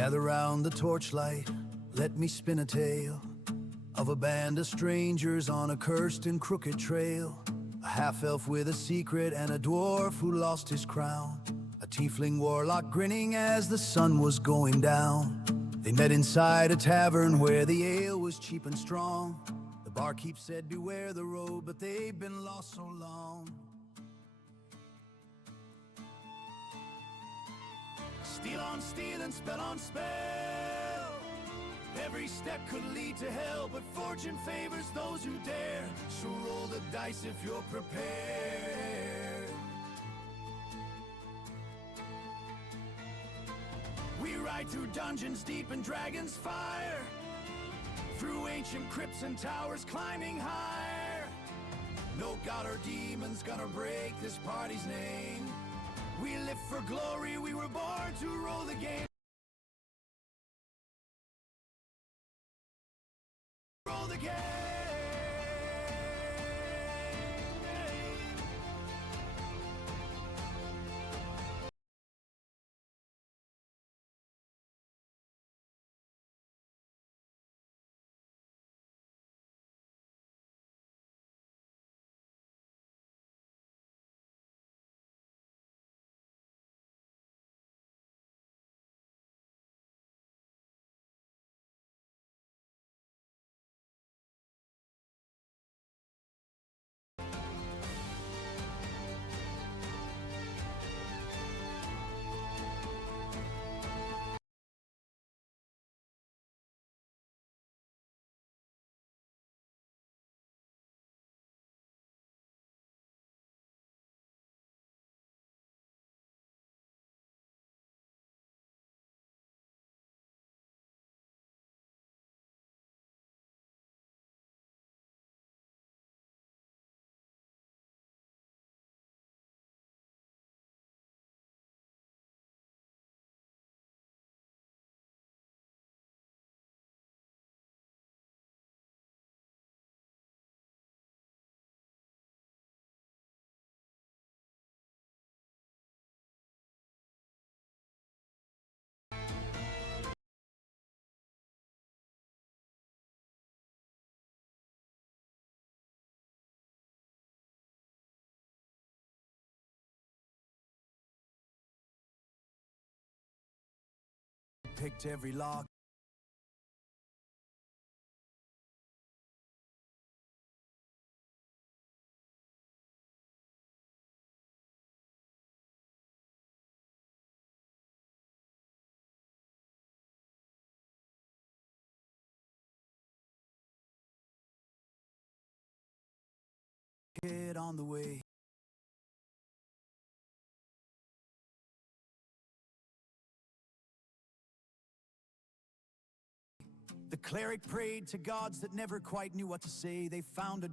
Gather round the torchlight, let me spin a tale of a band of strangers on a cursed and crooked trail. A half-elf with a secret and a dwarf who lost his crown. A tiefling warlock grinning as the sun was going down. They met inside a tavern where the ale was cheap and strong. The barkeep said, beware the road, but they've been lost so long. Steel on steel and spell on spell. Every step could lead to hell, but fortune favors those who dare. So roll the dice if you're prepared. We ride through dungeons deep in dragon's fire, through ancient crypts and towers climbing higher. No god or demon's gonna break this party's name. We live for glory, we were born to roll the game. Roll the game. Picked every lock. Kid on the way. The cleric prayed to gods that never quite knew what to say. They found a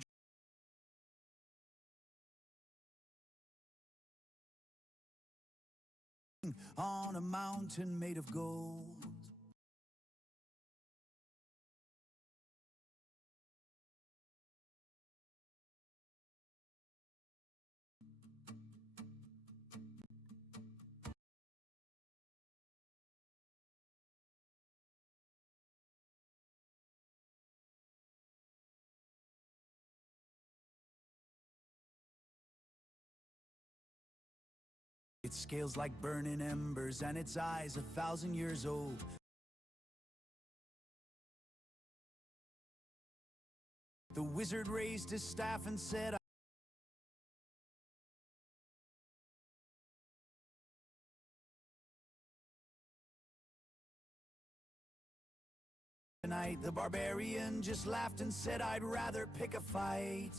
on a mountain made of gold. Its scales like burning embers and its eyes 1,000 years old. The wizard raised his staff and said, tonight. The barbarian just laughed and said, I'd rather pick a fight.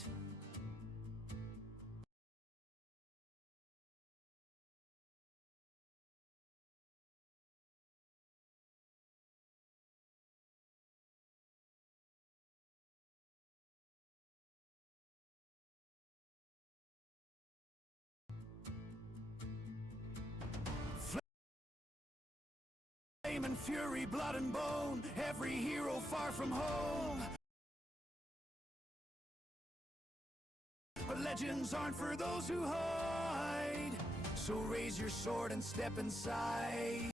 Flame and fury, blood and bone, every hero far from home. But legends aren't for those who hide. So raise your sword and step inside.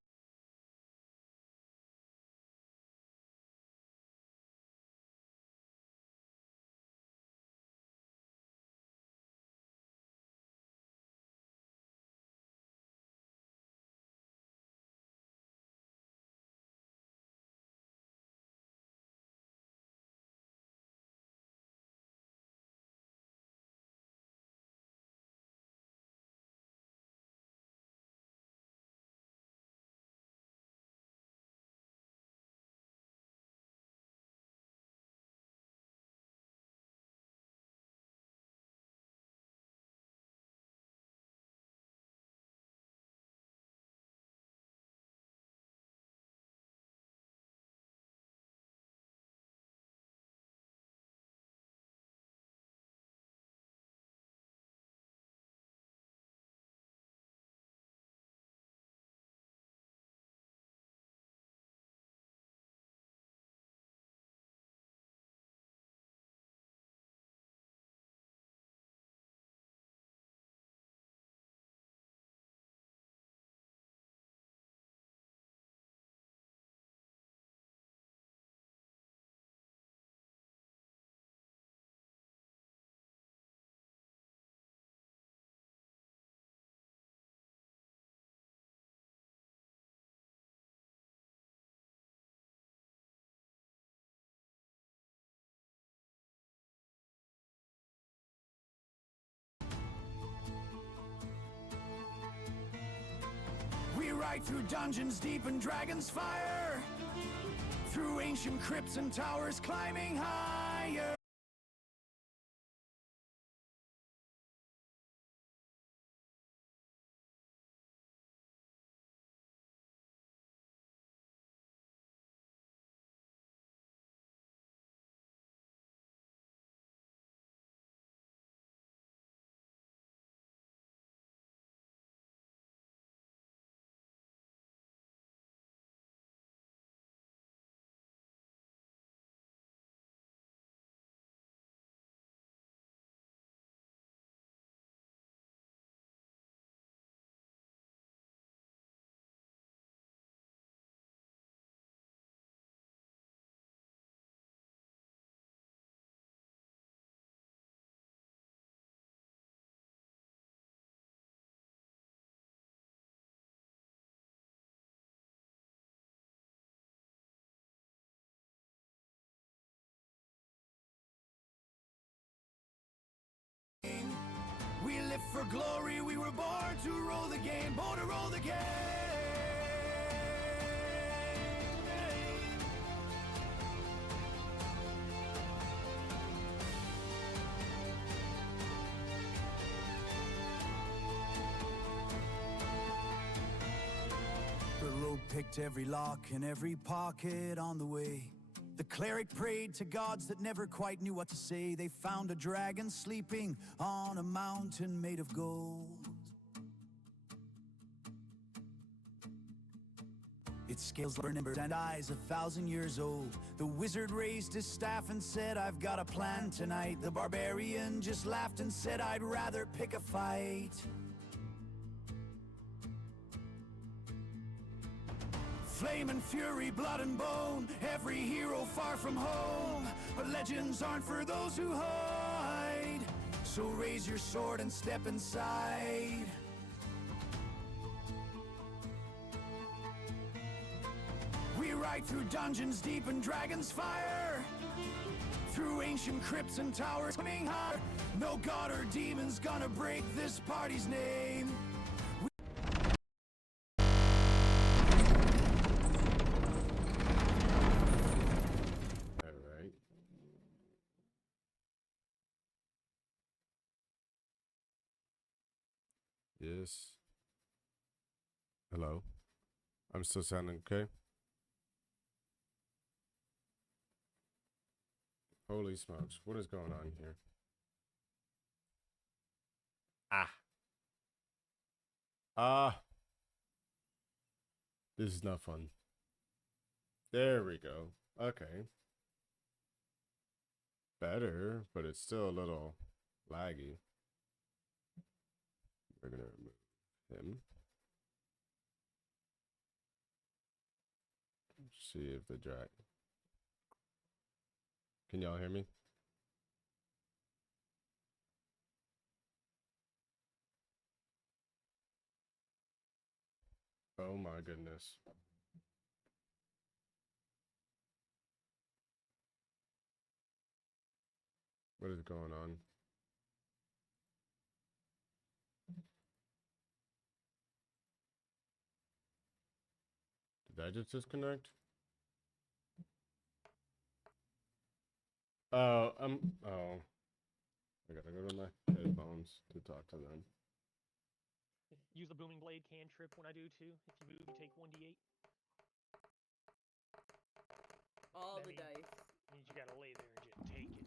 ride through dungeons deep in dragon's fire, through ancient crypts and towers climbing higher. We live for glory, we were born to roll the game, born to roll the game. The road picked every lock and every pocket on the way. The cleric prayed to gods that never quite knew what to say. They found a dragon sleeping on a mountain made of gold. Its scales were nimble and eyes 1,000 years old. The wizard raised his staff and said, I've got a plan tonight. The barbarian just laughed and said, I'd rather pick a fight. Flame and fury, blood and bone, every hero far from home. But legends aren't for those who hide. So raise your sword and step inside. We ride through dungeons deep in dragon's fire, through ancient crypts and towers coming high. No god or demon's gonna break this party's name. Yes. Hello. I'm still sounding okay. Holy smokes. What is going on here? This is not fun. There we go. Okay. Better, but it's still a little laggy. We're gonna remove him. See if the drag. Can y'all hear me? Oh my goodness. What is going on? Did I just disconnect? Oh, I gotta go to my headphones to talk to them. Use the booming blade cantrip when I do too. If you move, you take 1d8. All That the dice. Means you gotta lay there and just take it.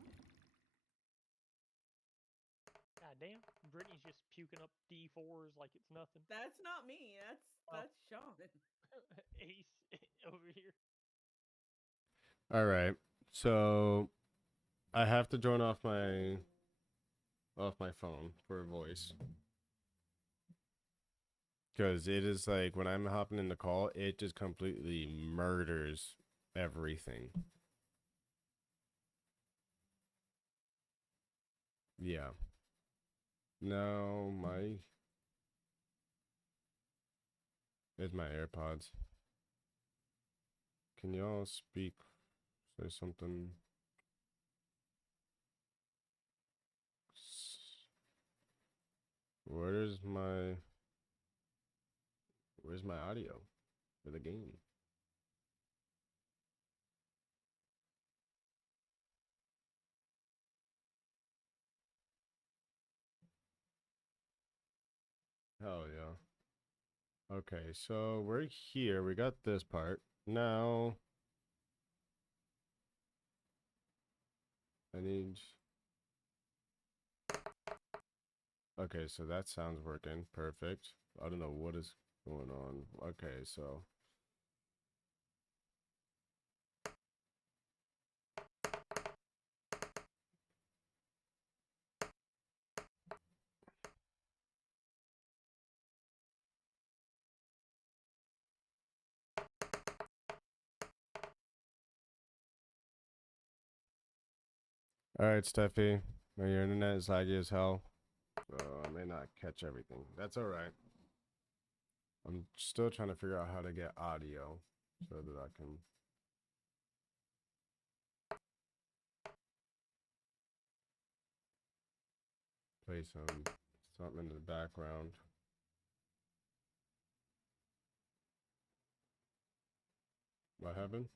God damn, Brittany's just puking up D4s like it's nothing. That's not me. That's Sean. Ace over here. All right. So I have to join off my phone for voice. Because it is like when I'm hopping in the call, it just completely murders everything. Yeah. No, it's my AirPods. Can y'all speak? Say something. Where's my audio for the game? Hell yeah. Okay, so we're here. We got this part. Now I need. Okay, so that sounds working. Perfect. I don't know what is going on. Okay, so. All right, Steffi. Your internet is laggy as hell. I may not catch everything. That's all right. I'm still trying to figure out how to get audio so that I can. Play something in the background. What happened?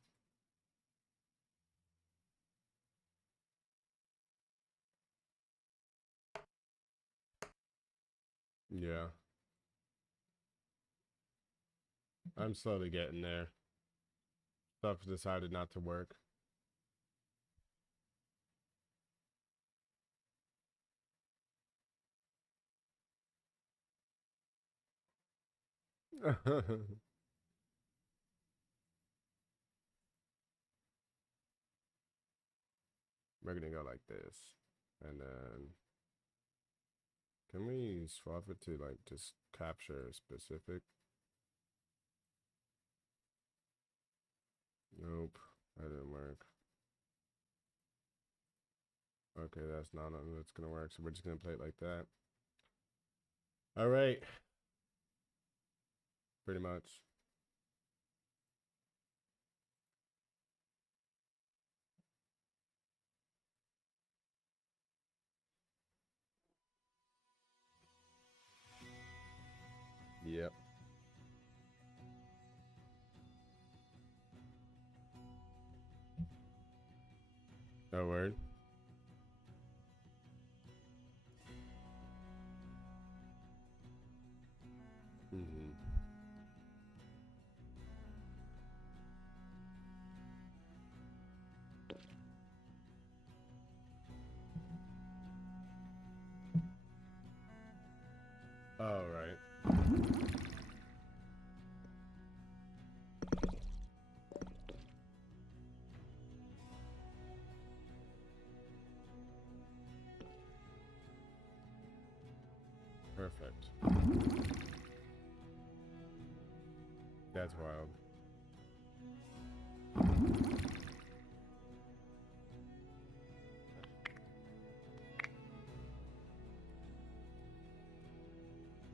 Yeah. I'm slowly getting there. Stuff decided not to work. We're gonna go like this. And then can we swap it to like just capture a specific? Nope, that didn't work. Okay, that's not that's gonna work. So we're just gonna play it like that. All right. Pretty much. Yep. Oh, word. Mm-hmm. All right. Perfect. That's wild.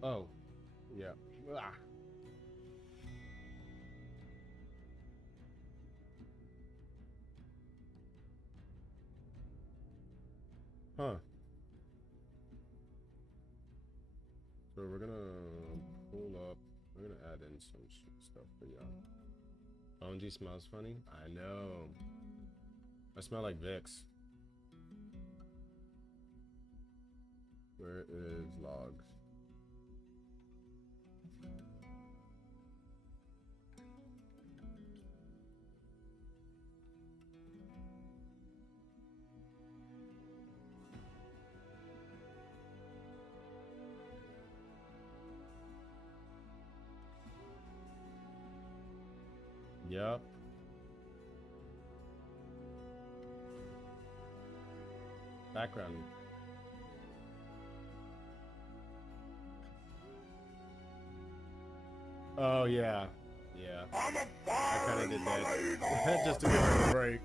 Oh, yeah. Ah. Huh. So we're gonna pull up. We're gonna add in some stuff for y'all. OMG smells funny. I know. I smell like Vicks. Where is logs? Yep. Background. Oh yeah. Yeah. I kind of did that just to give her a break.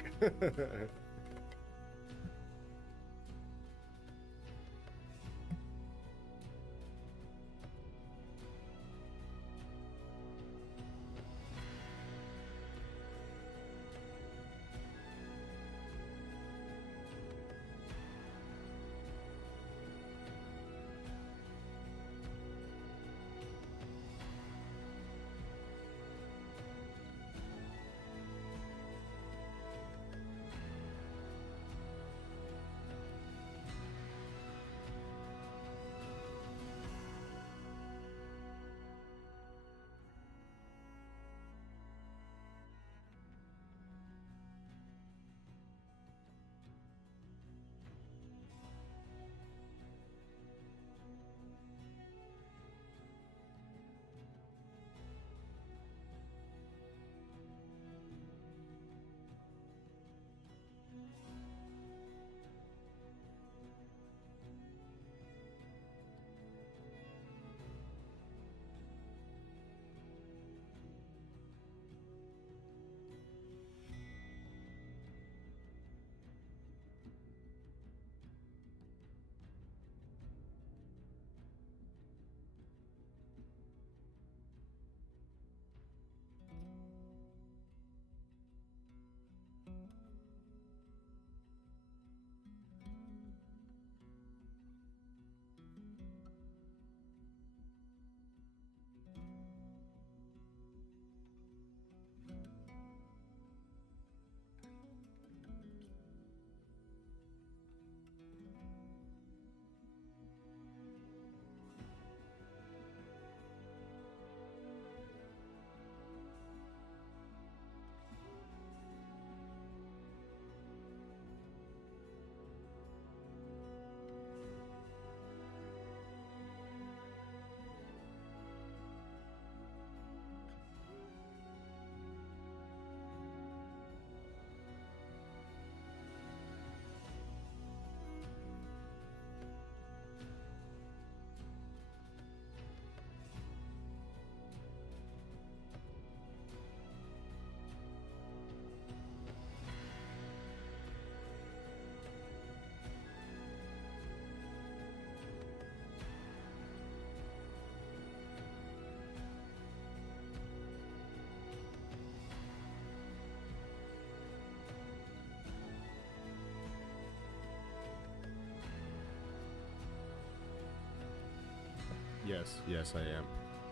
Yes, I am.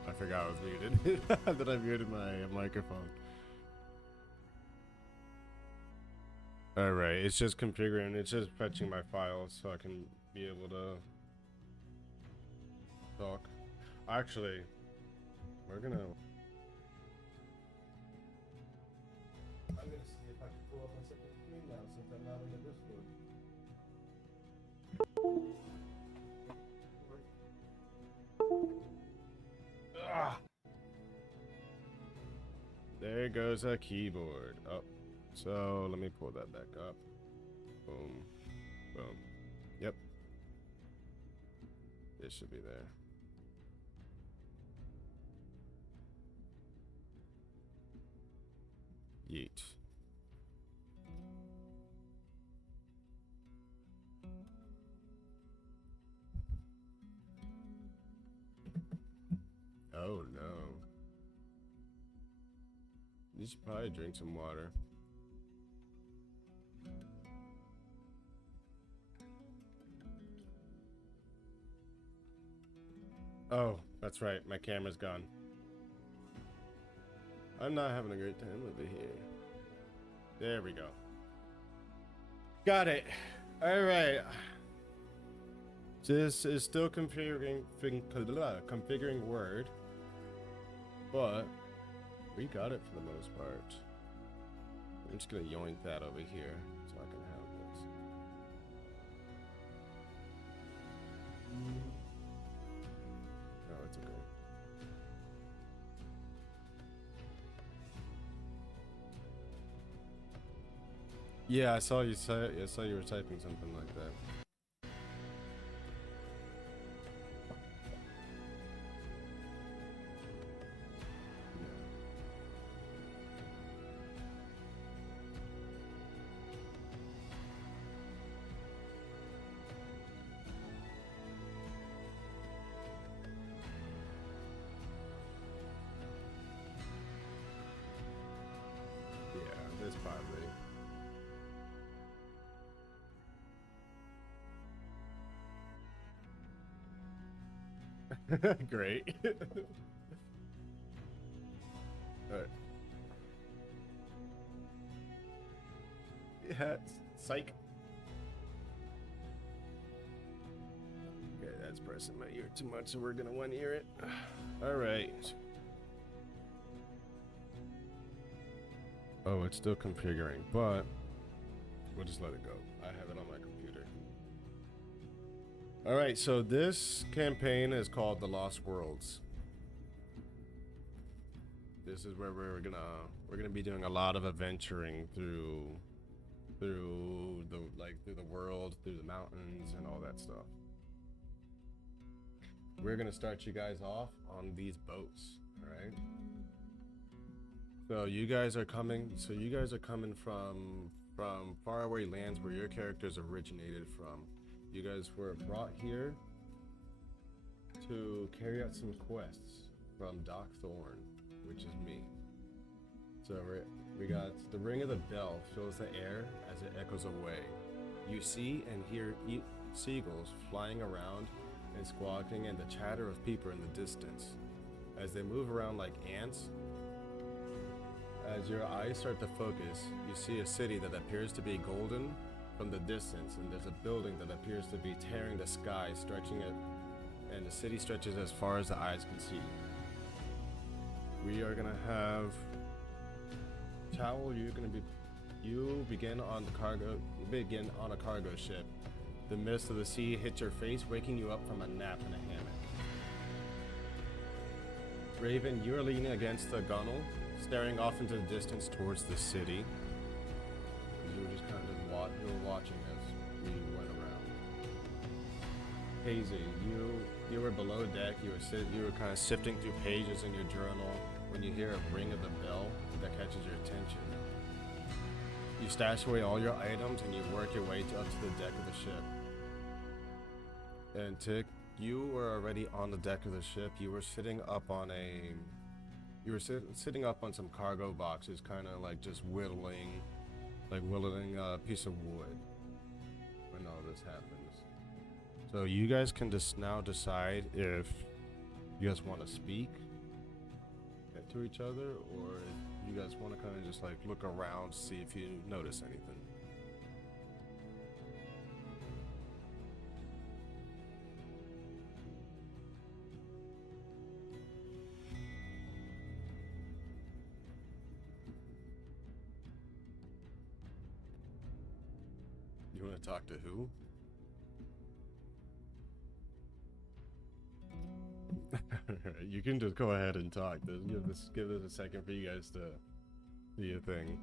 I forgot I was muted. That I muted my microphone. Alright, it's just configuring, it's just fetching my files so I can be able to talk. Actually, we're gonna... I'm gonna see if I can pull up my second screen now since I'm not in the Discord. Ah! There goes a keyboard. Oh, so let me pull that back up. Boom. Boom. Yep. It should be there. Yeet. Oh no. You should probably drink some water. Oh, that's right. My camera's gone. I'm not having a great time over here. There we go. Got it. All right. This is still configuring Word, but we got it for the most part. I'm just gonna yoink that over here so I can have this. No, it's okay. Yeah, I saw you say. I saw you were typing something like that. Yeah, there's probably. Great. Alright. Yeah, psych. Okay, that's pressing my ear too much, so we're gonna one ear it. Alright. Oh, it's still configuring, but we'll just let it go. I have it on my computer. Alright, so this campaign is called The Lost Worlds. This is where we're gonna be doing a lot of adventuring through the world, through the mountains and all that stuff. We're gonna start you guys off on these boats, alright? So you guys are coming from faraway lands where your characters originated from. You guys were brought here to carry out some quests from Doc Thorne, which is me. So we got the ring of the bell fills the air as it echoes away. You see and hear seagulls flying around and squawking, and the chatter of people in the distance. As they move around like ants, as your eyes start to focus, you see a city that appears to be golden from the distance, and there's a building that appears to be tearing the sky, stretching it, and the city stretches as far as the eyes can see. We are gonna have Towel. You begin on a cargo ship. The mist of the sea hits your face, waking you up from a nap in a hammock. Raven, you're leaning against the gunwale, staring off into the distance towards the city. You were just kind of watching as we went around. Hazy, you were below deck. You were kind of sifting through pages in your journal when you hear a ring of the bell that catches your attention. You stash away all your items and you work your way up to the deck of the ship. And Tick, you were already on the deck of the ship. You were sitting up on sitting up on some cargo boxes, kind of like just whittling a piece of wood when all this happens. So you guys can just now decide if you guys want to speak to each other, or you guys want to kind of just like look around, see if you notice anything. You want to talk to who? You can just go ahead and talk. Give this a second for you guys to do your thing.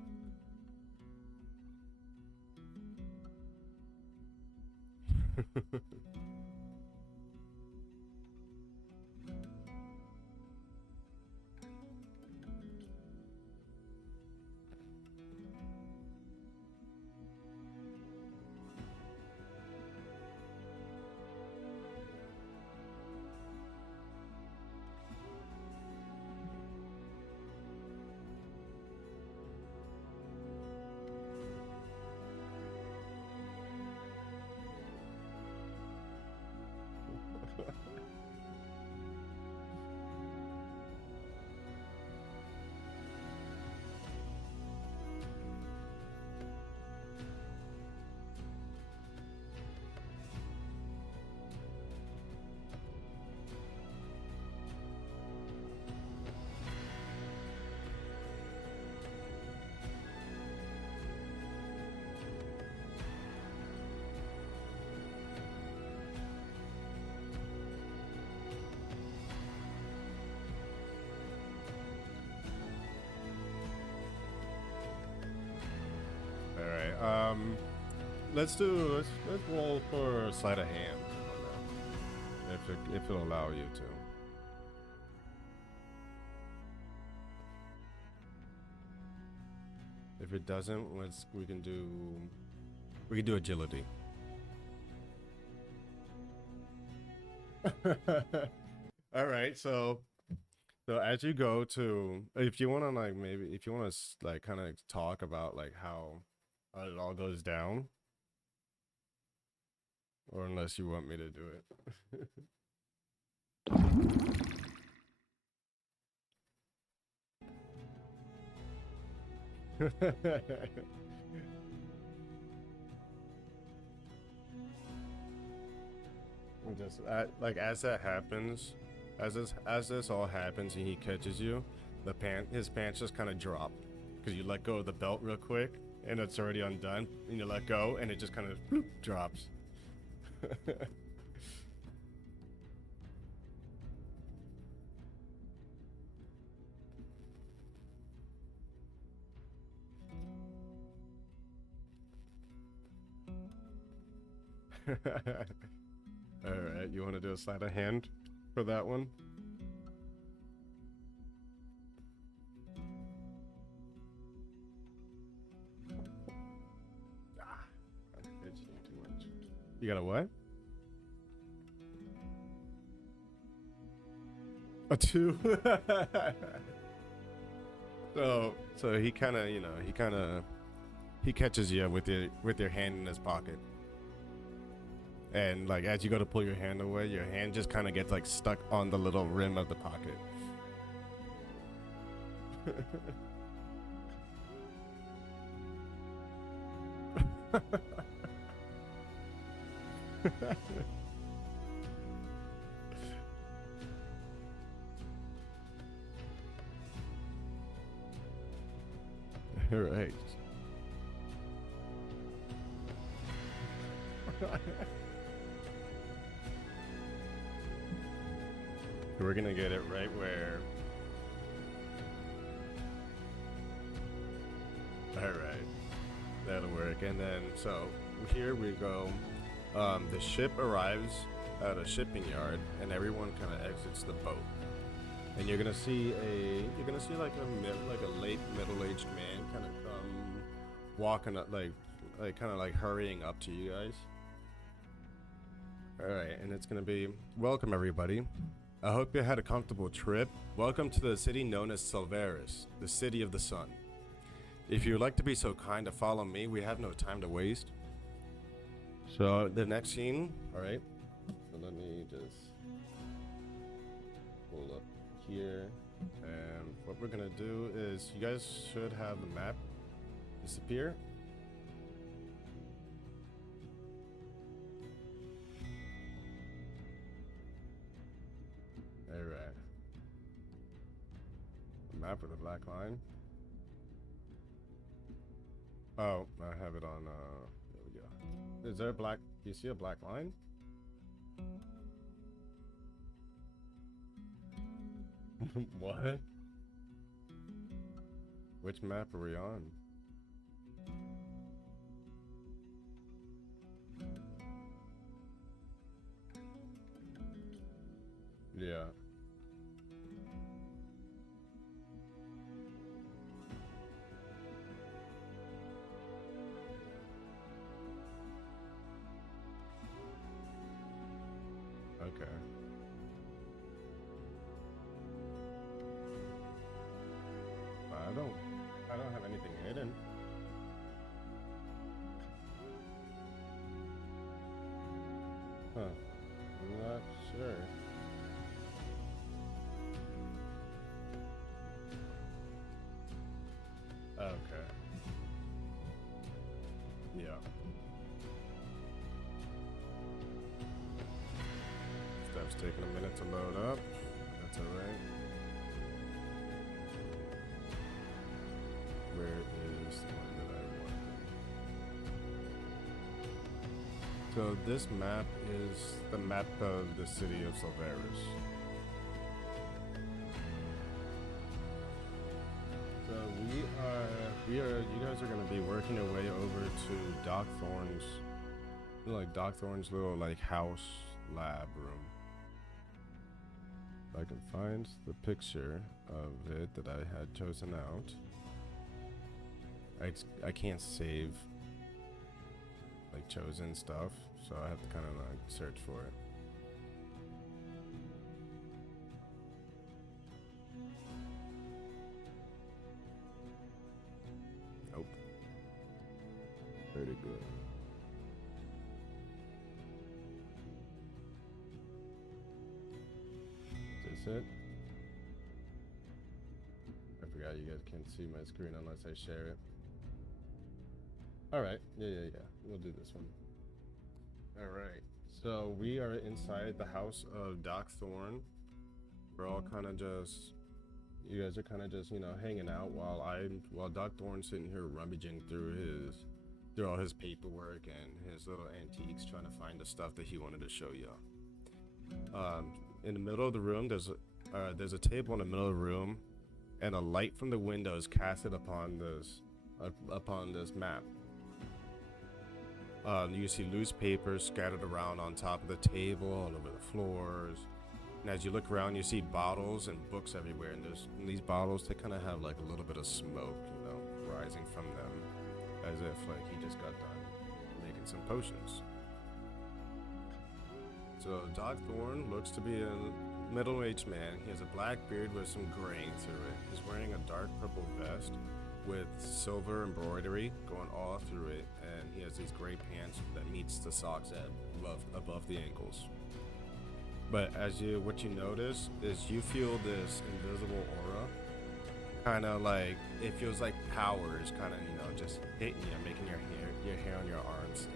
Let's roll for sleight of hand on that, if it'll allow you to. If it doesn't, we can do agility. All right, so as you go to, if you want to like kind of talk about like how it all goes down, or unless you want me to do it. Just like as that happens, as this all happens and he catches you, his pants just kind of drop because you let go of the belt real quick and it's already undone, and you let go and it just kind of bloop, drops. All right, you want to do a sleight of hand for that one? I'm fidgeting too much. You got a what? A 2. So he kind of, he catches you with your hand in his pocket. And like as you go to pull your hand away, your hand just kind of gets like stuck on the little rim of the pocket. All right. We're gonna get it right where. All right, that'll work. And then so here we go. The ship arrives at a shipping yard, and everyone kind of exits the boat. And you're gonna see like a late middle-aged man kind of come walking up, like kind of like hurrying up to you guys. All right, and it's gonna be, welcome everybody. I hope you had a comfortable trip. Welcome to the city known as Silveris, the city of the sun. If you would like to be so kind to follow me, we have no time to waste. So the next scene, all right. So let me just. pull up here, and what we're gonna do is you guys should have the map disappear. All right. The map with a black line. Oh, I have it on. There we go. Is there a black? Do you see a black line? What? Which map are we on? Yeah. Okay. I don't have anything hidden. Huh. I'm not sure. Okay. Yeah. Stuff's taking a minute to load up. That's alright. Where is the one that I wanted? So this map is the map of the city of Silveris. So you guys are gonna be working your way over to Doc Thorne's, like Doc Thorne's little like house lab room. If I can find the picture of it that I had chosen out. I can't save like chosen stuff, so I have to kind of like search for it. Nope. Pretty good. Is this it? I forgot you guys can't see my screen unless I share it. Alright, yeah. We'll do this one. Alright, so we are inside the house of Doc Thorne. We're all kind of just, you guys are kind of just, you know, hanging out while Doc Thorne's sitting here rummaging through all his paperwork and his little antiques, trying to find the stuff that he wanted to show you. In the middle of the room, there's a table in the middle of the room, and a light from the window is casted upon this map. You see loose papers scattered around on top of the table, all over the floors. And as you look around, you see bottles and books everywhere. And these bottles, they kind of have like a little bit of smoke, you know, rising from them, as if like he just got done making some potions. So Doc Thorne looks to be a middle-aged man. He has a black beard with some graying through it. He's wearing a dark purple vest with silver embroidery going all through it, and he has these gray pants that meets the socks at above the ankles. But what you notice is you feel this invisible aura, kind of like it feels like power is kind of, you know, just hitting you, making your hair on your arm stand.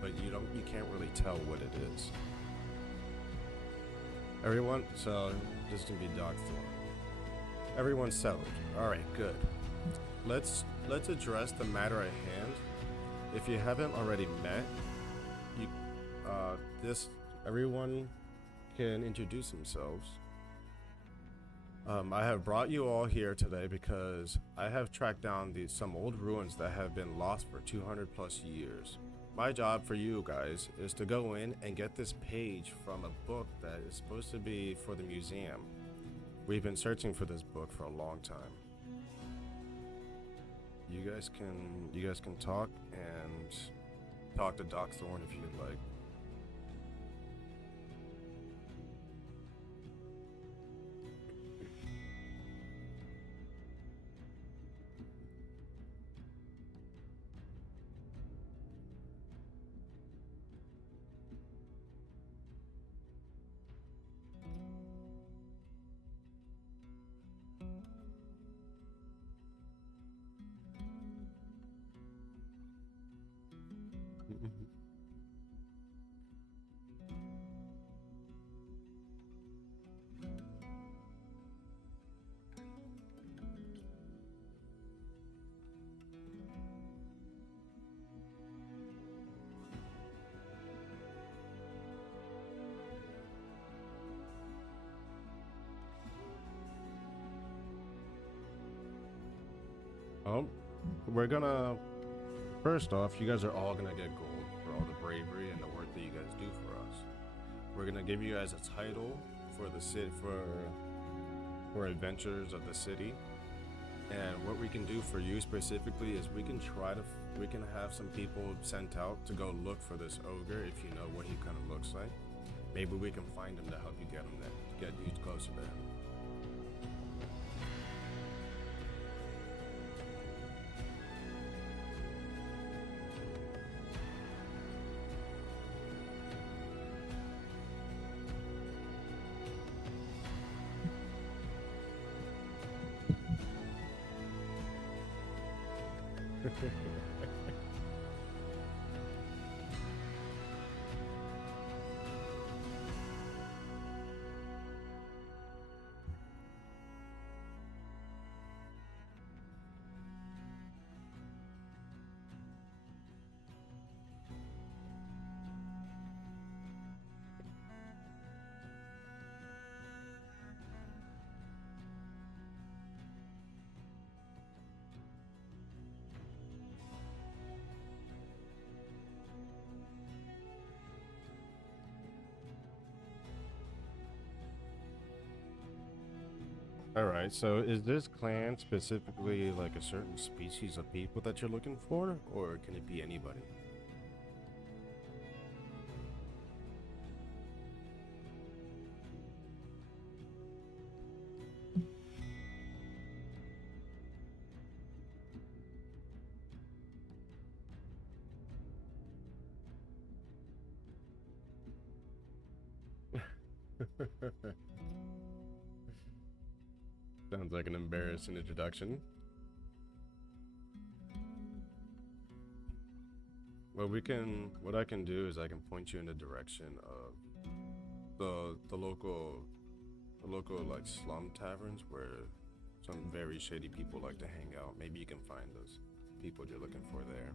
But you can't really tell what it is. Everyone, so this is gonna be Doc Thorne. Everyone's settled. All right, good. Let's address the matter at hand. If you haven't already met, everyone can introduce themselves. I have brought you all here today because I have tracked down some old ruins that have been lost for 200 plus years. My job for you guys is to go in and get this page from a book that is supposed to be for the museum. We've been searching for this book for a long time. You guys can talk and talk to Doc Thorne if you'd like. We're gonna, first off, you guys are all gonna get gold for all the bravery and the work that you guys do for us. We're gonna give you guys a title for the city, for adventures of the city. And what we can do for you specifically is we can have some people sent out to go look for this ogre if you know what he kind of looks like. Maybe we can find him to help you get him there, get you closer to him. Alright, so is this clan specifically like a certain species of people that you're looking for, or can it be anybody? Sounds like an embarrassing introduction. Well, what I can do is I can point you in the direction of the local like slum taverns where some very shady people like to hang out. Maybe you can find those people you're looking for there.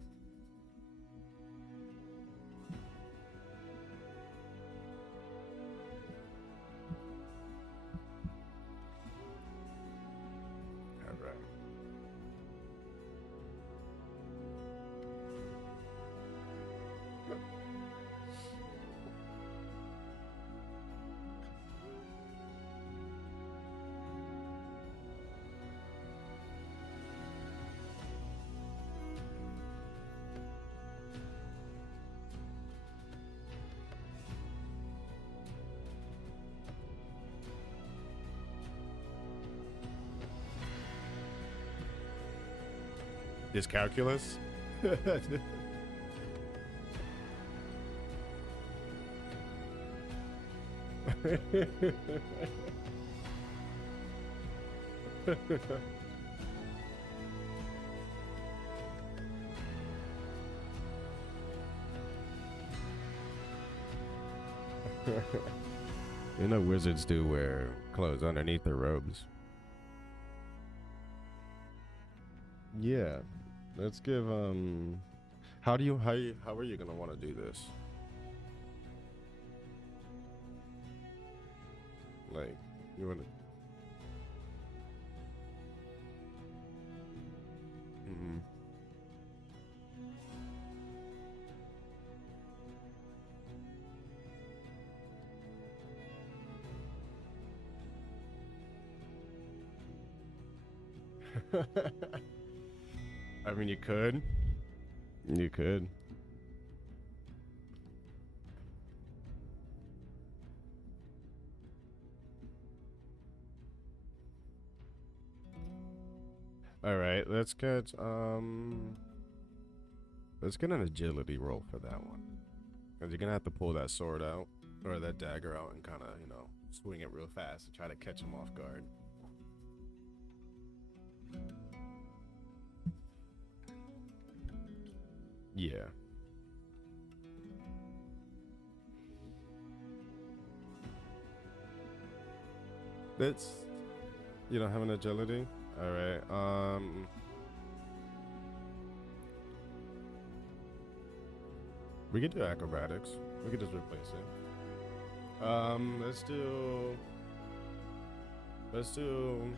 Is calculus? You know wizards do wear clothes underneath their robes. Yeah. Let's give how are you gonna want to do this? Like, you wanna I mean, you could. You could. All right, let's get an agility roll for that one. Cuz you're going to have to pull that sword out or that dagger out and kind of, swing it real fast to try to catch him off guard. Yeah. You don't have an agility? All right. We can do acrobatics. We could just replace it. Let's do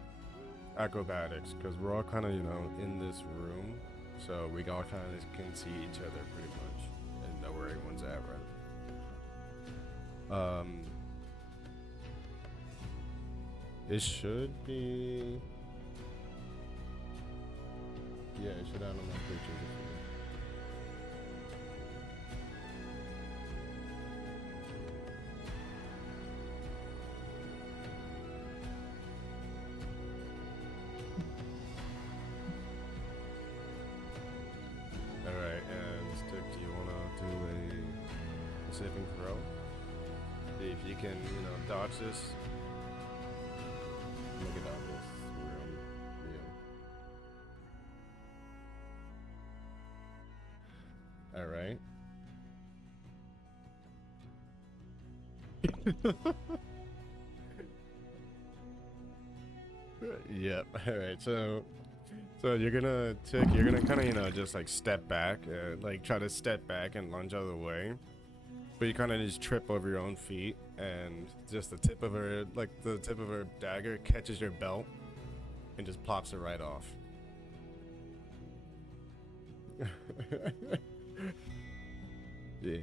acrobatics, because we're all kind of, you know, in this room, so we all kind of can see each other pretty much and know where everyone's at, right? It should be. Yeah, it should have on my creatures. Alright, and Stick, do you wanna do a saving throw? See if you can, you know, dodge this. Look at all this room. Yeah. Alright. Yep. Alright, so you're gonna kind of, you know, just like step back, like try to step back and lunge out of the way, but you kind of just trip over your own feet, and just the tip of her dagger catches your belt and just plops it right off. Yeah.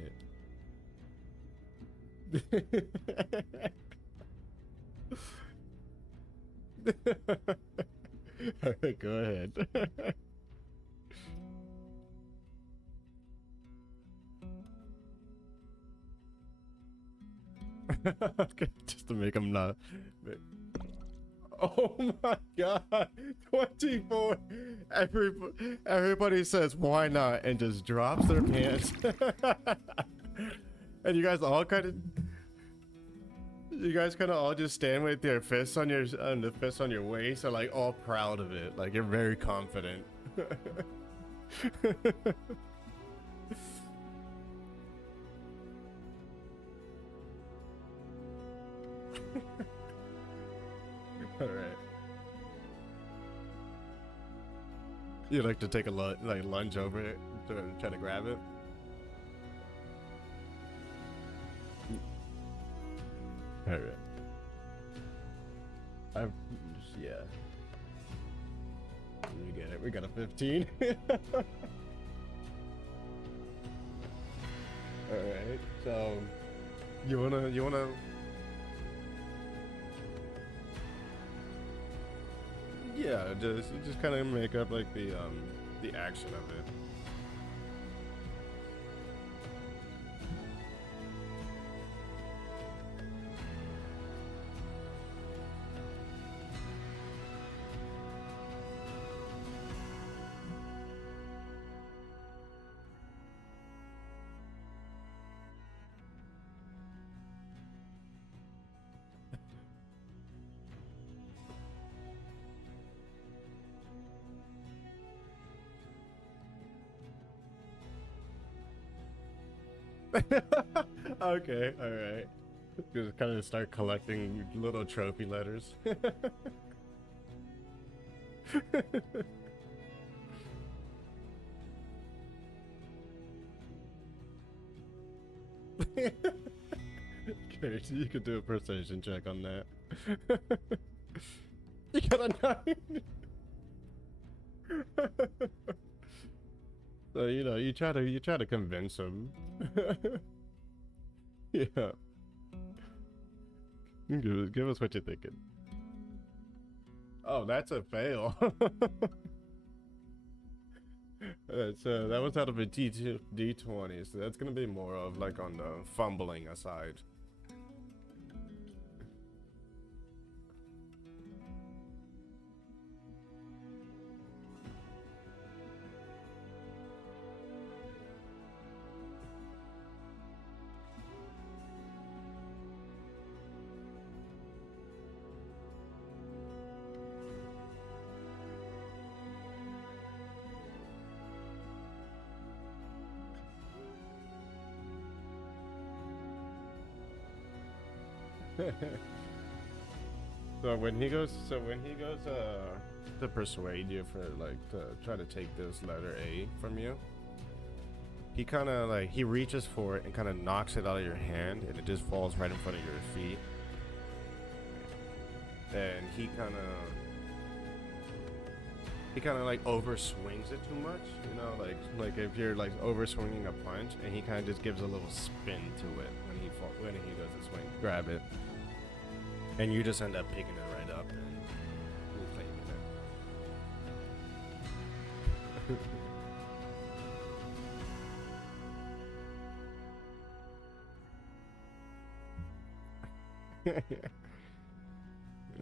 Alright, go ahead. Okay, just to make him not. Oh my god! 24! Everybody says, why not? And just drops their pants. And you guys all kind of. You guys kind of all just stand with your fists on the fists on your waist, and like all proud of it. Like you're very confident. All right. You like to take a lunge over it to try to grab it. All right. Yeah. We get it. We got a 15. All right. So, you wanna. Yeah, just kind of make up like the action of it. Okay, all right. Just kind of start collecting little trophy letters. Okay, so you could do a persuasion check on that. You got a 9. So you know, you try to convince him. Yeah. Give us what you're thinking. Oh, that's a fail. So that was out of a D20, so that's gonna be more of like on the fumbling aside. So when he goes to persuade you for like to try to take this letter A from you, he kind of like he reaches for it and kind of knocks it out of your hand, and it just falls right in front of your feet. And he kind of he kind of like overswings it too much, you know, like if you're like overswinging a punch, and he kind of just gives a little spin to it when he does the swing, grab it, and you just end up picking it right up and reclaiming it.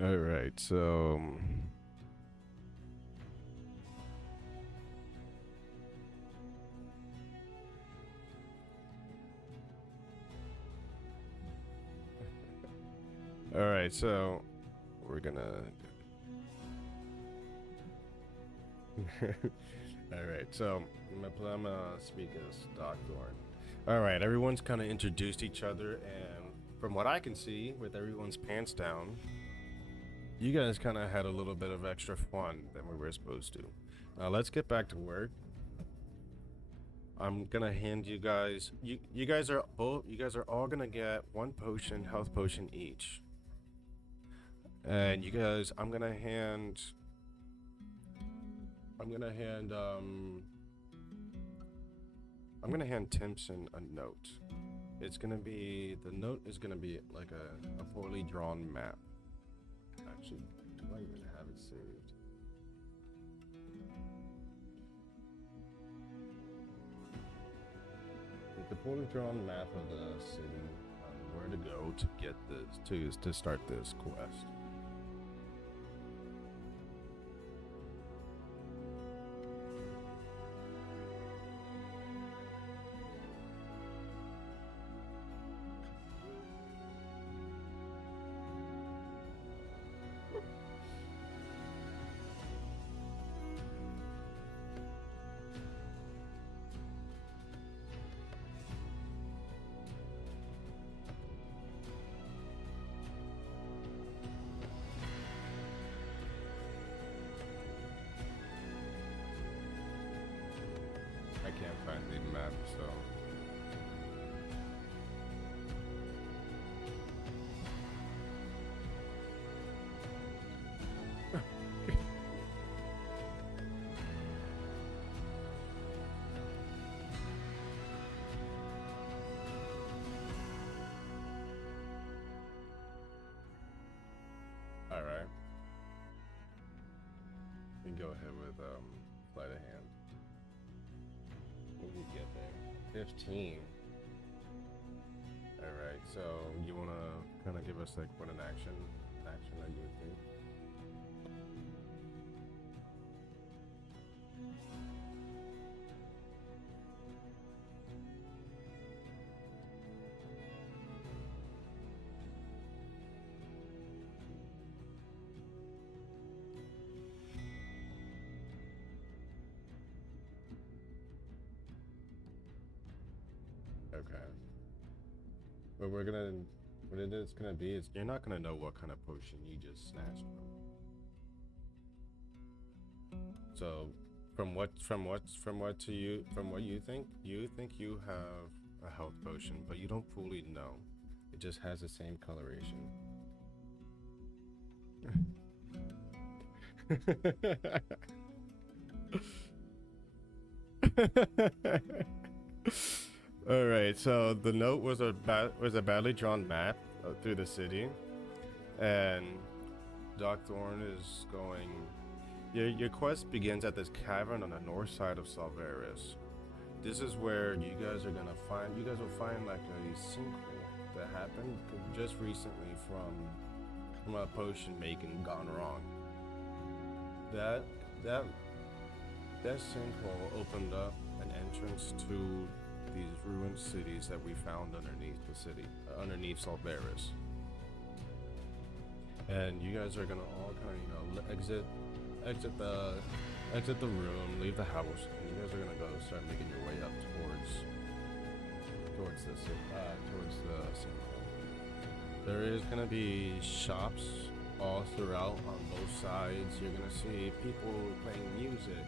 All right, so. All right, so we're gonna. All right, so I'm gonna speak as Doc Thorn. All right, everyone's kind of introduced each other, and from what I can see, with everyone's pants down, you guys kind of had a little bit of extra fun than we were supposed to. Now let's get back to work. I'm gonna hand you guys. You guys are all gonna get one potion, health potion each. And you guys, I'm gonna hand Timson a note. The note is gonna be like a poorly drawn map. Actually, do I even have it saved? It's a poorly drawn map of the city, where to go to get this, to start this quest. I can't find the map, so. All right. You can go ahead with sleight of hand. When we get there. 15. Alright, so you wanna kinda give us like what an action that you would think? Okay. But what it is gonna be is you're not gonna know what kind of potion you just snatched from. So from what you think you have a health potion, but you don't fully know. It just has the same coloration. All right, so the note was a badly drawn map through the city, and Doc Thorn is going. Your quest begins at this cavern on the north side of Salvaris. This is where you guys will find like a sinkhole that happened just recently from a potion making gone wrong. That sinkhole opened up an entrance to these ruined cities that we found underneath the city, underneath Salvaris. And you guys are gonna all kind of, exit the room, leave the house, and you guys are gonna go start making your way up towards the sinkhole. There is gonna be shops all throughout on both sides. You're gonna see people playing music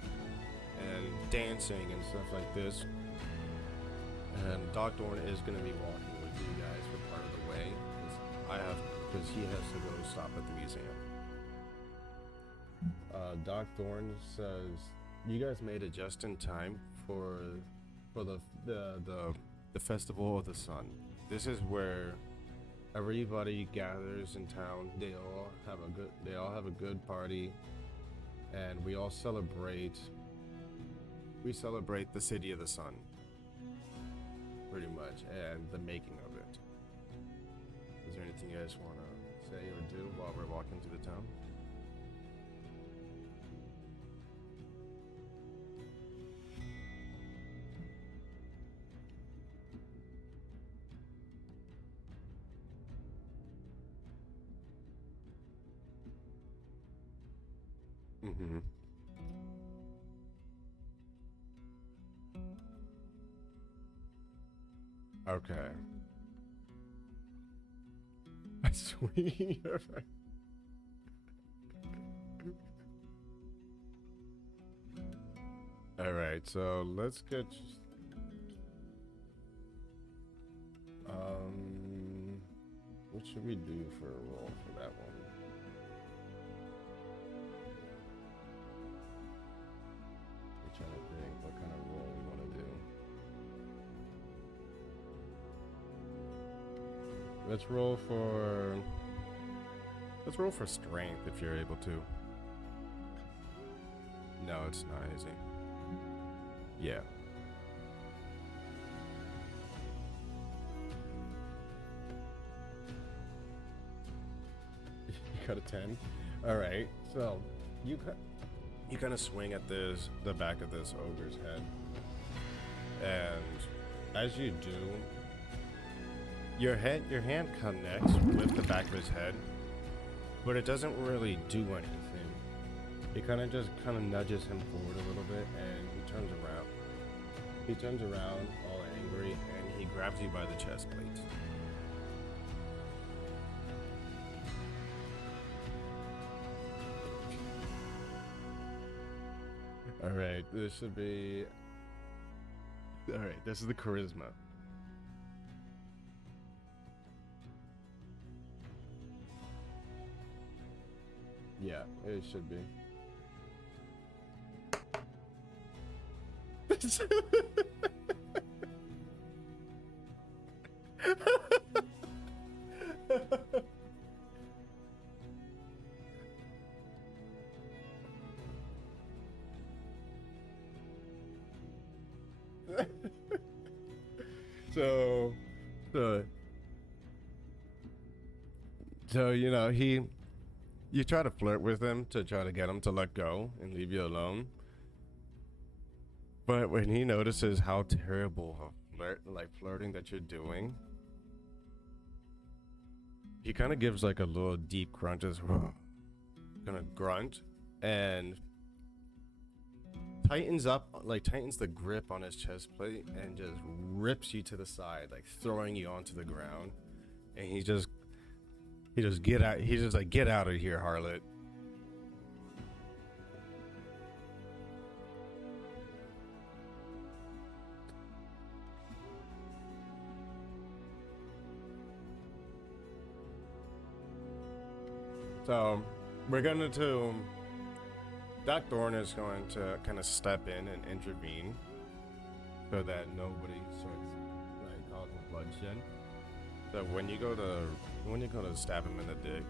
and dancing and stuff like this. And Doc Thorn is going to be walking with you guys for part of the way, because he has to go stop at the museum. Doc Thorne says you guys made it just in time for the festival of the sun. This is where everybody gathers in town. They all have a good party, and we all celebrate. We celebrate the city of the sun, pretty much, and the making of it. Is there anything you guys want to say or do while we're walking through the town? Mm-hmm. Okay. I swear. All right, so let's get. What should we do for a roll for that one? I'm trying to think what kind of roll we want to do. Let's roll for strength if you're able to. No, it's not, is it? Yeah. You got a 10? Alright, so you kind of swing at the back of this ogre's head. And as you do, your hand connects with the back of his head, but it doesn't really do anything. It kind of nudges him forward a little bit, and he turns around. He turns around all angry, and he grabs you by the chest plate. Alright, this should be... Alright, this is the charisma. Yeah, it should be. So you know, you try to flirt with him to try to get him to let go and leave you alone. But when he notices how terrible of flirting that you're doing, he kind of gives like a little deep grunt, just kind of grunt, and tightens the grip on his chest plate and just rips you to the side, like throwing you onto the ground. And he just get out. He's just like, get out of here, harlot. So we're going to Doc Thorne is going to kind of step in and intervene so that nobody starts like causing bloodshed. So when you go to stab him in the dick,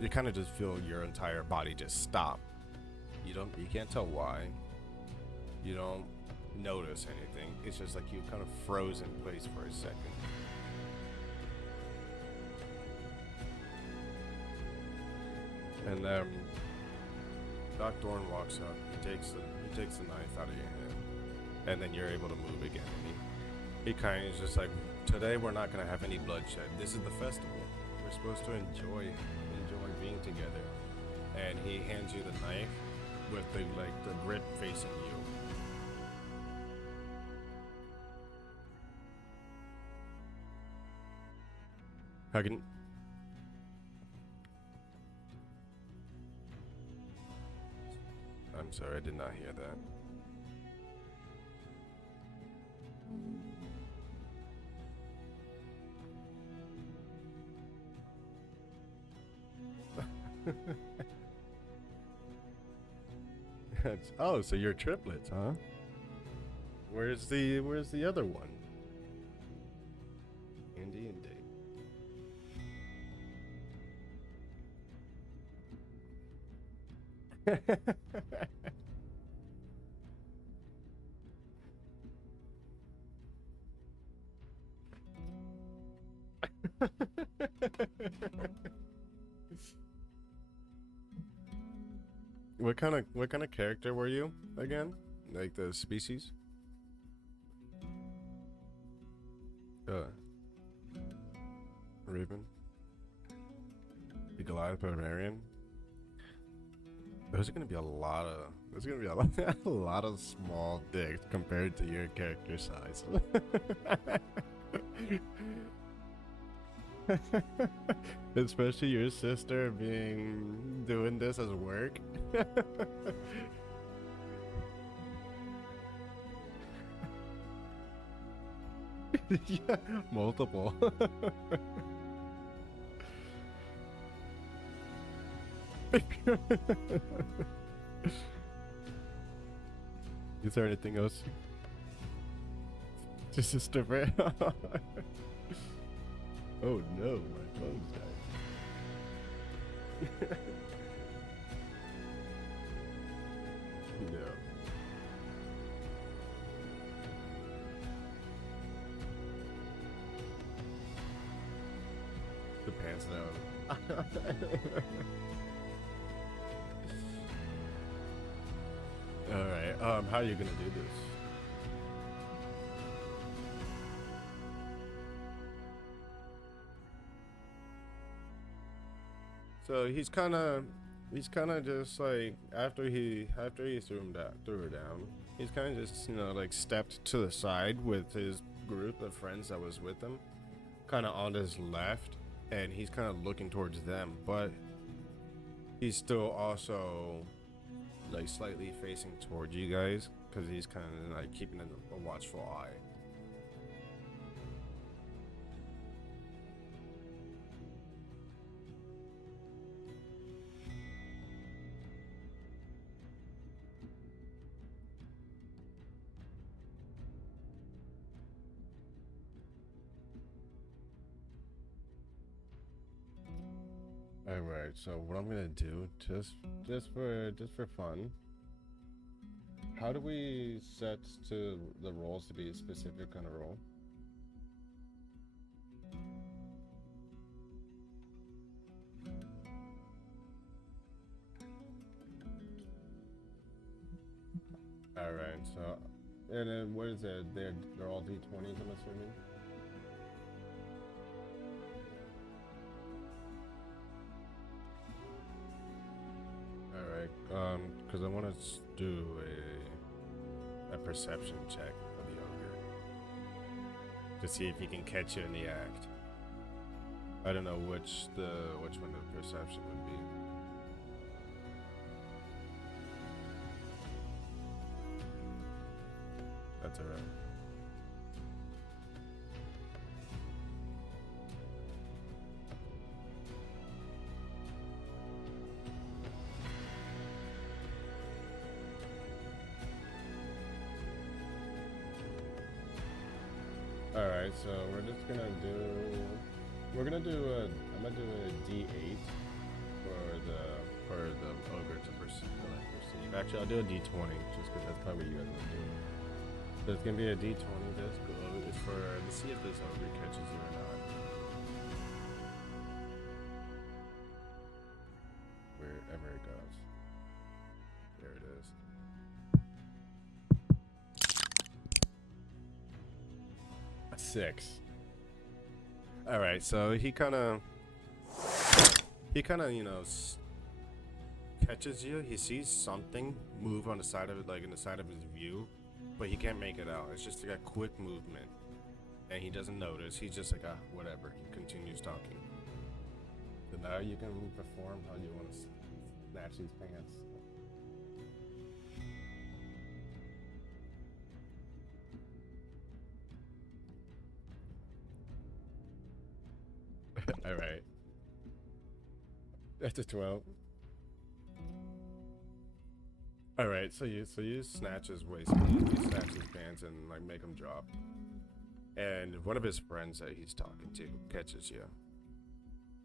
you kind of just feel your entire body just stop. You can't tell why. You don't notice anything. It's just like you kind of froze in place for a second. And then Doc Thorne walks up. He takes the knife out of your hand, and then you're able to move again. And he kind of is just like, today we're not gonna have any bloodshed. This is the festival. We're supposed to enjoy being together. And he hands you the knife with the grip facing you. I'm sorry, I did not hear that. Oh, so you're triplets, huh? Where's the other one? Andy and Dave. What kind of character were you again? Like the species? Raven. The Goliath Barbarian. There's gonna be a lot of a lot of small dicks compared to your character size. Especially your sister doing this as work. Yeah, multiple. Is there anything else? Just a stripper. Oh no, my phone's died. No. The pants down. Alright, how are you gonna do this? So he's kind of just like after he threw her down, he's kind of just like stepped to the side with his group of friends that was with him, kind of on his left, and he's kind of looking towards them, but he's still also like slightly facing towards you guys because he's kind of like keeping a watchful eye. All right, so what I'm gonna do, just for fun, how do we set to the roles to be a specific kind of role? All right, so and then what is it? They're all D20s, I'm assuming. Because I want to do a perception check for the ogre to see if he can catch you in the act. I don't know which one the perception would be. That's alright. Alright, so I'm gonna do a D8 for the ogre to perceive. Actually, I'll do a D20 just because that's probably what you guys would do. So it's gonna be a D20 disc. It's to see if this ogre catches you or not. Wherever it goes. There it is. A 6. All right, so he kind of catches you. He sees something move on the side of it, like in the side of his view, but he can't make it out. It's just like a quick movement, and he doesn't notice. He's just like, whatever. He continues talking. So now you can perform how you want to snatch these pants. All right. That's a 12. All right, so you snatch his waistband, you snatch his pants, and like make him drop. And one of his friends that he's talking to catches you.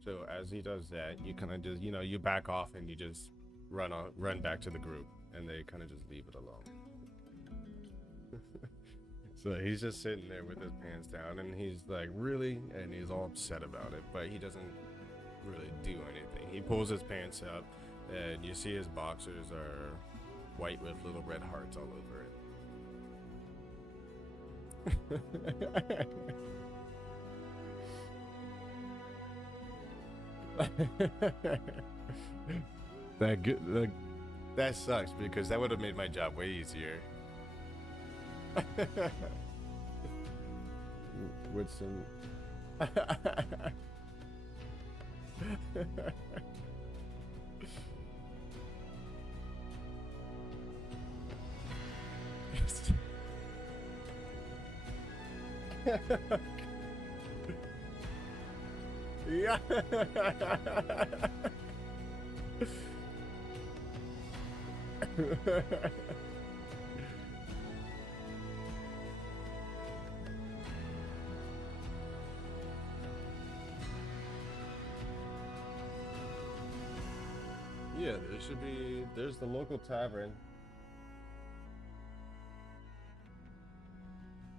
So as he does that, you kind of just you back off and you just run back to the group, and they kind of just leave it alone. So he's just sitting there with his pants down, and he's like, really? And he's all upset about it, but he doesn't really do anything. He pulls his pants up, and you see his boxers are white with little red hearts all over it. That sucks because that would have made my job way easier. With some yeah. Yeah, there's the local tavern.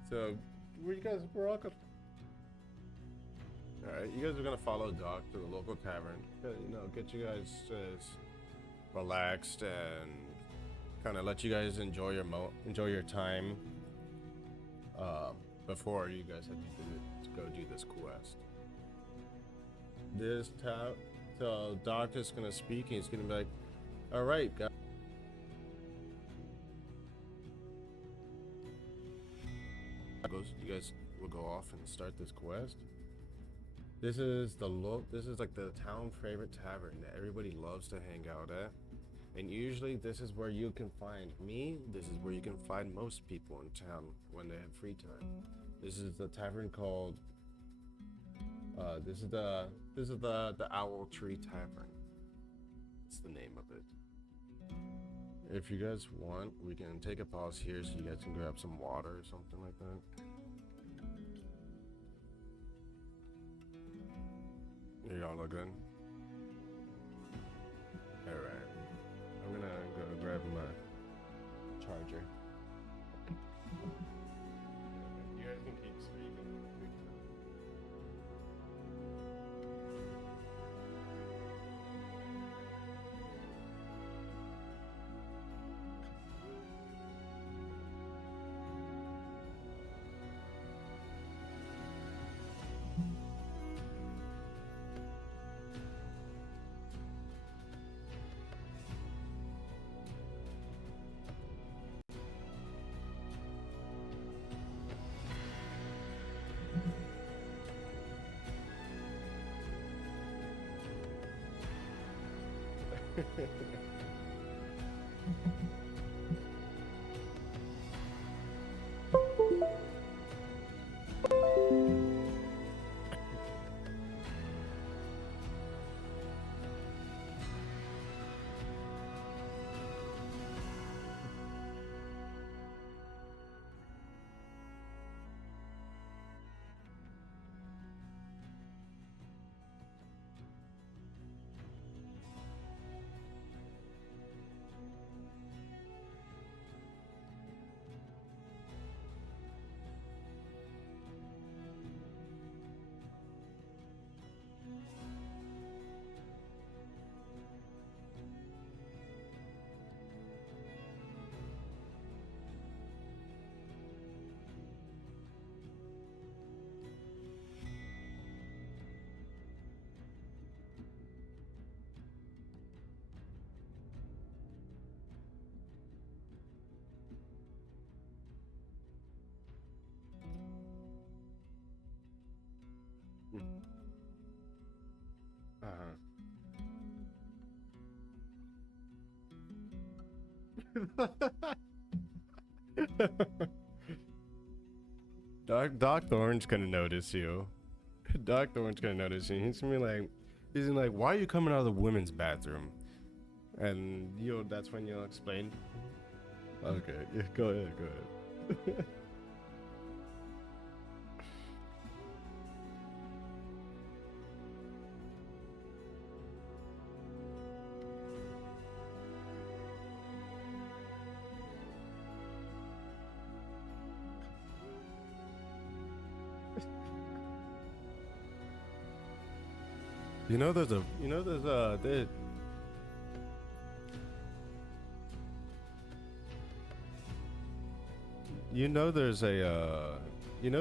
So, we're all Alright, you guys are gonna follow Doc to the local tavern. Get you guys relaxed and kind of let you guys enjoy your time before you guys have to go do this quest. So Doc is gonna speak and he's gonna be like, alright guys. You guys will go off and start this quest. This is like the town favorite tavern that everybody loves to hang out at. And usually this is where you can find me. This is where you can find most people in town when they have free time. This is the tavern called this is the Owl Tree Tavern. It's the name of it. If you guys want, we can take a pause here so you guys can grab some water or something like that. You all look good? Alright. I'm gonna go grab my charger. You guys can keep speaking. Doc Thorne's gonna notice you. Doc Thorne's gonna notice you. He's gonna be like, why are you coming out of the women's bathroom? And that's when you'll explain. Okay, yeah, go ahead, go ahead.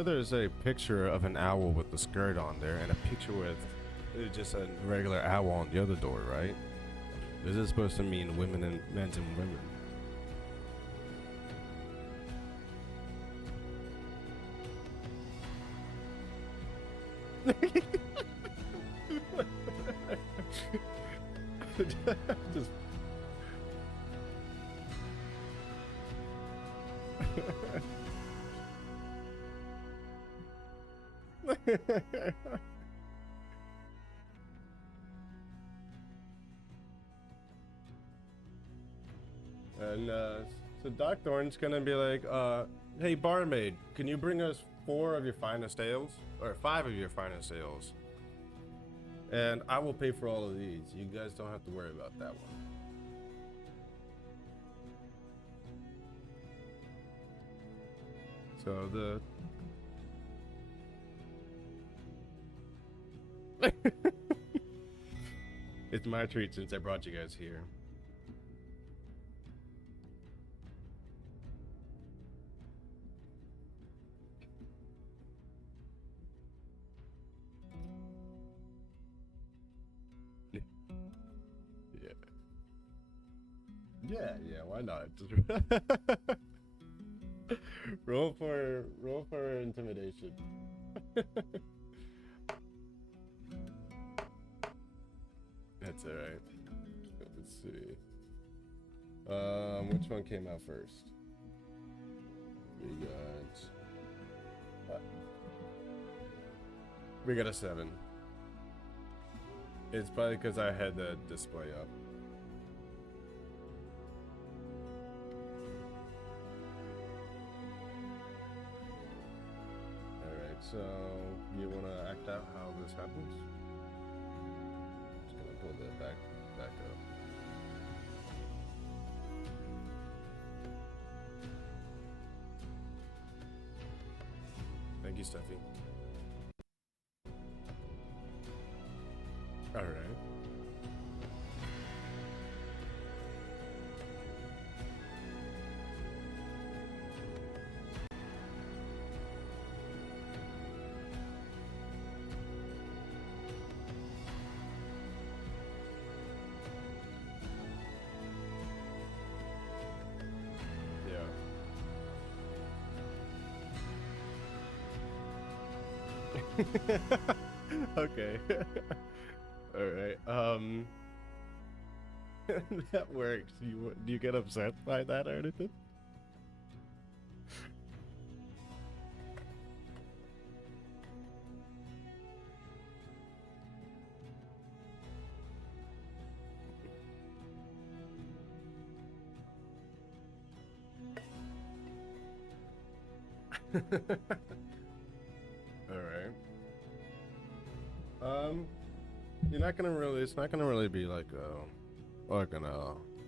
There's a picture of an owl with the skirt on there, and a picture with just a regular owl on the other door, right? This is supposed to mean women and men and women. Just and so Doc Thorne's gonna be like, hey barmaid, can you bring us 4 of your finest ales? Or 5 of your finest ales? And I will pay for all of these. You guys don't have to worry about that one. So it's my treat since I brought you guys here. Yeah, why not? roll for intimidation. That's all right. Let's see. Which one came out first? We got a 7. It's probably because I had the display up. Alright, so you want to act out how this happens? Just gonna pull that back up. Thank you, Steffi. Alright. Yeah. Okay. All right. That works. Do you get upset by that or anything? All right. It's not gonna really be like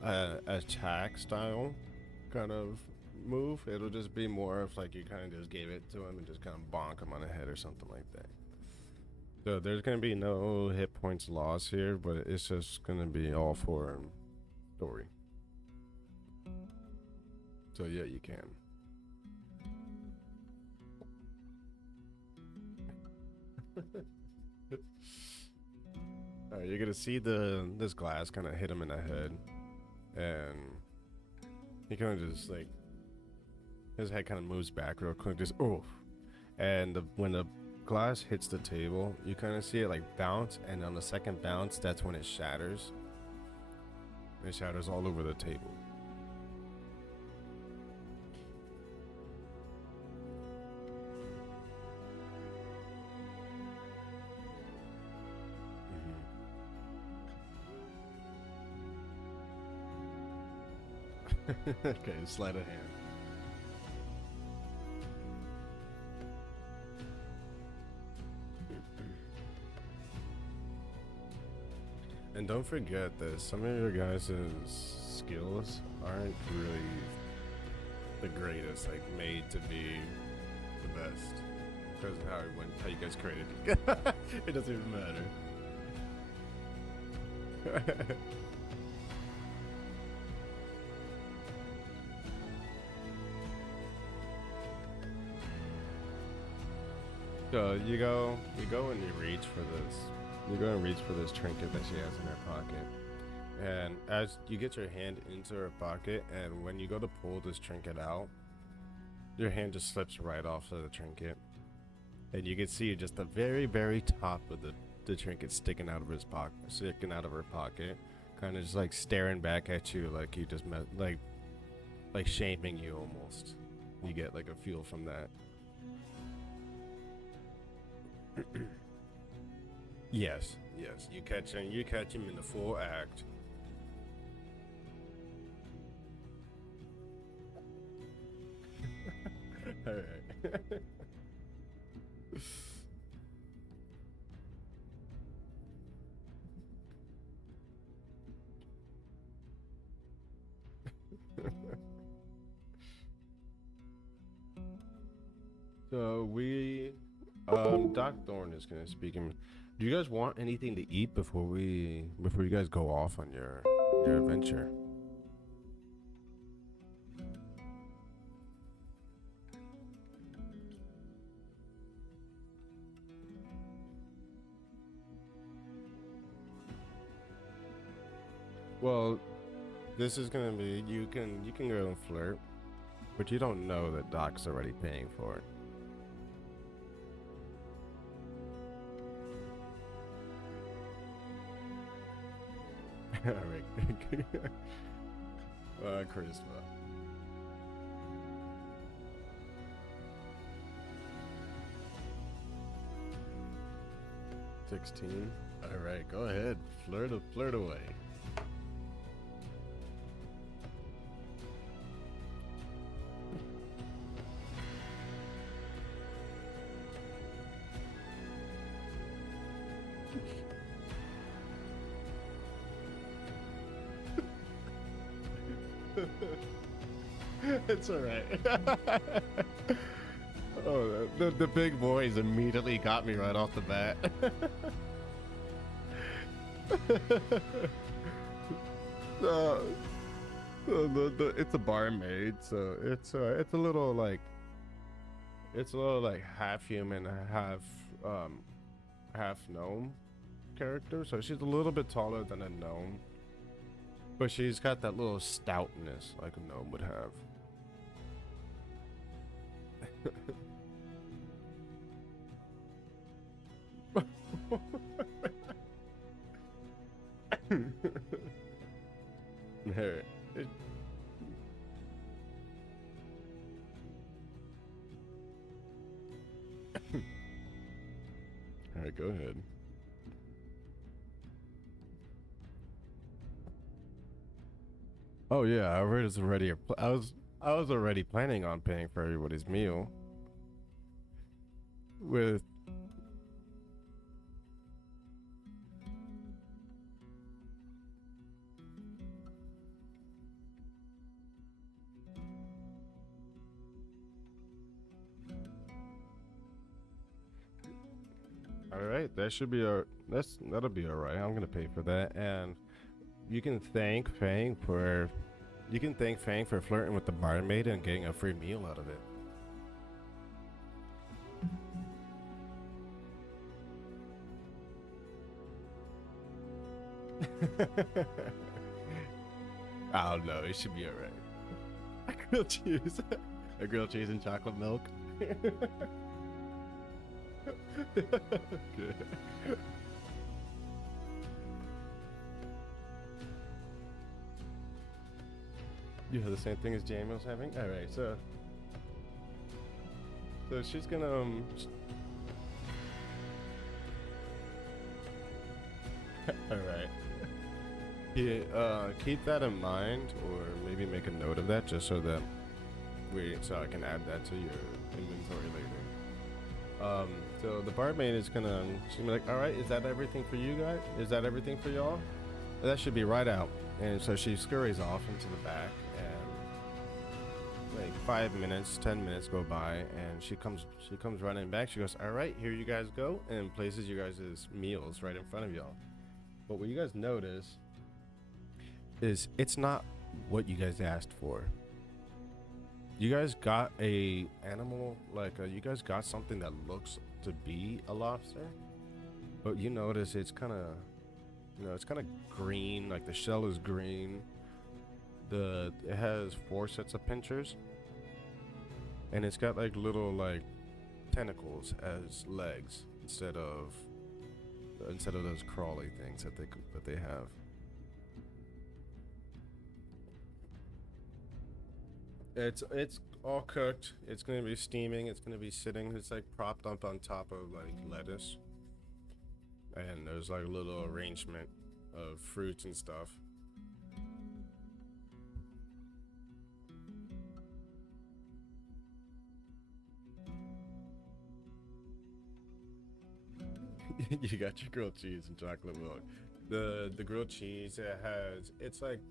an attack style kind of move. It'll just be more of like you kind of just gave it to him and just kind of bonk him on the head or something like that. So there's gonna be no hit points lost here, but it's just gonna be all for story. So yeah, you can. Alright, you're gonna see this glass kind of hit him in the head, and he kind of just like his head kind of moves back real quick, just oof. And when the glass hits the table, you kind of see it like bounce, and on the second bounce, that's when it shatters. It shatters all over the table. Okay, sleight of hand. And don't forget that some of your guys' skills aren't really the greatest, like made to be the best. Because of how you guys created it. It doesn't even matter. So you go and you reach for this. You go and reach for this trinket that she has in her pocket. And as you get your hand into her pocket, and when you go to pull this trinket out, your hand just slips right off of the trinket. And you can see just the very, very top of the trinket sticking out of her pocket, kind of just like staring back at you, like you just met, like shaming you almost. You get like a feel from that. Yes, you catch him in the full act. All right. So Doc Thorne is gonna speak. Do you guys want anything to eat before you guys go off on your adventure? Well, this is gonna be you can go and flirt, but you don't know that Doc's already paying for it. Alright. Charisma. $16. Alright, go ahead. Flirt away. It's alright. Oh, the big boys immediately got me right off the bat. It's a barmaid, so it's a little like half human, half gnome character. So she's a little bit taller than a gnome, but she's got that little stoutness like a gnome would have. There. All right, go ahead. Oh yeah, I was already planning on paying for everybody's meal. With all right, that should be that'll be all right. I'm gonna pay for that, and you can thank Fang for flirting with the barmaid and getting a free meal out of it. I don't know. It should be alright. A grilled cheese and chocolate milk. Good. You have the same thing as Jamie was having. All right, so she's gonna all right. Yeah, keep that in mind, or maybe make a note of that, just so that so I can add that to your inventory later. So the barmaid is gonna, she's gonna be like, all right, is that everything for you guys? Is that everything for y'all? That should be right out. And so she scurries off into the back, and like 5 minutes, 10 minutes go by, and she comes running back. She goes, all right, here you guys go, and places you guys' meals right in front of y'all. But what you guys notice is it's not what you guys asked for. You guys got a animal, you guys got something that looks to be a lobster, but you notice it's kind of, it's kind of green, like the shell is green. It has 4 sets of pinchers, and it's got like little like tentacles as legs instead of those crawly things that they have. It's all cooked. It's gonna be steaming. It's gonna be sitting. It's like propped up on top of like lettuce, and there's like a little arrangement of fruits and stuff. You got your grilled cheese and chocolate milk. The grilled cheese, it's like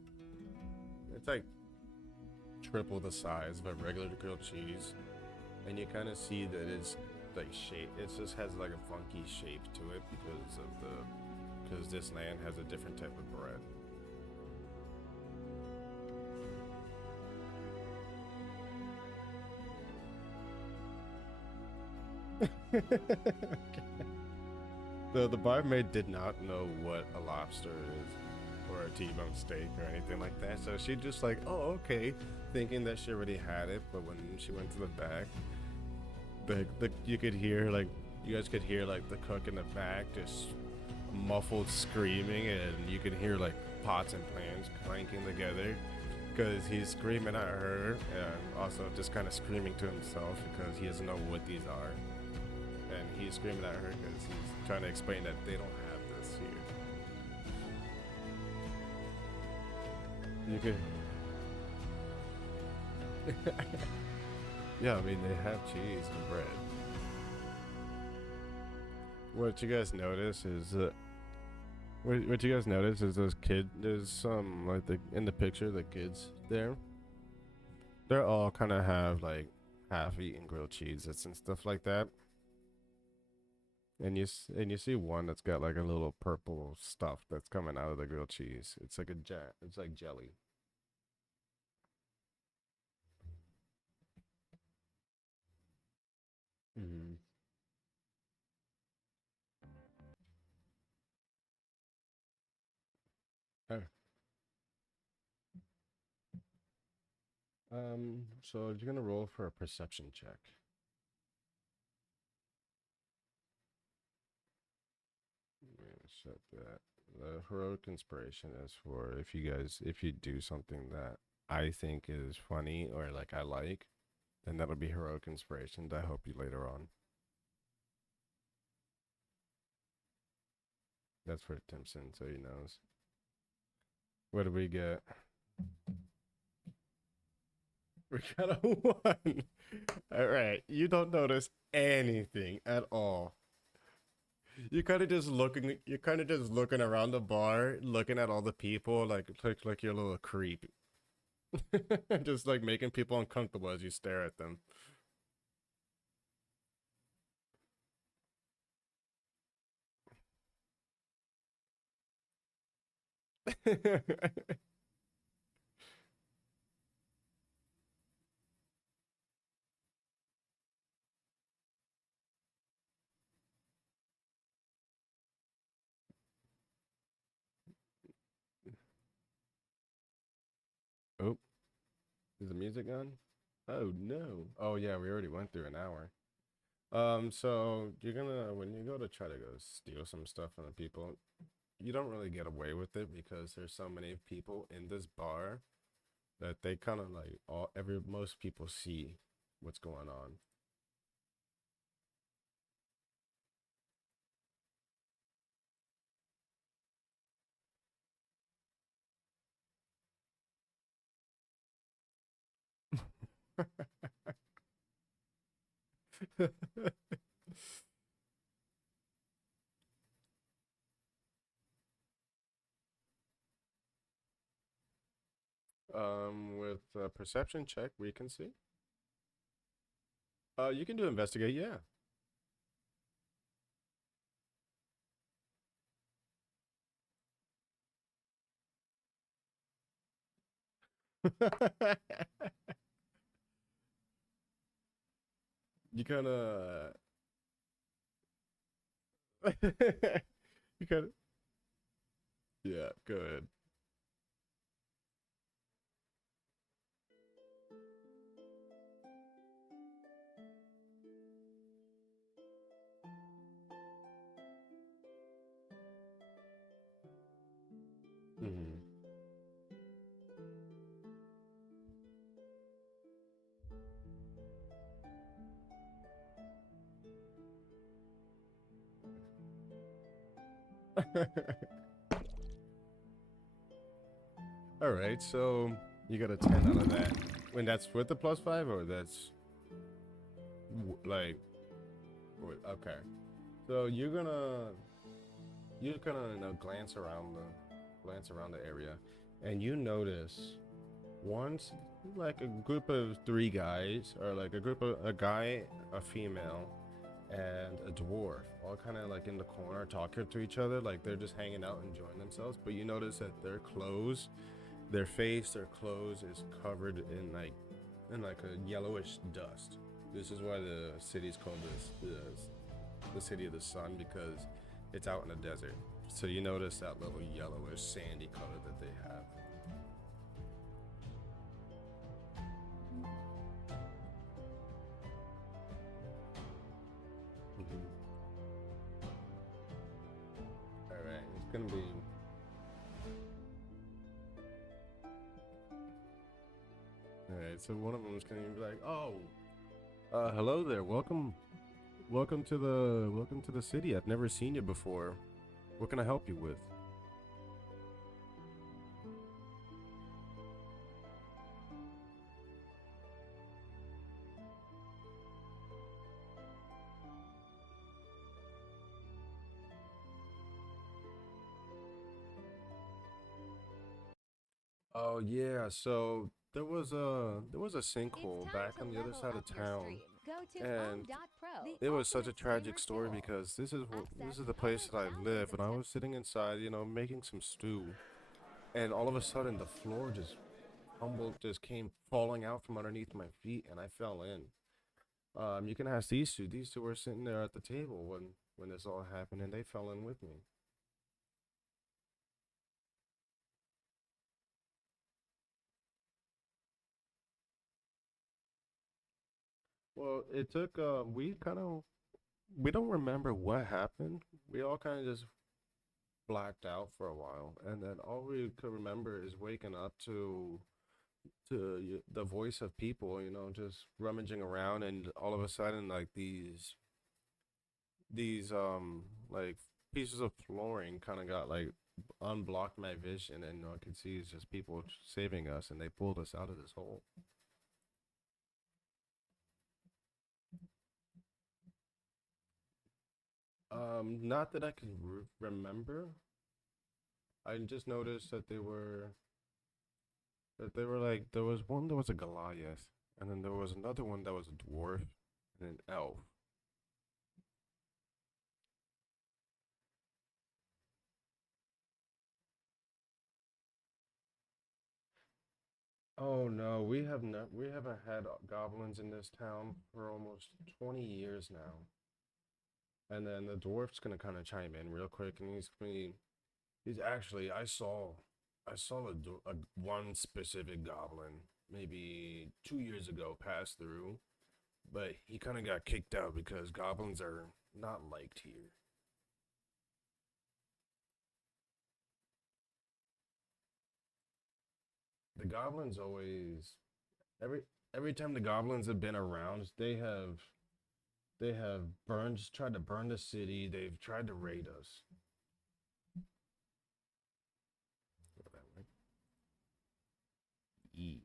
triple the size of a regular grilled cheese, and you kind of see that it's like shape. It just has like a funky shape to it because this land has a different type of bread. The barmaid did not know what a lobster is, or a T-bone steak, or anything like that. So she just like, oh, okay, thinking that she already had it. But when she went to the back, you could hear you guys could hear like the cook in the back just muffled screaming, and you can hear like pots and pans clanking together because he's screaming at her, and also just kind of screaming to himself because he doesn't know what these are. And he's screaming at her because he's trying to explain that they don't have this here. You could. Yeah, I mean, they have cheese and bread. What you guys notice is those kids. There's some in the picture, the kids there. They're all kind of have like half-eaten grilled cheeses and stuff like that. And you see one that's got like a little purple stuff that's coming out of the grilled cheese. It's like it's like jelly. Mm-hmm. Oh. So you're gonna roll for a perception check. Set that. The heroic inspiration is for if you do something that I think is funny or like I like, then that'll be heroic inspiration to help you later on. That's for Timson, so he knows. What do we get? We got a 1. All right, you don't notice anything at all. You're kind of just looking around the bar, looking at all the people, like you're a little creep. Just like making people uncomfortable as you stare at them. Oh, is the music on? Oh no. Oh yeah, we already went through an hour. So you're gonna when you go to try to go steal some stuff from the people, you don't really get away with it because there's so many people in this bar that they kind of like most people see what's going on. With perception check, we can see. You can do investigate, yeah. You kind of, you kind of, yeah, good. Mhm. All right, so you got a 10 out of that. When that's with the +5, or that's like, okay. So you're gonna glance around the area, and you notice once like a group of 3 guys, or like a guy, a female, and a dwarf, all kind of like in the corner talking to each other, like they're just hanging out enjoying themselves. But you notice that their clothes, their clothes is covered in like a yellowish dust. This is why the city's called the city of the sun, because it's out in the desert. So you notice that little yellowish sandy color that they have. Mhm. All right, it's gonna be. All right, so one of them is gonna be like, "Oh, hello there. Welcome to the city. I've never seen you before. What can I help you with?" Oh yeah, so there was a sinkhole back on the other side of town, and it was such a tragic story because this is the place that I live, and I was sitting inside, making some stew, and all of a sudden the floor just came falling out from underneath my feet, and I fell in. You can ask these two. These two were sitting there at the table when this all happened, and they fell in with me. Well, it took we don't remember what happened. We all kind of just blacked out for a while, and then all we could remember is waking up to the voice of people, just rummaging around, and all of a sudden, like these like pieces of flooring kind of got like unblocked my vision, and I could see it's just people saving us, and they pulled us out of this hole. Not that I can remember. I just noticed that they were like, there was one that was a Goliath, and then there was another one that was a dwarf and an elf. Oh no, we haven't had goblins in this town for almost 20 years now. And then the dwarf's gonna kind of chime in real quick, and he's actually, I saw a one specific goblin maybe 2 years ago pass through, but he kind of got kicked out because goblins are not liked here. The goblins always every every time the goblins have been around, they have burned tried to burn the city. They've tried to raid us. Go that way. E.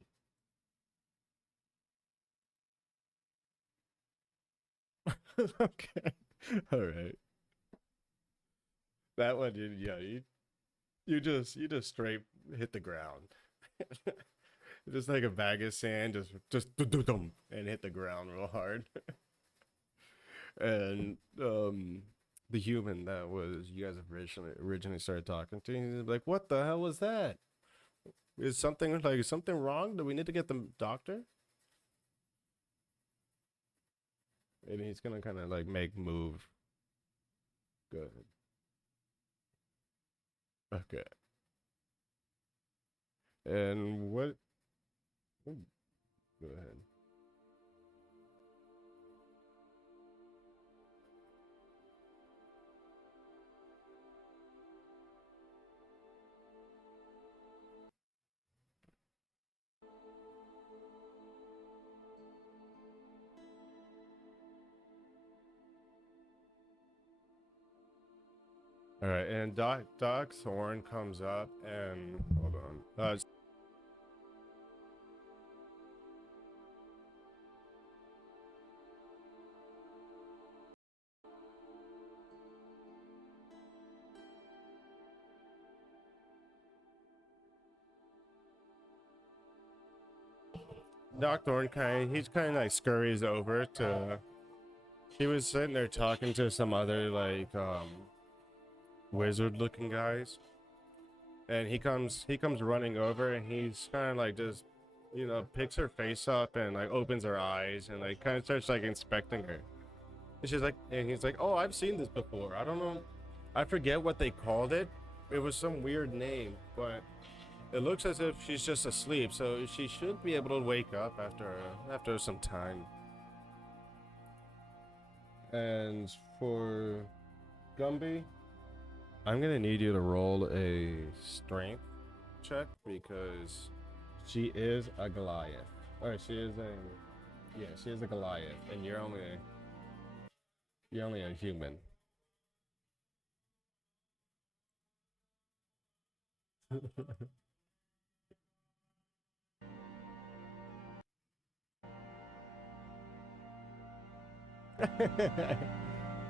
Okay. All right. That one, yeah, you just straight hit the ground. Just like a bag of sand, just dum and hit the ground real hard. And the human that was you guys originally started talking to, he's like, "What the hell was that? Is something wrong? Do we need to get the doctor?" And he's gonna kind of like make move. Good. Okay. And what? Ooh, go ahead. All right, and Doc Thorne comes up and hold on. Doc Thorne he's kind of like scurries over to. He was sitting there talking to some other like wizard looking guys, and he comes running over, and he's kind of like just picks her face up and like opens her eyes and like kind of starts like inspecting her. And she's like, and he's like, "Oh, I've seen this before. I don't know, I forget what they called it. It was some weird name, but it looks as if she's just asleep, so she should be able to wake up after some time." And for Gumby, I'm gonna need you to roll a strength check because she is a Goliath. Or she is a Goliath, and you're only a human.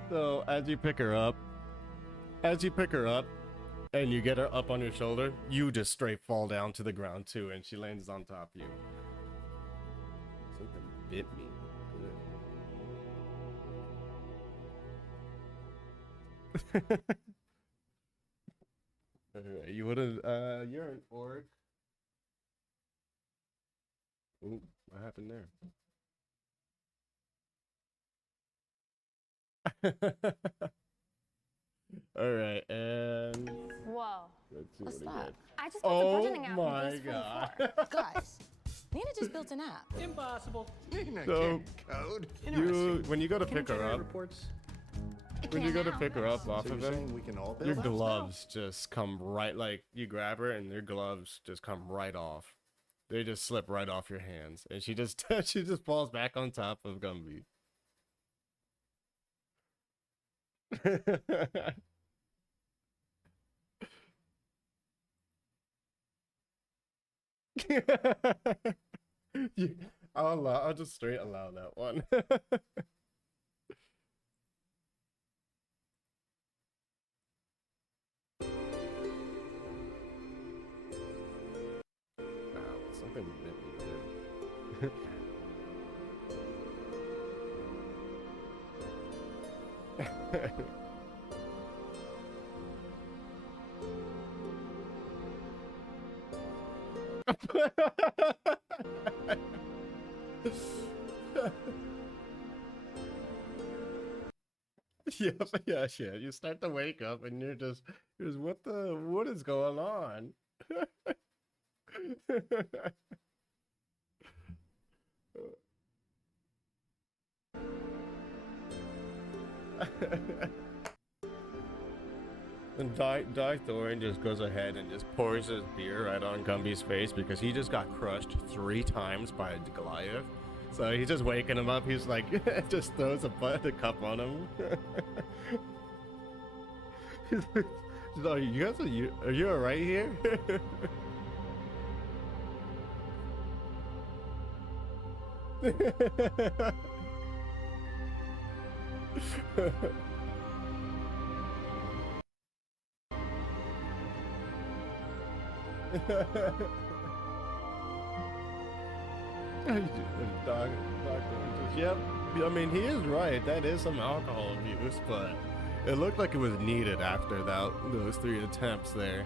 So as you pick her up, and you get her up on your shoulder, you just straight fall down to the ground too, and she lands on top of you. Something bit me. Good. Alright, you would've, you're an orc. Ooh, what happened there? All right, and Whoa. let's see What's what he that? did. I just built a Oh budgeting app my in Boost god! 44. Guys, Nina just built an app. Impossible. So Code. when you go to Can it pick her generate up, reports? It when you can go to now, pick her yes. up off So of you're him, saying we can all build your apps now? gloves just come right, like you grab her and your gloves just come right off. They just slip right off your hands, and she just she just falls back on top of Gumby. I'll just straight allow that one. Ow, something bit me good. Yep, yeah, shit. You start to wake up and you're just what is going on? And Di Thorne just goes ahead and just pours his beer right on Gumby's face because he just got crushed 3 times by a Goliath. So he's just waking him up. He's like, just throws a cup on him. He's like, you guys, are you all right here? Yep. I mean, he is right. That is some alcohol abuse, but it looked like it was needed after those 3 attempts there.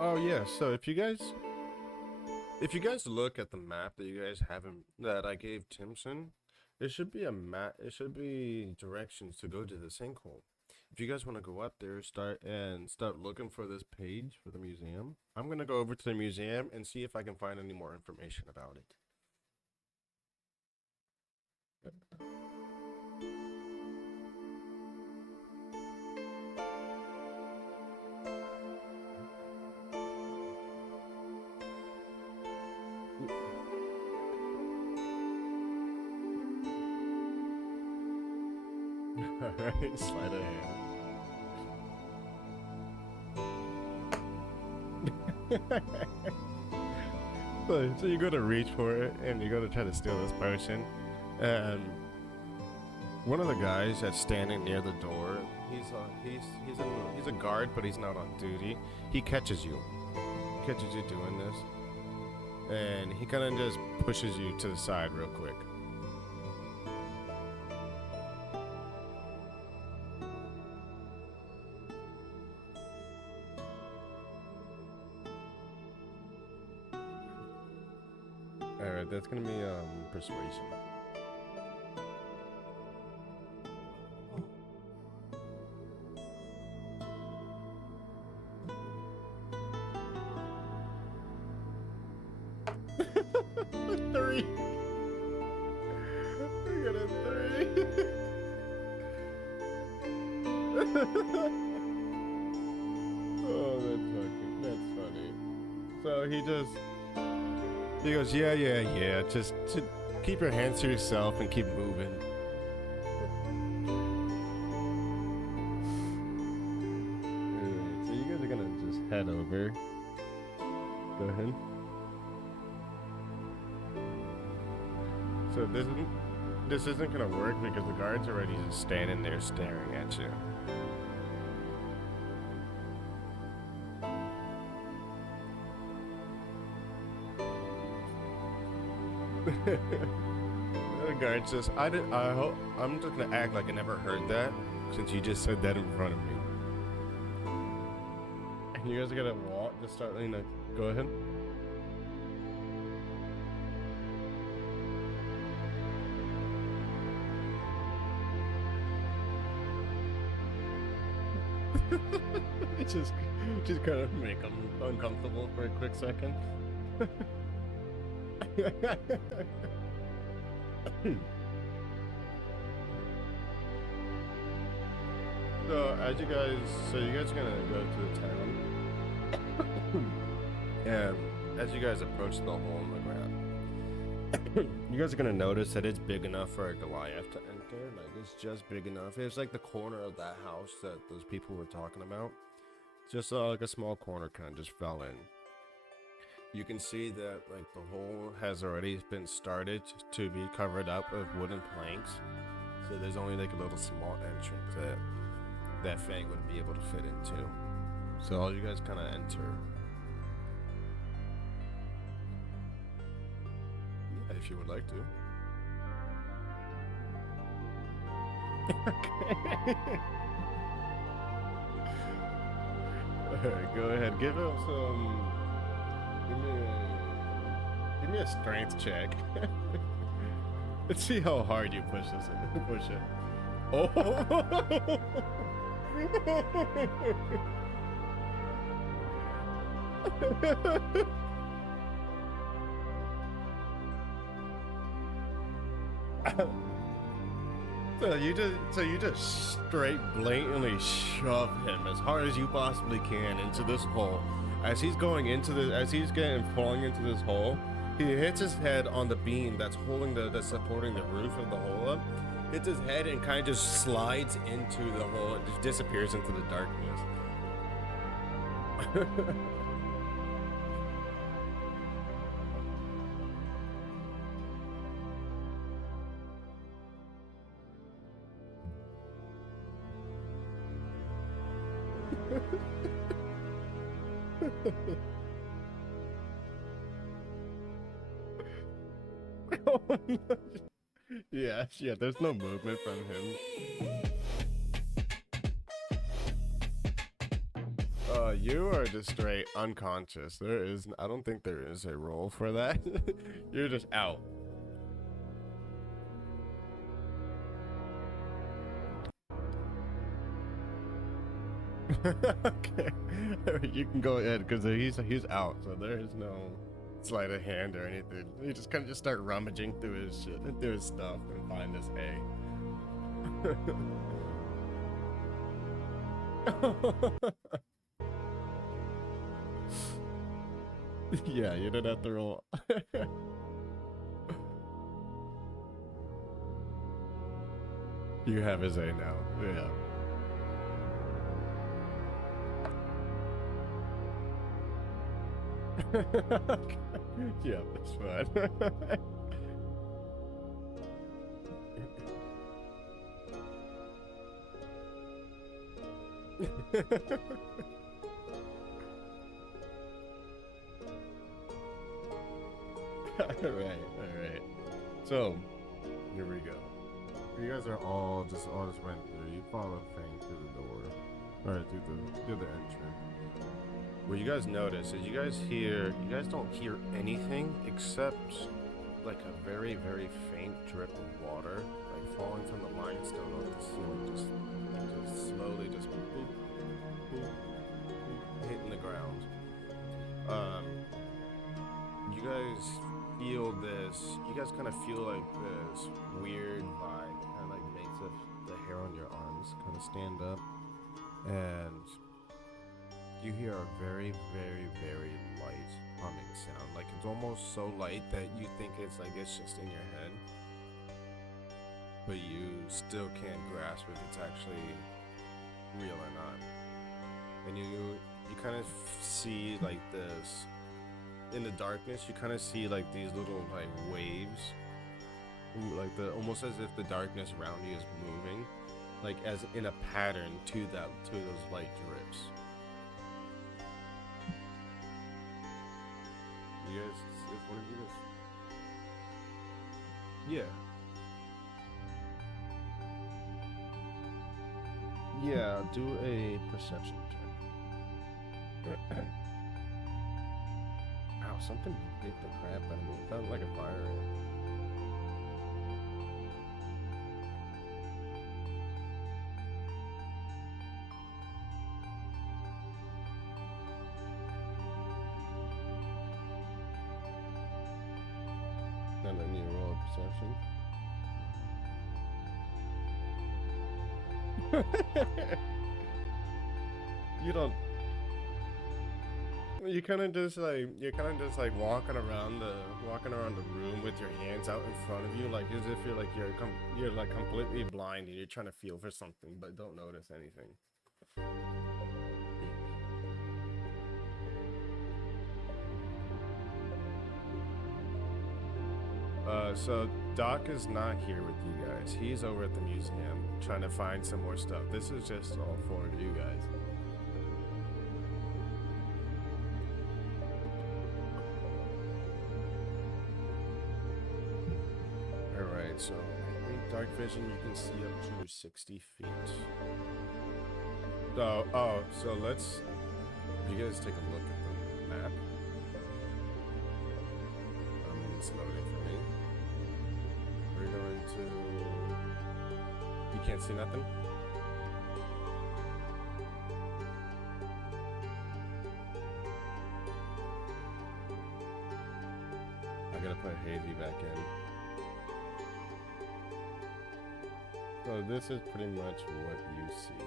Oh yeah, so if you guys look at the map that you guys haven't that I gave Timson, it should be a map. It should be directions to go to the sinkhole. If you guys want to go up there, start looking for this page for the museum. I'm gonna go over to the museum and see if I can find any more information about it. Alright, slide ahead. So you go to reach for it and you go to try to steal this potion, and one of the guys that's standing near the door, he's a guard, but he's not on duty. He catches you doing this, and he kind of just pushes you to the side real quick. Alright, that's gonna be persuasion. Three. I got a 3. Oh, that's funny. So he goes, yeah. Just keep your hands to yourself and keep moving. Alright, so you guys are gonna just head over. Go ahead. So this isn't gonna work because the guard's already just standing there staring at you. The guard says, I'm just gonna act like I never heard that since you just said that in front of me. And you guys are gonna walk, just start, go ahead. just kind of make them uncomfortable for a quick second. So you guys are gonna go to the town, and as you guys approach the hole in the ground, you guys are gonna notice that it's big enough for a Goliath to enter. Like, it's just big enough. It's like the corner of that house that those people were talking about. Just like a small corner kind of just fell in. You can see that like the hole has already been started to be covered up with wooden planks. So there's only like a little small entrance that Fang would be able to fit into. So all you guys kind of enter. Yeah, if you would like to. Okay. Alright, go ahead. Give him some. Give me a strength check. Let's see how hard you push this. Push it. Oh! So you just straight blatantly shove him as hard as you possibly can into this hole. As he's falling into this hole, he hits his head on the beam that's supporting the roof of the hole up, hits his head and kind of just slides into the hole. It just disappears into the darkness. Oh, no. Yeah, there's no movement from him. You are just straight unconscious. I don't think there is a role for that. You're just out. Okay. You can go ahead because he's out, so there is no sleight of hand or anything. You just kind of just start rummaging through his shit, through his stuff, and find this A. Yeah, you didn't have to roll. You have his A now. Yeah. Yeah, that's fine. Alright. So, here we go. You guys are all just went through. You follow Fang through the door. Or through the entrance. What you guys notice is you guys don't hear anything except like a very, very faint drip of water, like falling from the limestone off the ceiling, just slowly just boop, boop, boop, hitting the ground. You guys feel this, you guys kind of feel like this weird vibe that kind of like makes the hair on your arms kind of stand up, and you hear a very, very, very light humming sound. Like it's almost so light that you think it's just in your head, but you still can't grasp if it's actually real or not. And you kind of see like this in the darkness. You kind of see like these little like waves, like almost as if the darkness around you is moving, like as in a pattern to those light drips. You guys, if one of you guys, yeah, do a perception check. Ow, something bit the crap out of me. It felt like a fire ant. And then you roll a perception. You don't. You're kind of just like walking around the room with your hands out in front of you, like as if you're like completely blind and you're trying to feel for something but don't notice anything. So Doc is not here with you guys. He's over at the museum trying to find some more stuff. This is just all four of you guys. Alright, so I think dark vision you can see up to 60 feet. So let's, you guys take a look at the map. It's loading for me. We're going to, you can't see nothing? I gotta put Hazy back in. So this is pretty much what you see.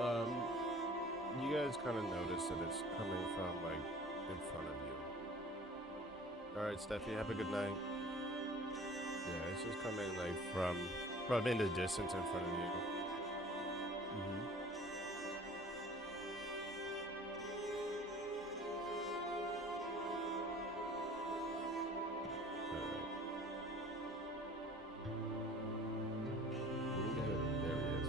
Um, you guys kind of notice that it's coming from like in front of you. All right, Steffi, have a good night. Yeah, it's just coming like from in the distance in front of you. Mm-hmm. There he is.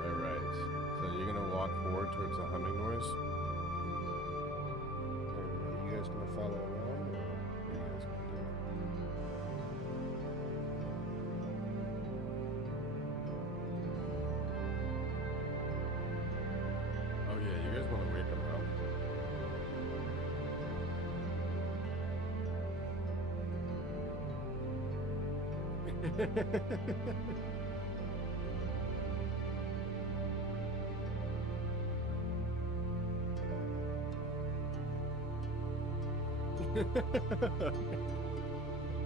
Alright, so you're gonna walk forward towards the humming noise. Are you guys gonna follow along? Or what are you guys gonna do? Oh yeah, you guys wanna wake him up?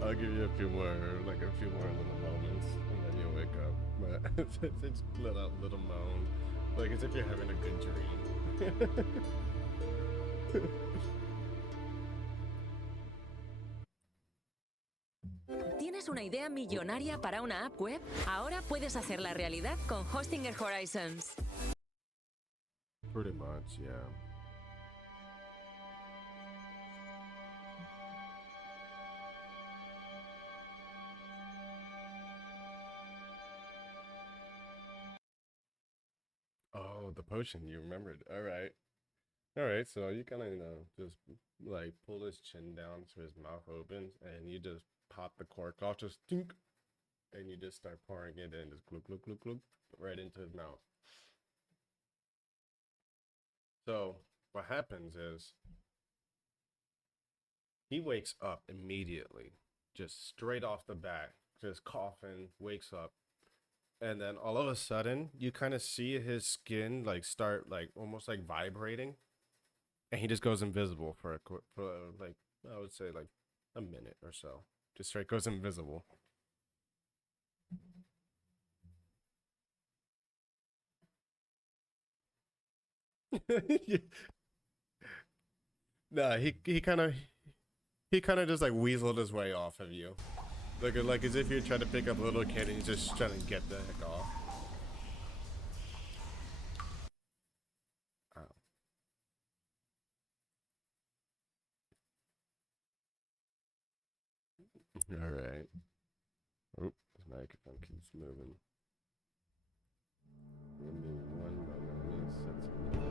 I'll give you a few more little moments, and then you'll wake up. But it's little moan, like as if you're having a good dream. ¿Tienes una idea millonaria para una app web? Ahora puedes hacerla realidad con Hostinger Horizons. Pretty much, yeah. Oh, the potion, you remembered. All right. All right, so you kind of, just like pull his chin down so his mouth opens, and you just pop the cork off, just dink, and you just start pouring it in, just glug, glug, glug, glug, right into his mouth. So what happens is he wakes up immediately, just straight off the bat, just coughing, wakes up. And then all of a sudden, you kind of see his skin like start like almost like vibrating, and he just goes invisible for like I would say like a minute or so. Just straight goes invisible. Nah, he kind of just like weaseled his way off of you. Like as if you're trying to pick up a little kid and he's just trying to get the heck off. Oh. All right. Oh, this microphone keeps moving. Give me one moment. Let me set something up.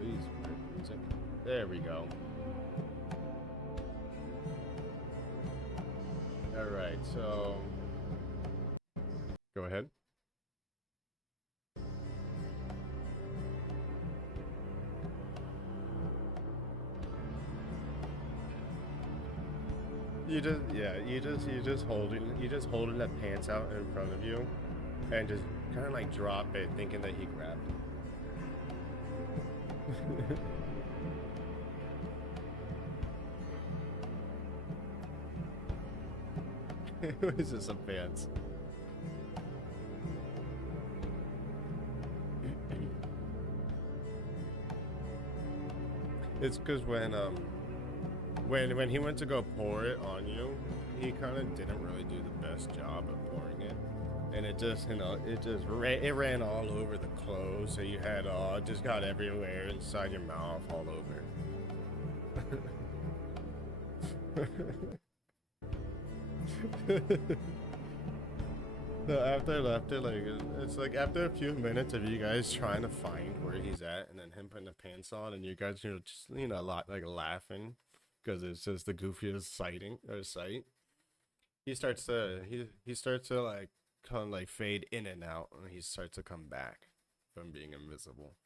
Please, wait a second. There we go. All right, so go ahead. You just holding that pants out in front of you, and just kind of like drop it, thinking that he grabbed it. It was just some pants. It's because when he went to go pour it on you, he kind of didn't really do the best job of pouring it, and it just it ran all over the clothes, so you had it just got everywhere inside your mouth, all over. So after like it's like after a few minutes of you guys trying to find where he's at, and then him putting the pants on, and you guys just a lot like laughing because it's just the goofiest sight. He starts to like kind of like fade in and out, and he starts to come back from being invisible.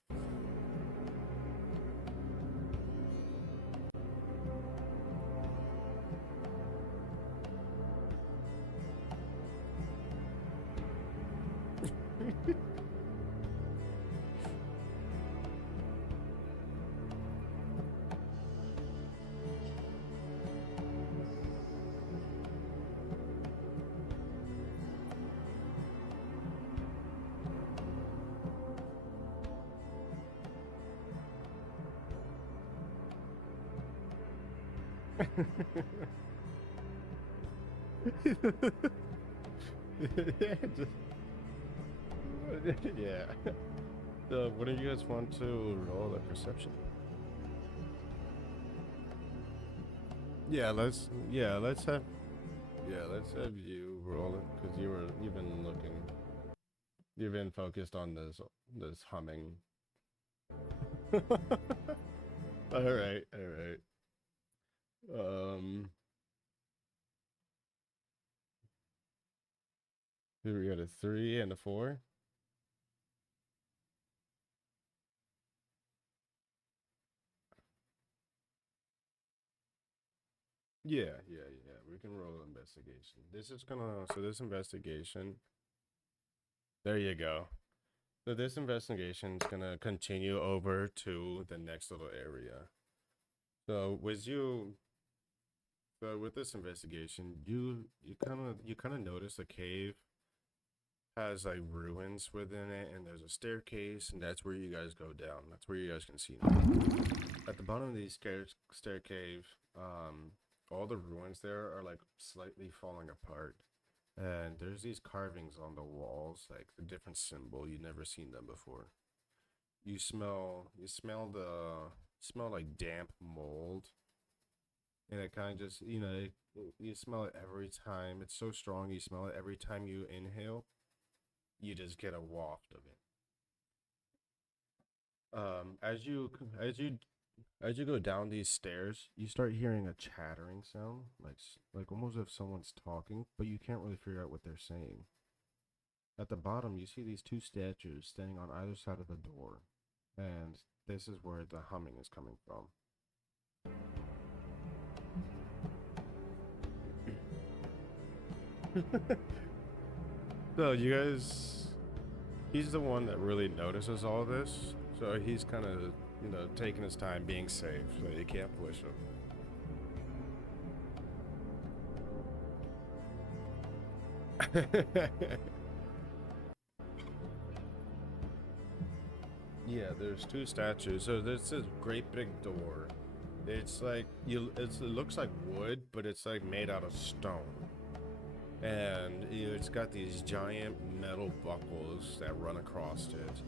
Yeah, just, yeah. So, what do you guys want to roll a perception? Let's have you roll it because you've been focused on this humming. All right. Here we got a 3 and a 4. Yeah. We can roll investigation. This investigation. There you go. So this investigation is gonna continue over to the next little area. So with this investigation, you kind of notice a cave has like ruins within it, and there's a staircase, and that's where you guys go down. That's where you guys can see now. At the bottom of these stair cave, all the ruins there are like slightly falling apart, and there's these carvings on the walls, like a different symbol. You've never seen them before. You smell like damp mold, and it kind of just you smell it every time. It's so strong, you smell it every time you inhale. You just get a waft of it. As you go down these stairs, you start hearing a chattering sound, like almost if someone's talking, but you can't really figure out what they're saying. At the bottom, you see these 2 statues standing on either side of the door, and this is where the humming is coming from. So you guys, he's the one that really notices all this, so he's kind of taking his time being safe, so you can't push him. Yeah, there's 2 statues. So there's this great big door. It's like it looks like wood, but it's like made out of stone. And it's got these giant metal buckles that run across it.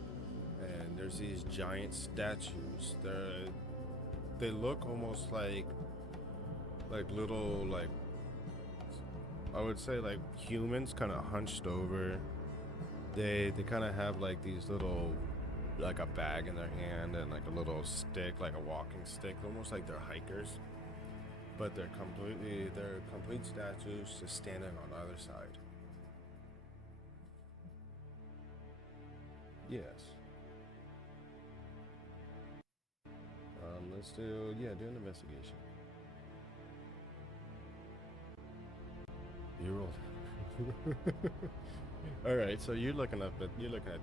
And there's these giant statues. They look almost like little, like, I would say like humans kind of hunched over. They kind of have like these little, like a bag in their hand and like a little stick, like a walking stick, almost like they're hikers. But they're complete statues just standing on either side. Yes. Let's do an investigation. You rolled. All right, so you're looking at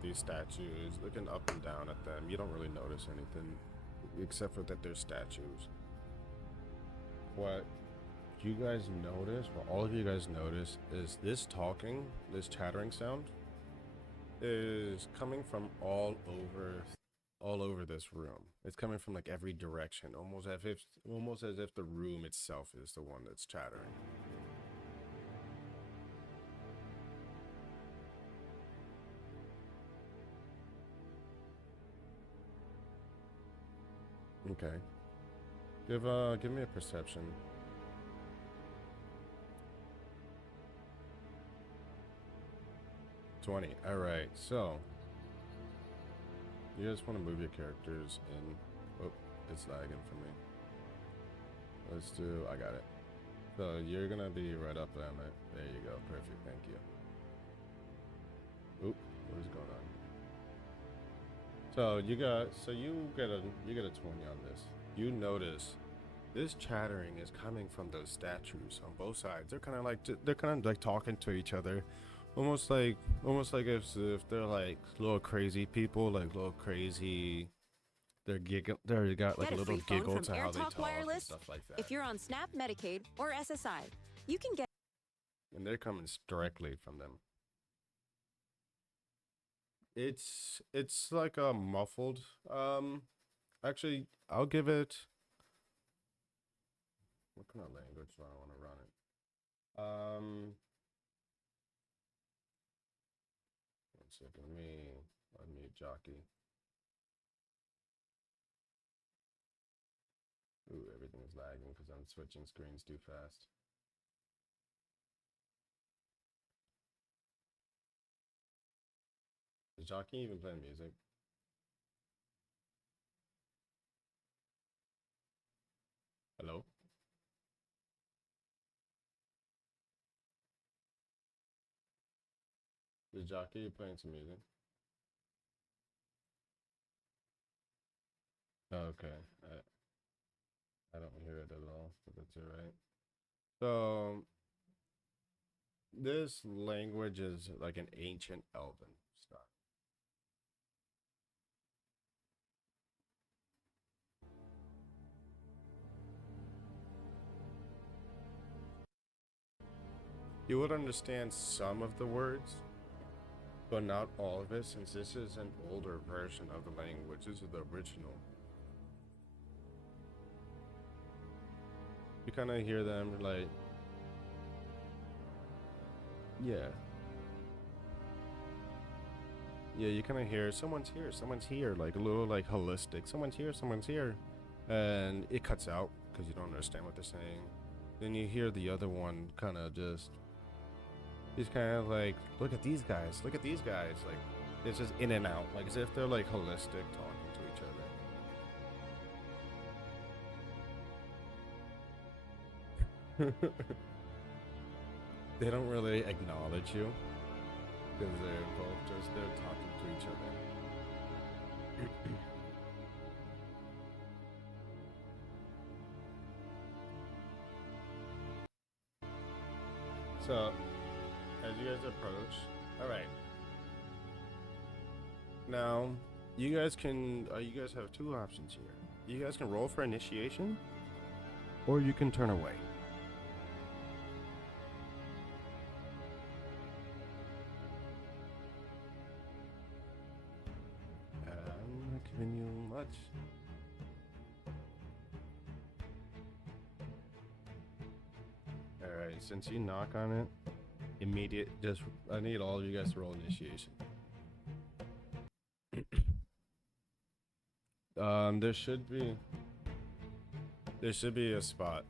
these statues, looking up and down at them. You don't really notice anything except for that they're statues. What you guys notice, what all of you guys notice, is this chattering sound is coming from all over this room. It's coming from like every direction, almost as if the room itself is the one that's chattering. Okay. Give me a perception. $20. All right. So you just want to move your characters in. Oh, it's lagging for me. I got it. So you're gonna be right up on it. There you go. Perfect. Thank you. Oop, what is going on? So you get a 20 on this. You notice this chattering is coming from those statues on both sides. They're kind of like talking to each other, almost like if they're like little crazy people, like little crazy. They got like Get a little free phone giggle from to how they AirTalk talk Wireless and stuff like that. If you're on SNAP, Medicaid, or SSI, you can get. And they're coming directly from them. It's like a muffled. Actually, I'll give it. What Not language, so I don't want to run it. One second, let me unmute Jockey. Ooh, everything is lagging because I'm switching screens too fast. Is Jockey even playing music? Hello? Is Jockey playing some music? Okay. I don't hear it at all, but that's alright. So this language is like an ancient Elven style. You would understand some of the words, but not all of it, since this is an older version of the language. This is the original. You kind of hear them like, yeah. Yeah, you kind of hear someone's here, like a little like holistic. Someone's here. And it cuts out because you don't understand what they're saying. Then you hear the other one kind of just, he's kind of like, look at these guys. Like, it's just in and out, like as if they're like holistic talking to each other. They don't really acknowledge you because they're both just they're talking to each other. So, as you guys approach, all right. Now, you guys have two options here. You guys can roll for initiation, or you can turn away. I'm not giving you much. Alright, since you knock on it, I need all of you guys to roll initiation. There should be a spot.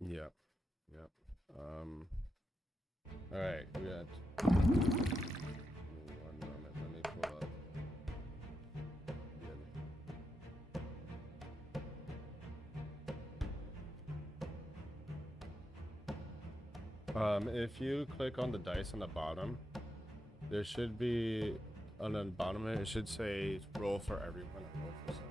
Yep. All right, we got. One moment, let me pull up. If you click on the dice on the bottom, there should be on the bottom it should say roll for everyone and roll for some.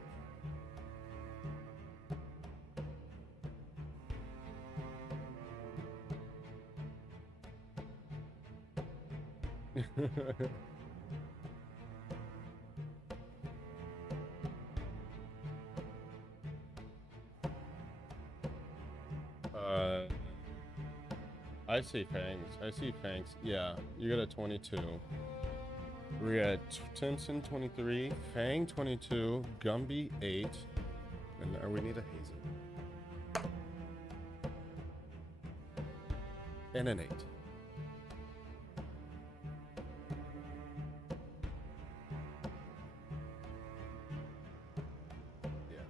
I see Fangs. Yeah, you got a 22. We got Timson 23, Fang 22, Gumby 8, and we need a Hazel. And an 8. Yeah.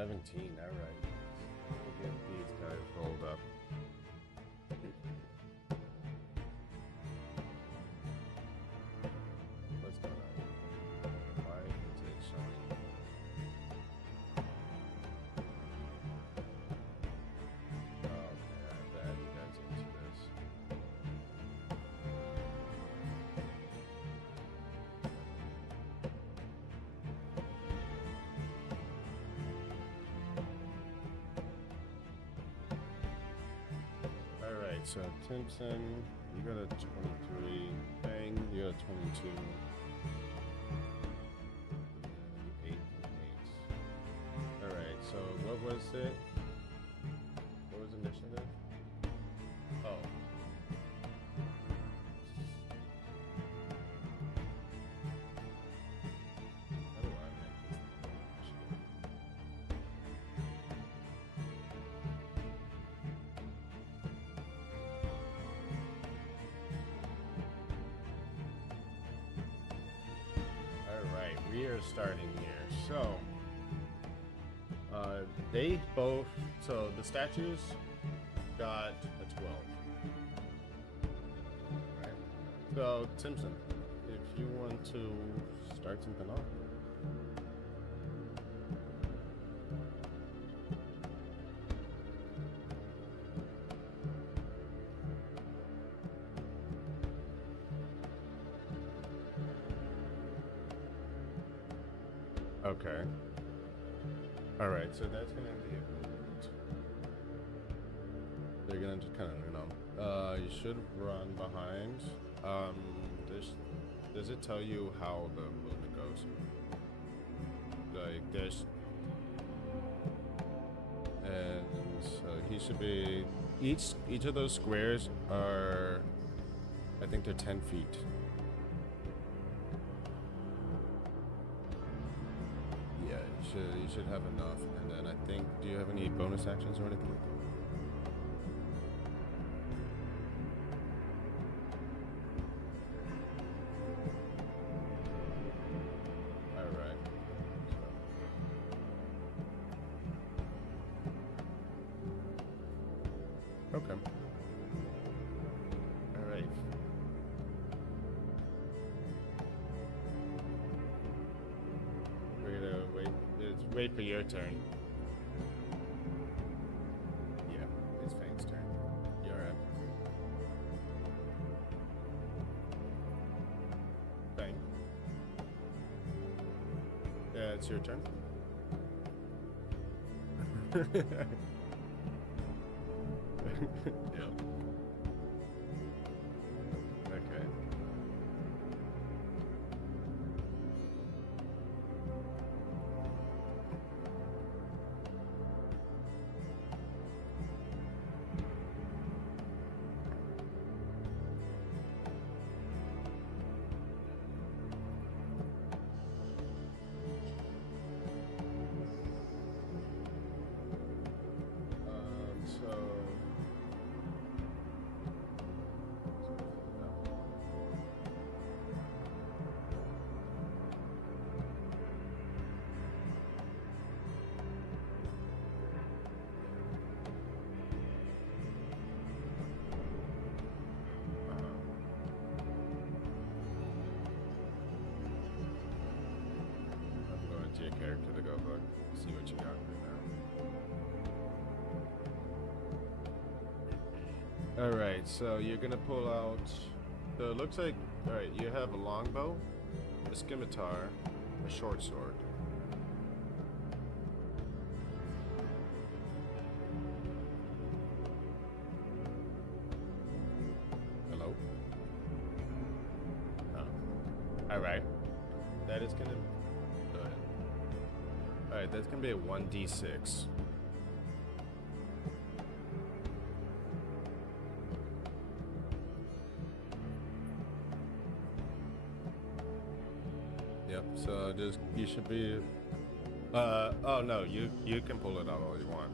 All right. We'll get these guys rolled up. What's going on? Why is it? Alright, so Timpson, you got a 23. Bang, you got a 22. And 8 and 8. Alright, so what was it? What was initiative? Oh. How do I make this initiative? Alright, we are starting here. So, they both, so the statues got a 12. Right. So, Simpson, if you want to start something off. Okay. All right, so that's gonna be it. They're gonna just kind of, you should run behind. Does it tell you how the movement goes? Like this, and so he should be. Each of those squares are, I think they're 10 feet. Yeah, you should have enough. And then I think, do you have any bonus actions or anything like that? All right. Okay. All right. We're gonna wait for your turn. Yeah, it's Fane's turn. You're up. Fane. Yeah, it's your turn. Yep. Okay. So I'm going to your character to go look, see what you got right now. Alright, so you're gonna pull out. So it looks like, alright, you have a longbow, a scimitar, a short sword. Hello? Oh. Alright. That is gonna. Go ahead. Alright, that's gonna be a 1d6. Yep, so just, you should be, oh no, you can pull it out all you want.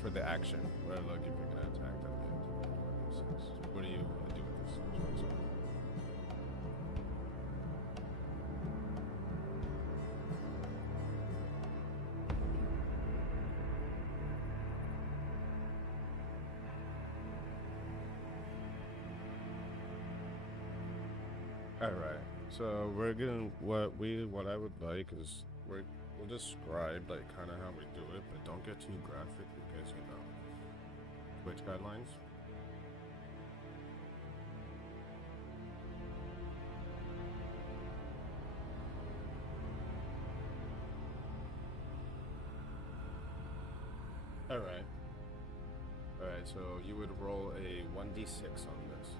For the action, where look, if you're gonna attack them. What do you want to do with this? All right. So we're gonna what I would like is we'll describe like kind of how we do it, but don't get too graphic because Twitch guidelines. All right. so you would roll a 1d6 on this.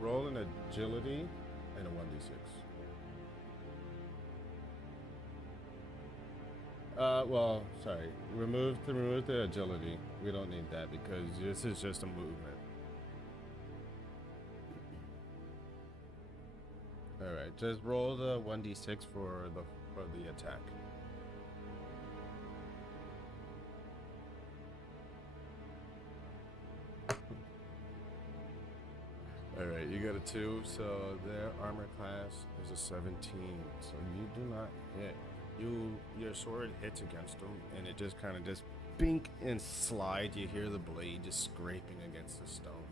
Roll an agility and a 1d6. Well, sorry. Remove the agility. We don't need that because this is just a movement. All right, just roll the 1d6 for the attack. All right, you got a 2, so their armor class is a 17, so you do not hit. Your sword hits against them, and it just kind of just bink and slide. You hear the blade just scraping against the stone.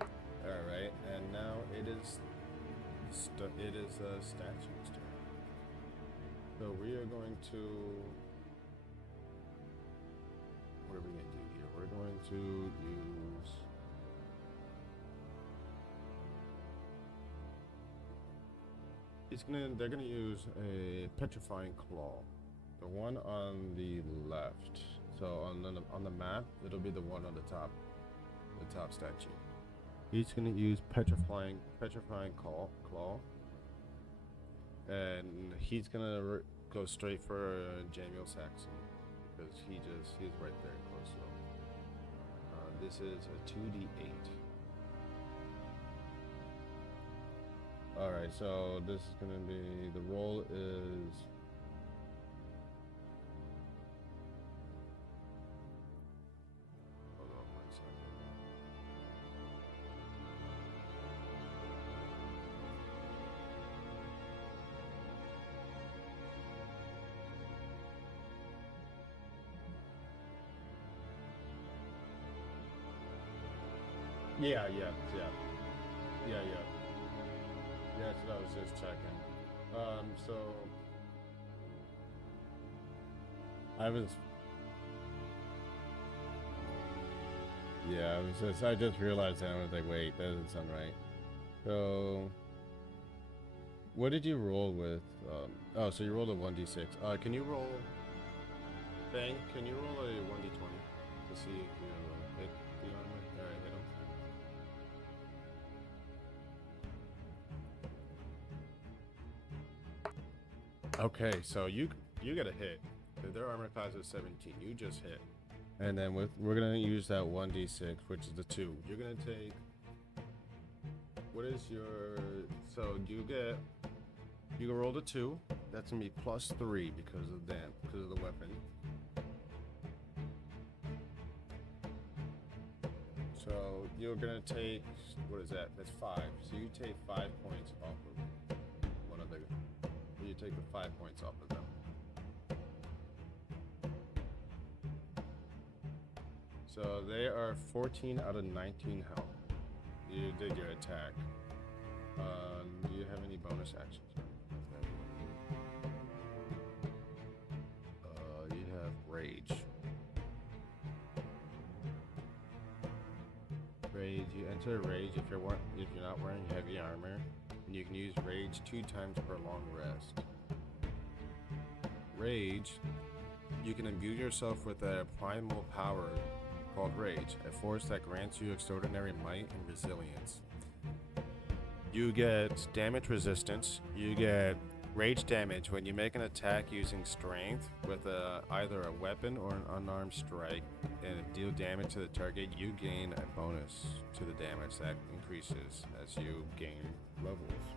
All right, and now it is a statue's turn. So we are going to. What are we going to do here? We're going to use. They're gonna use a petrifying claw, the one on the left. So on the map, it'll be the one on the top statue. He's gonna use petrifying claw, and he's gonna go straight for Jamiel Saxon because he's right there close to him. This is a 2d8. Alright, so this is gonna be, the roll is hold on 1 second. Yeah. Yeah, that's what I was just checking. So I just realized that. I was like, wait, that doesn't sound right. So what did you roll with? Oh, so you rolled a 1d6. Can you roll, Bang, can you roll a 1d20 to see if you hit the armor? Alright, hit him. Okay, so you get a hit. Their armor class is 17. You just hit. And then we're gonna use that 1d6, which is the 2. You're gonna take. What is your? So you can roll the 2. That's gonna be +3 because of the weapon. So you're gonna take, what is that? That's 5. So you take 5 points off of one of the. You take the 5 points off of them. So they are 14 out of 19 health. You did your attack. Do you have any bonus actions? You have rage. Rage. You enter rage if you're not wearing heavy armor, and you can use rage 2 times per long rest. Rage. You can imbue yourself with a primal power called Rage, a force that grants you extraordinary might and resilience. You get damage resistance. You get rage damage when you make an attack using strength with either a weapon or an unarmed strike and deal damage to the target. You gain a bonus to the damage that increases as you gain levels.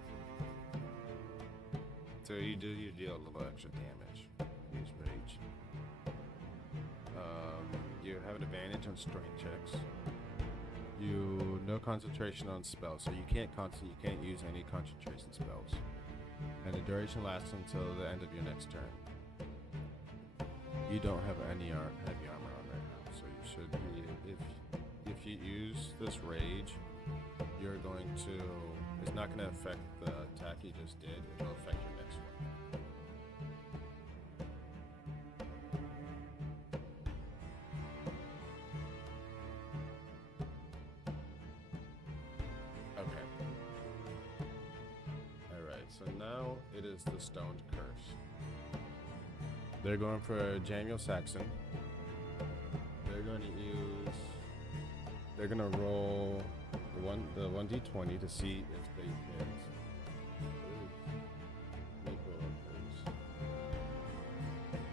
So you deal a little extra damage. Use rage. You have an advantage on strength checks. No concentration on spells, so you can't use any concentration spells. And the duration lasts until the end of your next turn. You don't have any heavy armor on right now, so you should be. If you use this rage, it's not going to affect the attack you just did. It'll affect your next one. So now it is the Stoned Curse. They're going for Jamiel Saxon. They're they're going to use. They're gonna roll the 1d20 to see if they hit. Ooh.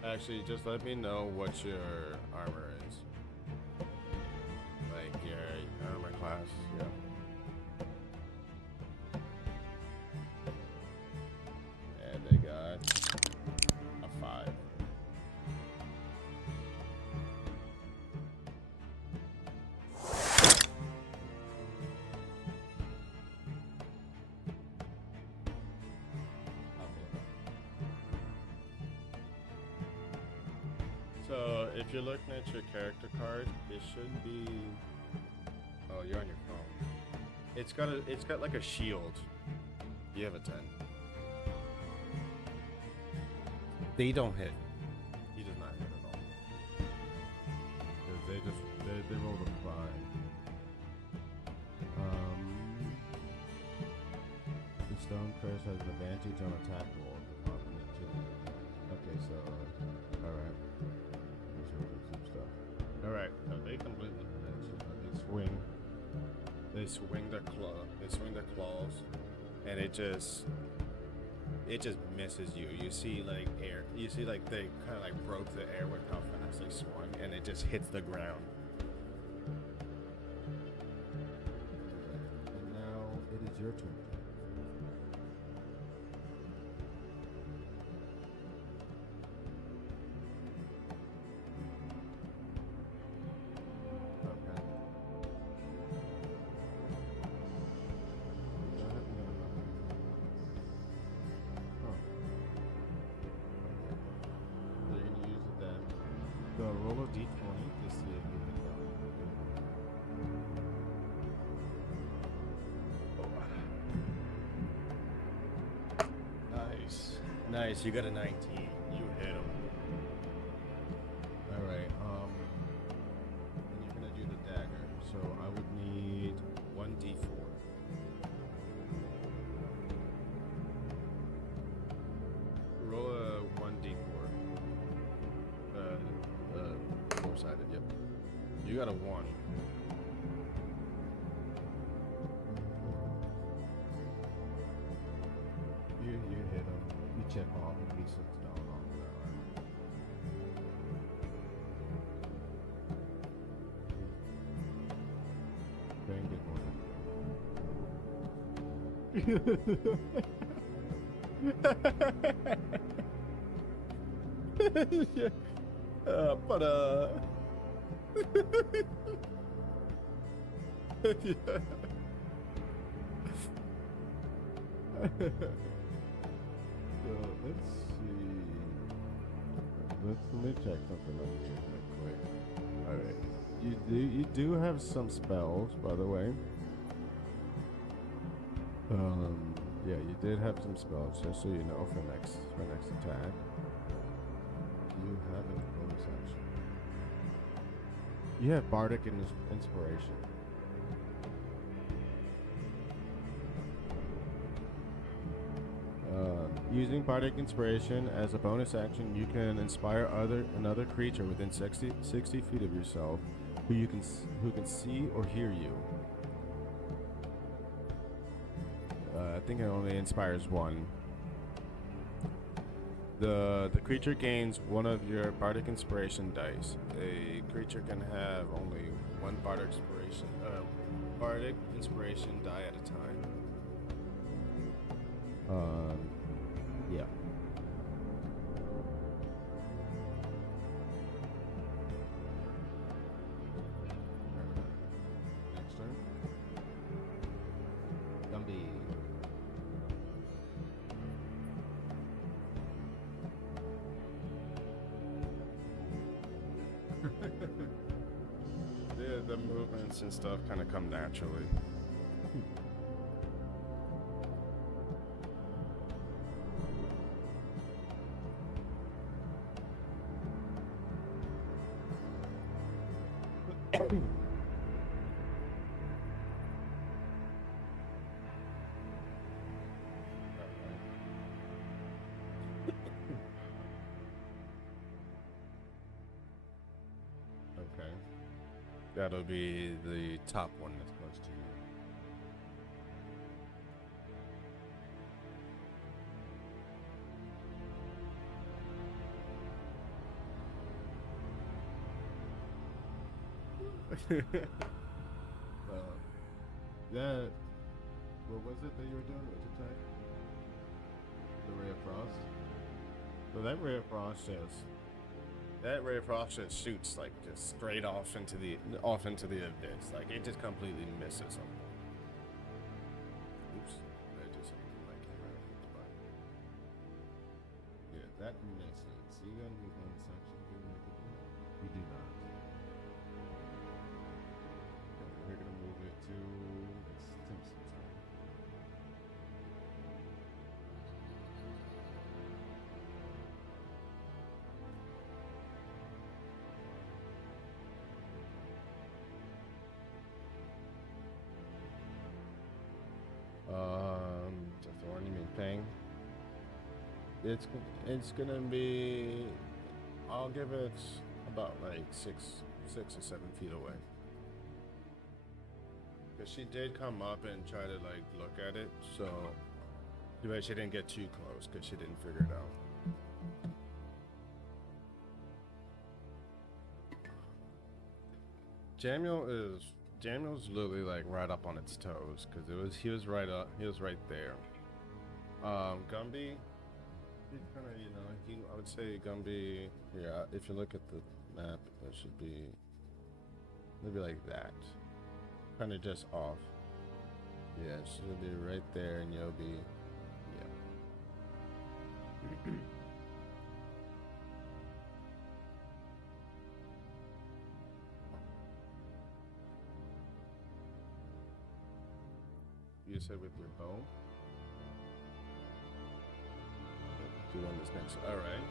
Actually, just let me know what your armor is. Like your armor class, yeah. And they got a 5. So if you're looking at your character card, it should be. Oh, you're on your phone. It's got like a shield. You have a 10. They don't hit. He does not hit at all. 'Cause they rolled a 5. The stone curse has an advantage on attack roll. Okay, so alright. All right, no, they completely they swing their claws, and it just misses you. You see like air. You see like they kind of like broke the air with how fast they swung, and it just hits the ground. And now it is your turn. Roll a d20 to see if you hit that. Nice. Nice, you got a 19. You hit him. Alright, and you're gonna do the dagger. So I would need 1d4. Roll a 1d4. Four-sided, yep. You got a 1. You hit him. You chip off and he sits down off that. Very good one. But yeah. So let's see. Let me check something on you real quick. All right, you do have some spells, by the way. Yeah, you did have some spells, just so you know, for next attack. You have a bonus action. You have Bardic Inspiration. Using Bardic Inspiration as a bonus action, you can inspire another creature within 60 feet of yourself, who can see or hear you. I think it only inspires one. The creature gains one of your Bardic Inspiration dice. A creature can have only one Bardic Inspiration die at a time. Yeah. Next turn. Gumby. The movements and stuff kind of come naturally. Okay. That'll be the top one that's close to you. That, what was it that you were doing? What you type? The ray of frost. So that ray of frost just shoots like just straight off into the abyss. Like it just completely misses them. Oops, I did something like that right off the button. Yeah, that misses. See that in the section? We do not. Okay, we're gonna move it to Simpsons. The thorn, you mean Pang? It's gonna be. I'll give it about like 6 or 7 feet away. Cause she did come up and try to like look at it, so but she didn't get too close because she didn't figure it out. Jamil's literally like right up on its toes because he was right there. Gumby, he's kind of I would say Gumby. Yeah, if you look at the map, it should be maybe like that, kind of just off. Yeah, it should be right there, and you'll be yeah. You said with your bow? Do one this next. Alright.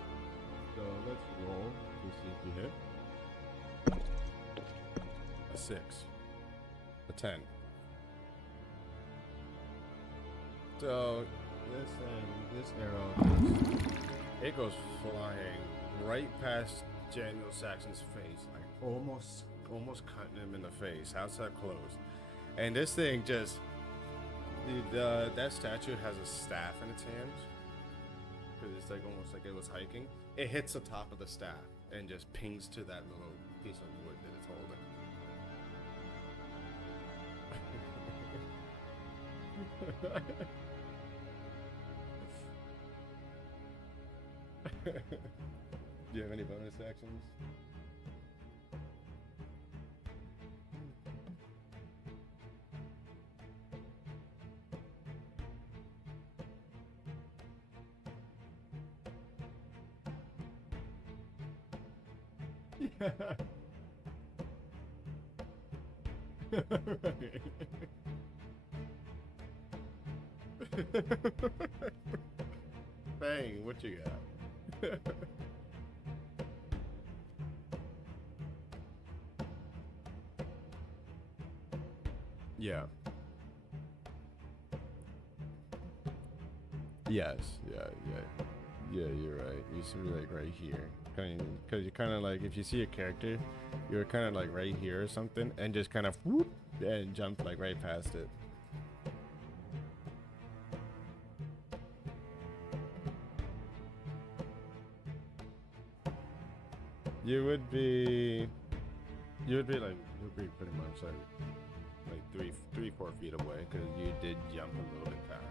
So let's roll to see if you hit. A 6. A 10. So this arrow it goes flying right past Daniel Saxon's face, like almost cutting him in the face. How's that close? And this thing just that statue has a staff in its hand because it's like almost like it was hiking. It hits the top of the staff and just pings to that little piece of wood that it's holding. Do you have any bonus actions? Yeah. Bang, what you got? Yeah. Yes. Yeah, you're right. You should be like right here. Because you're kind of like, if you see a character, you're kind of like right here or something, and just kind of whoop and jump like right past it. You would be pretty much like 3-4 feet away because you did jump a little bit fast.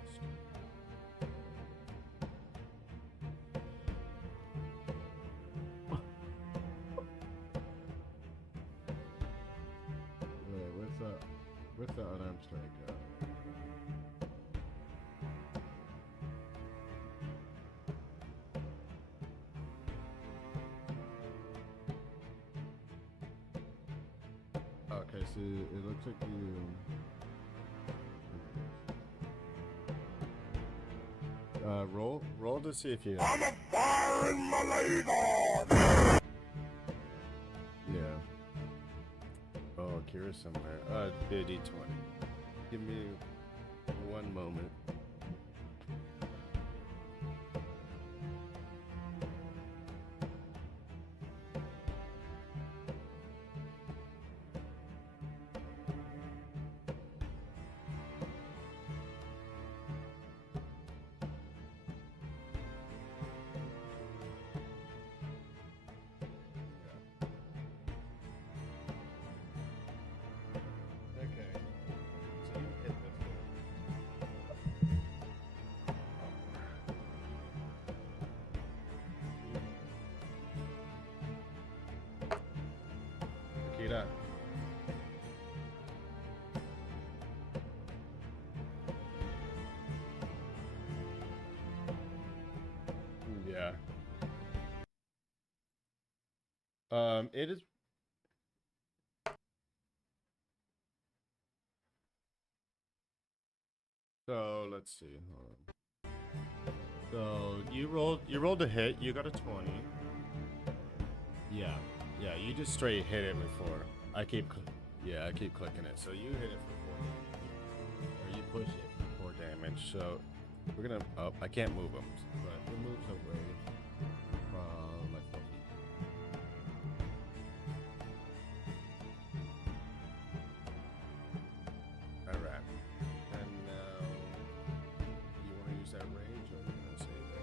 Wait, what's the unarmed strike? Okay, so it looks like you roll to see if you. I'm a fire in my leg. Yeah. Oh, Kira's somewhere. Do a D20. Give me one moment. It is. So let's see. Hold on. So you rolled a hit. You got a 20. Yeah, yeah. You just straight hit it before. I keep clicking it. So you hit it for 4 damage, or you push it for 4 damage. So we're gonna. Oh, I can't move him, but he moves away from like 4 feet. All right. And now you want to use that range, or you gonna save it?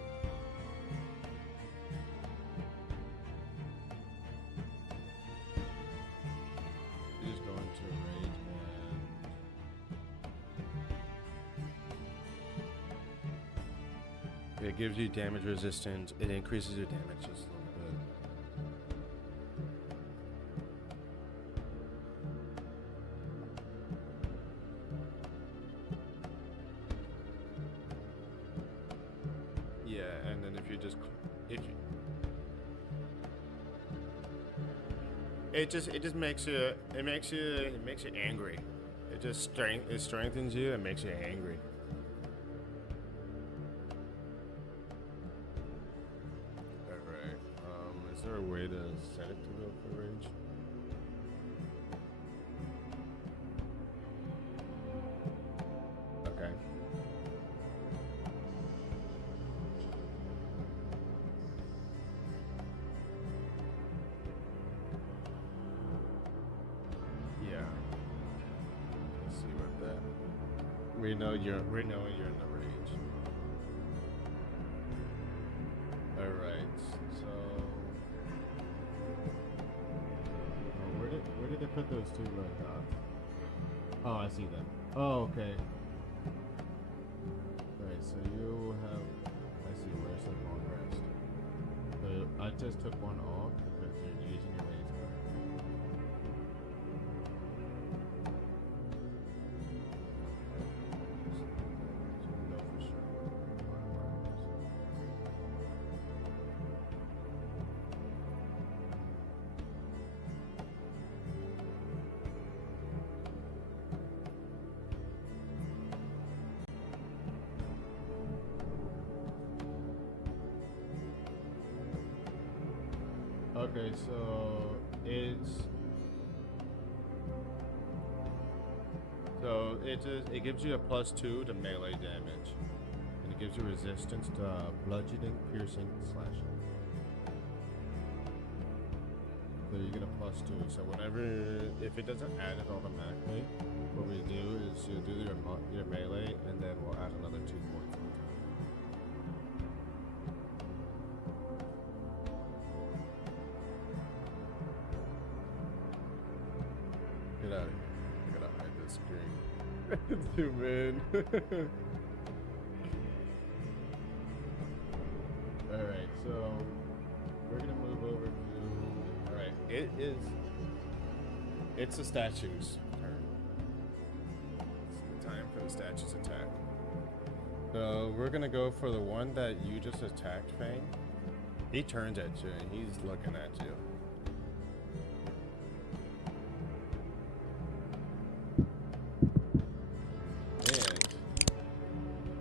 You just go into a range and it gives you damage resistance. It increases your damage just a little bit. Yeah, and then if you just it just makes you angry. It strengthens you and makes you angry. Alright. Is there a way to set it to go for range? Okay. Yeah. Let's see what that. We know you're in the range. Alright, so where did they put those 2 red dots? Oh, I see them. Oh, okay. Alright, so you have, I see where's the long rest. So I just took one off because you're using your range card. So we know for sure what markers. Okay, so it gives you a +2 to melee damage, and it gives you resistance to bludgeoning, piercing, slashing. So you get a +2. So if it doesn't add it automatically, what we do is you do your melee, and then we'll add another 2 points on top. Get out of here. I gotta hide this screen. Zoom in. Alright, so we're gonna move over to. Alright, it's the statue's turn. It's time for the statue's attack. So we're gonna go for the one that you just attacked, Fang. He turns at you and he's looking at you.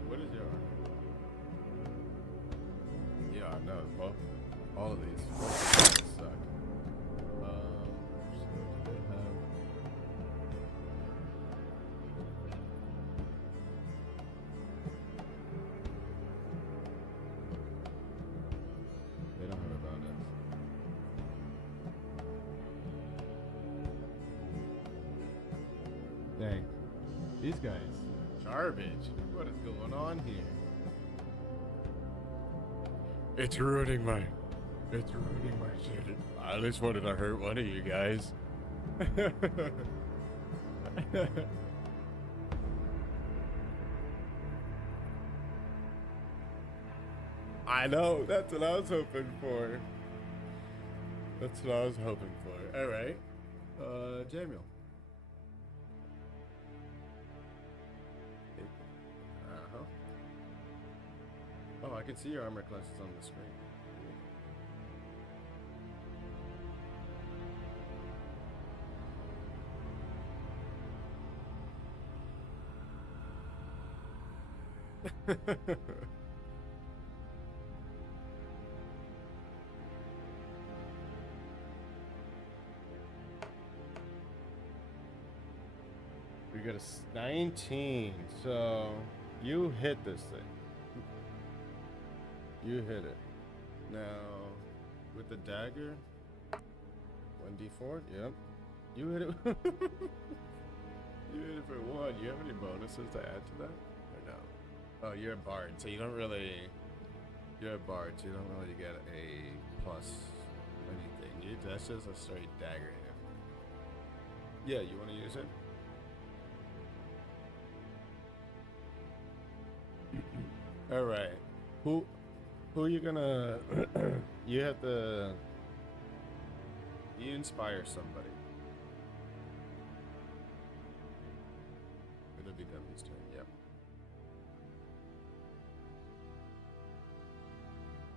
What is your armor? Yeah, no, well, all of these suck. So do they have? They don't have a bonus. Dang, these guys. Garbage. What is going on here? It's ruining my shit. I just wanted to hurt one of you guys. I know, that's what I was hoping for. That's what I was hoping for. Alright. Jamiel. Oh, I can see your armor classes on the screen. We got a 19, so you hit this thing. You hit it. Now, with the dagger, 1d4, yep. You hit it. You hit it for 1. You have any bonuses to add to that? Or no? Oh, you're a bard, so you don't really. You're a bard, so you don't really get a plus anything. That's just a straight dagger hit. Yeah, you want to use it? All right. Who are you gonna? You have to. You inspire somebody. It'll be Guppy's turn. Yep.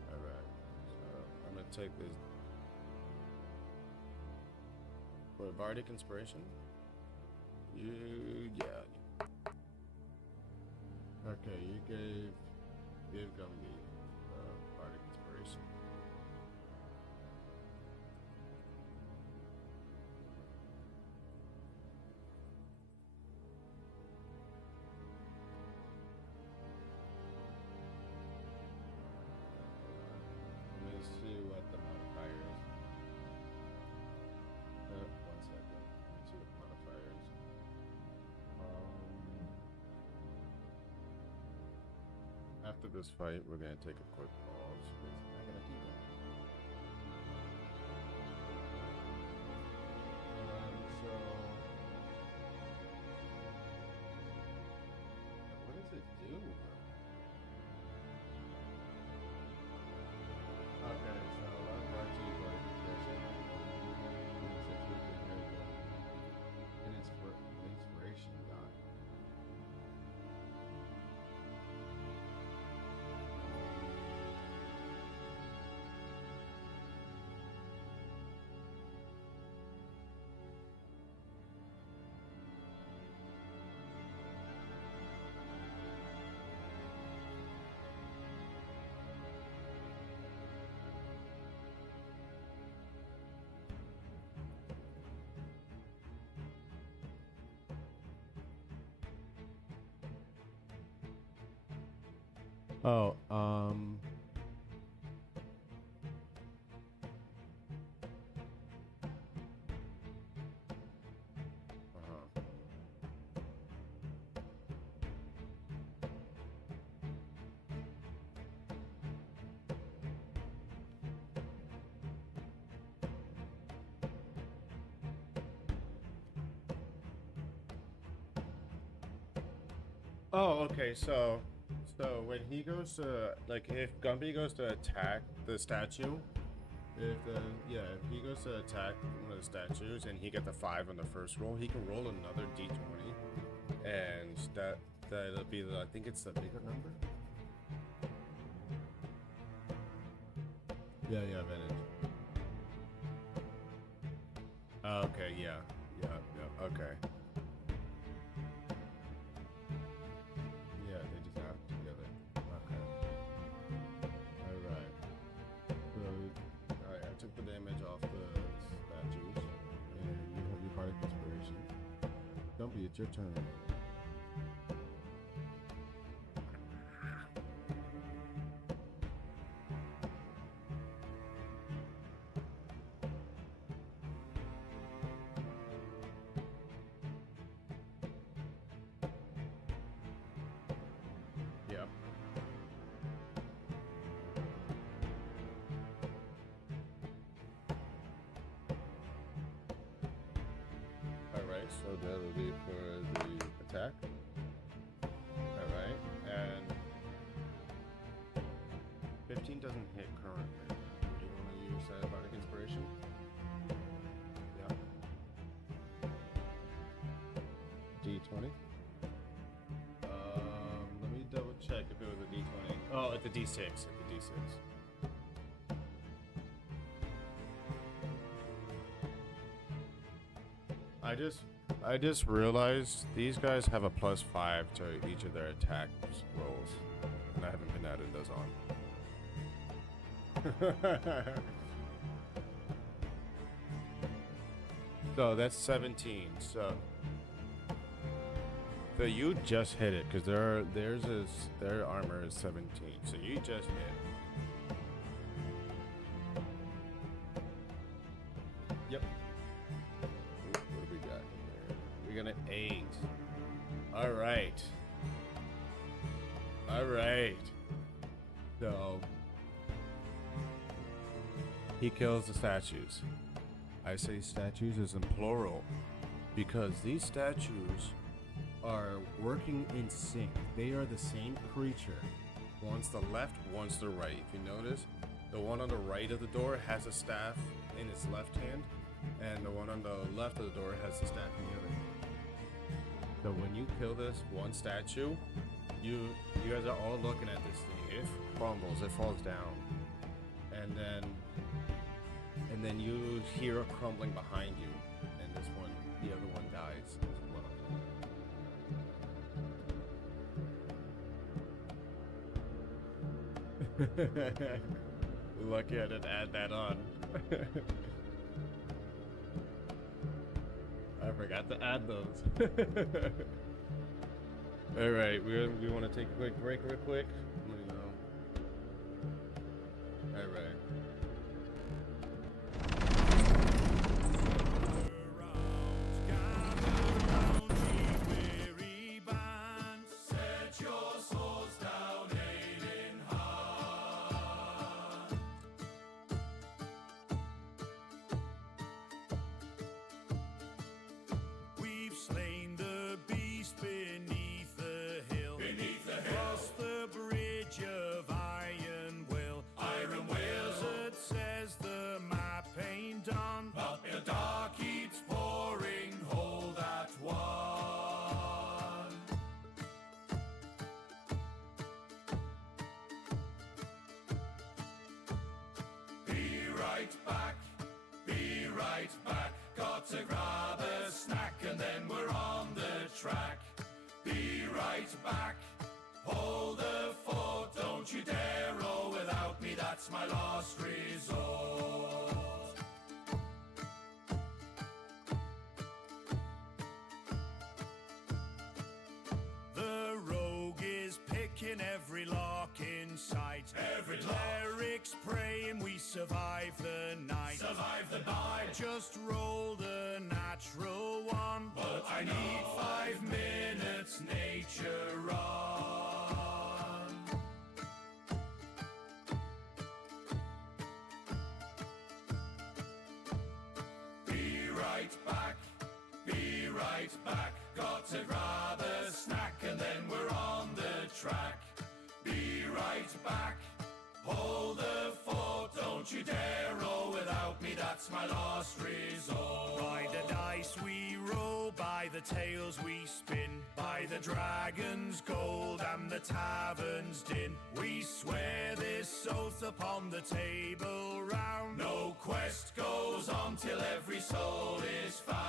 All right. So I'm gonna take this for bardic inspiration. Yeah. Okay, you give Gumby bardic inspiration. Let me see what the modifier is. 1 second. Let me see what the modifier is. After this fight, we're gonna take a quick pause because I'm not gonna keep going. So what does it do? Okay, so last part two is like an inspiration god. Oh, Oh, okay. So when he goes to, like, if Gumby goes to attack the statue, if he goes to attack one of the statues and he gets a 5 on the first roll, he can roll another d20, and that'll be the, I think it's the bigger number. Yeah, advantage. Okay, yeah, okay. Yeah, they just have together. Okay. Alright. So, alright, I took the damage off the statues, and you have your bardic inspiration. Dumpy, it's your turn. Yep. Alright, so that'll be for the attack. Alright, and 15 doesn't hit currently. You want to use bardic inspiration? Yeah. D20. Let me double check if it was a D20. Oh, it's a D6. It's a D6. I just realized these guys have a +5 to each of their attack rolls. and added those on. So that's 17. So you just hit it because their armor is 17. So you just hit. Yep. What do we got here? We got an 8. All right. All right. So he kills the statues. I say statues as in plural because these statues are working in sync. They are the same creature. One's the left, one's the right. If you notice, the one on the right of the door has a staff in its left hand, and the one on the left of the door has the staff in the other. So when you kill this one statue, you guys are all looking at this thing. It crumbles, it falls down, and then you hear a crumbling behind you, and this one, the other one dies as well. Lucky I didn't add that on. I forgot to add those. All right, we want to take a quick break real quick. Let me know. All right. Slain the beast beneath the hill. Across the bridge of Iron Will. Wizard says the map ain't done. But the dark keeps pouring. Hold that one. Be right back. Be right back. Got to grab a snack and then we're on the track. Be right back. Hold the fort. Don't you dare roll without me. That's my last resort. The rogue is picking every lock in sight. Every cleric's praying we survive the night. Survive the night. Just rolled a natural one. But I need 5 minutes nature run. Be right back. Be right back. Got to grab a snack and then we're on the track. Be right back. Hold the fort. Don't you dare roll without me. That's my last resort. By the dice we roll, by the tails we spin, by the dragon's gold and the tavern's din. We swear this oath upon the table round. No quest goes on till every soul is found.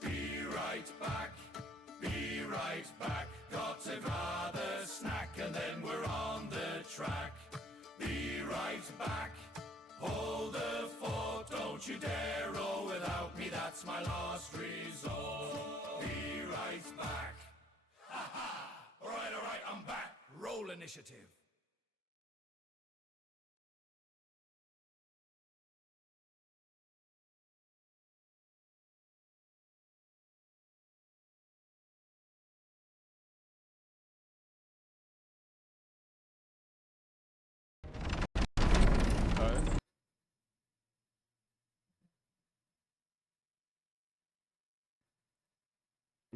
Be right back. Be right back. Got to grab a snack and then we're on the track. Be right back. Hold the fort. Don't you dare roll without me. That's my last resort. Be right back. Ha ha! All right, I'm back. Roll initiative.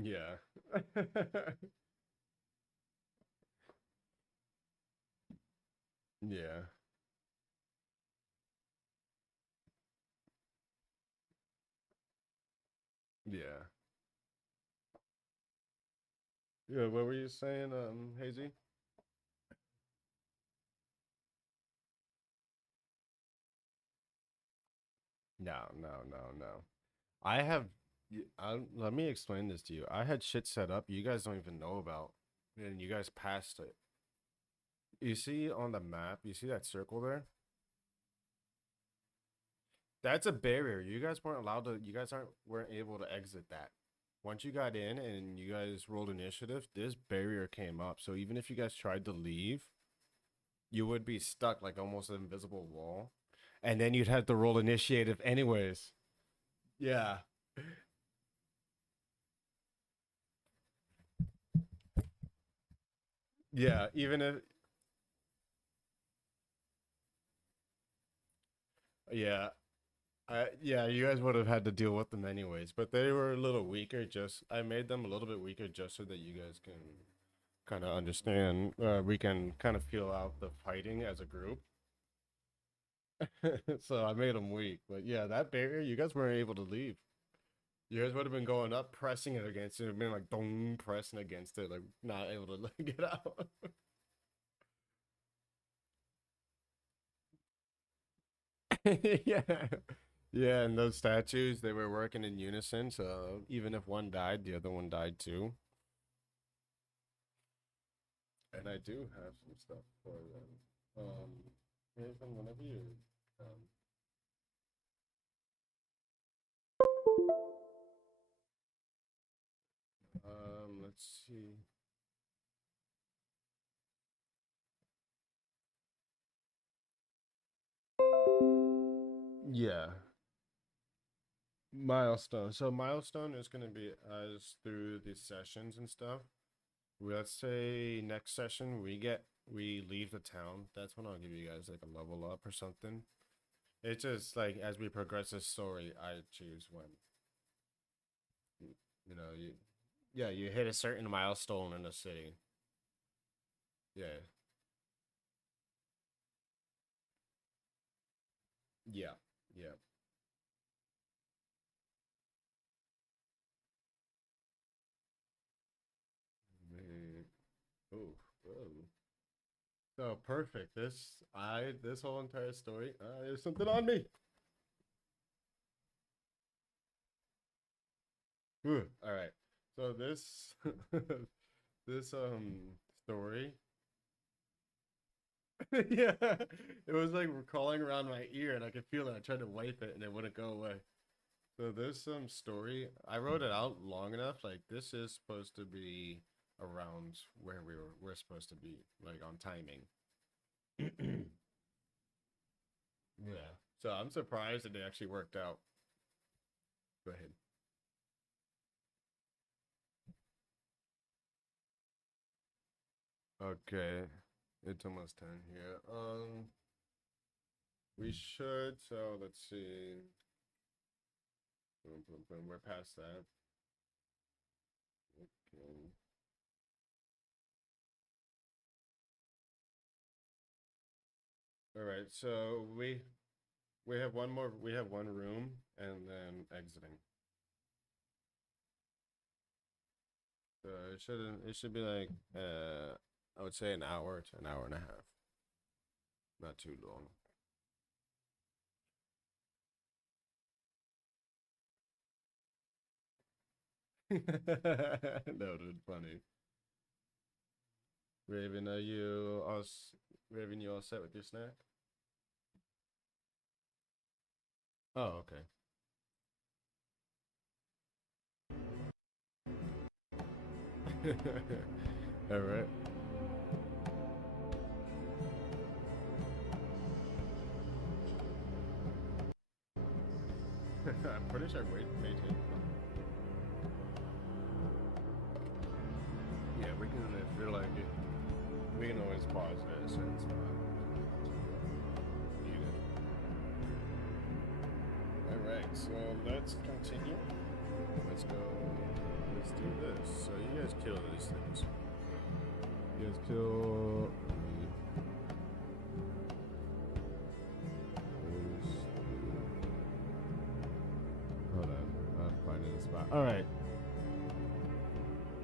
Yeah. Yeah. Yeah. Yeah, what were you saying, Hazy? No. I have. Let me explain this to you. I had shit set up you guys don't even know about, and you guys passed it. You see on the map, you see that circle there? That's a barrier. You guys weren't allowed to. You guys weren't able to exit that. Once you got in and you guys rolled initiative, this barrier came up. So even if you guys tried to leave, you would be stuck like almost an invisible wall, and then you'd have to roll initiative anyways. Yeah. Yeah, even if yeah, yeah, you guys would have had to deal with them anyways, but they were a little weaker. Just I made them a little bit weaker just so that you guys can kind of understand. We can kind of feel out the fighting as a group. So I made them weak, but yeah, that barrier, you guys weren't able to leave. You guys would have been going up, pressing it against it, been like dong, pressing against it, like not able to like, get out. Yeah. Yeah, and those statues, they were working in unison, so even if one died, the other one died too. And I do have some stuff for them. Here's them whenever you let's see. Yeah. Milestone. So milestone is going to be as through the sessions and stuff. Let's say next session we leave the town. That's when I'll give you guys like a level up or something. It's just like as we progress this story, I choose when. You know, you hit a certain milestone in the city. Yeah. Yeah. Yeah. Wait. Oh, whoa. So perfect. This whole entire story. There's something on me. Whew. All right. So this this story. Yeah, it was like crawling around my ear, and I could feel it. I tried to wipe it, and it wouldn't go away. So this story, I wrote it out long enough. Like this is supposed to be around where we're supposed to be, like on timing. Yeah. So I'm surprised that it actually worked out. Go ahead. Okay. It's almost 10 here. We should, so let's see. Boom, boom, boom. We're past that. Okay. All right, so we have one more. We have one room, and then exiting. So it shouldn't. It should be like I would say an hour to an hour and a half. Not too long. That would funny. Raven, Raven, you all set with your snack? Oh, okay. All right. I'm pretty sure wait may take. Yeah, we can if you're like it. We can always pause this and needed. All right, so let's continue. Let's go. Let's do this. So you guys kill these things. You guys kill. Hold on, I'm finding the spot. All right.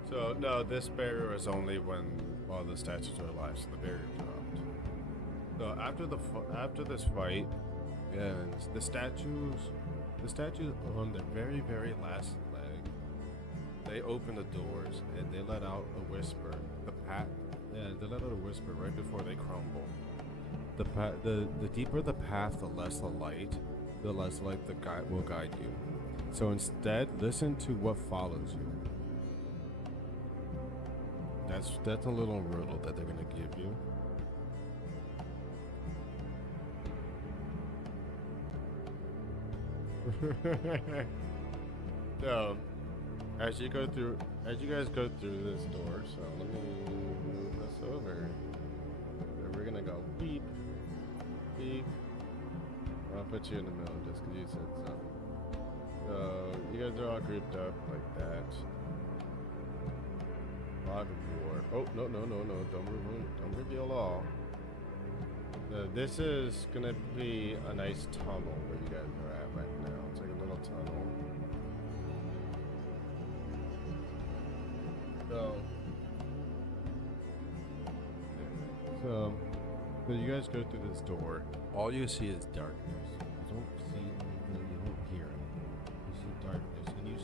So no, this barrier is only when all the statues are alive. So the barrier dropped. So after this fight, and the statues The statue on the very, very last leg, they open the doors and they let out a whisper. They let out a whisper right before they crumble. The deeper the path, the less the light the guide will guide you. So instead, listen to what follows you. That's a little riddle that they're gonna give you. So, as you guys go through this door, so let me move this over. And we're gonna go beep, beep. I'll put you in the middle just because you said so. So, you guys are all grouped up like that. Log of war. Oh, no, don't reveal all. This is gonna be a nice tunnel where you guys are at right now. It's like a little tunnel. So you guys go through this door. All you see is darkness. You don't see anything. You don't hear it. You see darkness, and you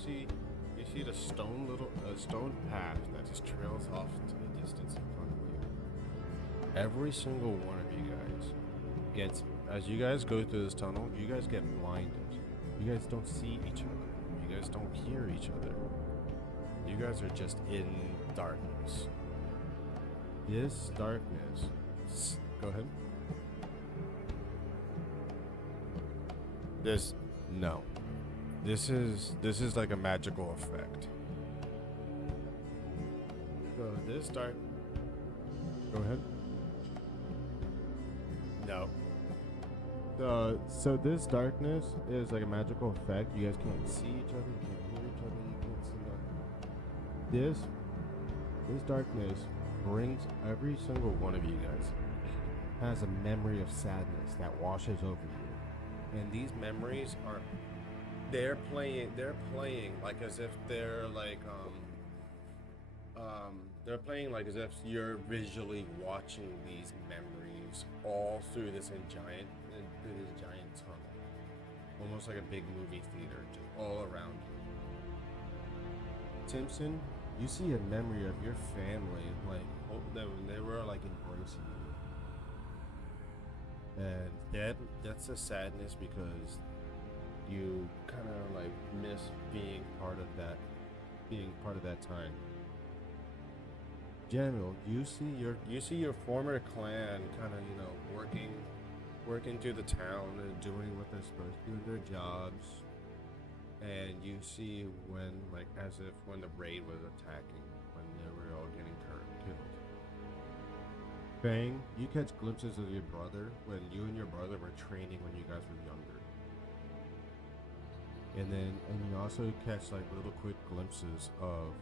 see the stone path that just trails off into the distance in front of you. Every single one of you guys gets, as you guys go through this tunnel, you guys get blinded. You guys don't see each other. You guys don't hear each other. You guys are just in darkness. This darkness. Go ahead. This is like a magical effect. So this dark. Go ahead. No. So this darkness is like a magical effect. You guys can't see each other. You can't hear each other. You can't see nothing. This darkness brings every single one of you guys has a memory of sadness that washes over you, and these memories are they're playing like as if they're like they're playing like as if you're visually watching these memories all through this giant tunnel, almost like a big movie theater, just all around you. Timson, you see a memory of your family, like when they were like embracing you, and that's a sadness because you kind of like miss being part of that time. General, you see your former clan kind of working through the town and doing what they're supposed to do, their jobs. And you see when the raid was attacking, when they were all getting killed. Fang, you catch glimpses of your brother when you and your brother were training when you guys were younger. And you also catch like little quick glimpses of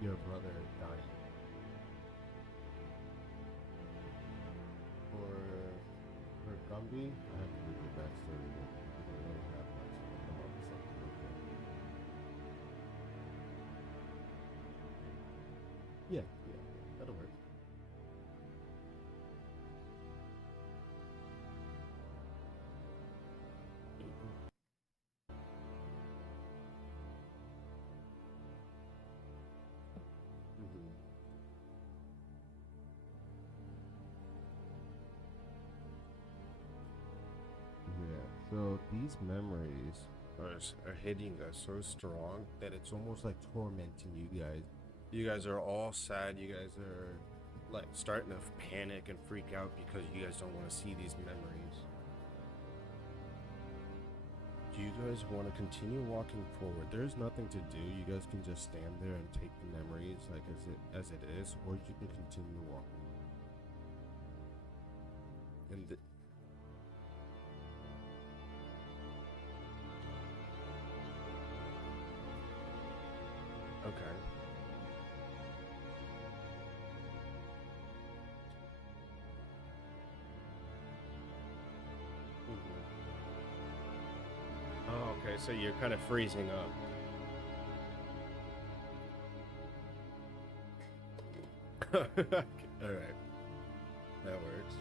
your brother dying. For Gumby, I have to read the backstory. I don't really have much. Come up with something real quick. Yeah, that'll work. So these memories are hitting us so strong that it's almost like tormenting you guys. You guys are all sad. You guys are like starting to panic and freak out because you guys don't want to see these memories. Do you guys want to continue walking forward? There's nothing to do. You guys can just stand there and take the memories like as it is, or you can continue walking. And okay. Oh, okay, so you're kind of freezing up. Alright. That works.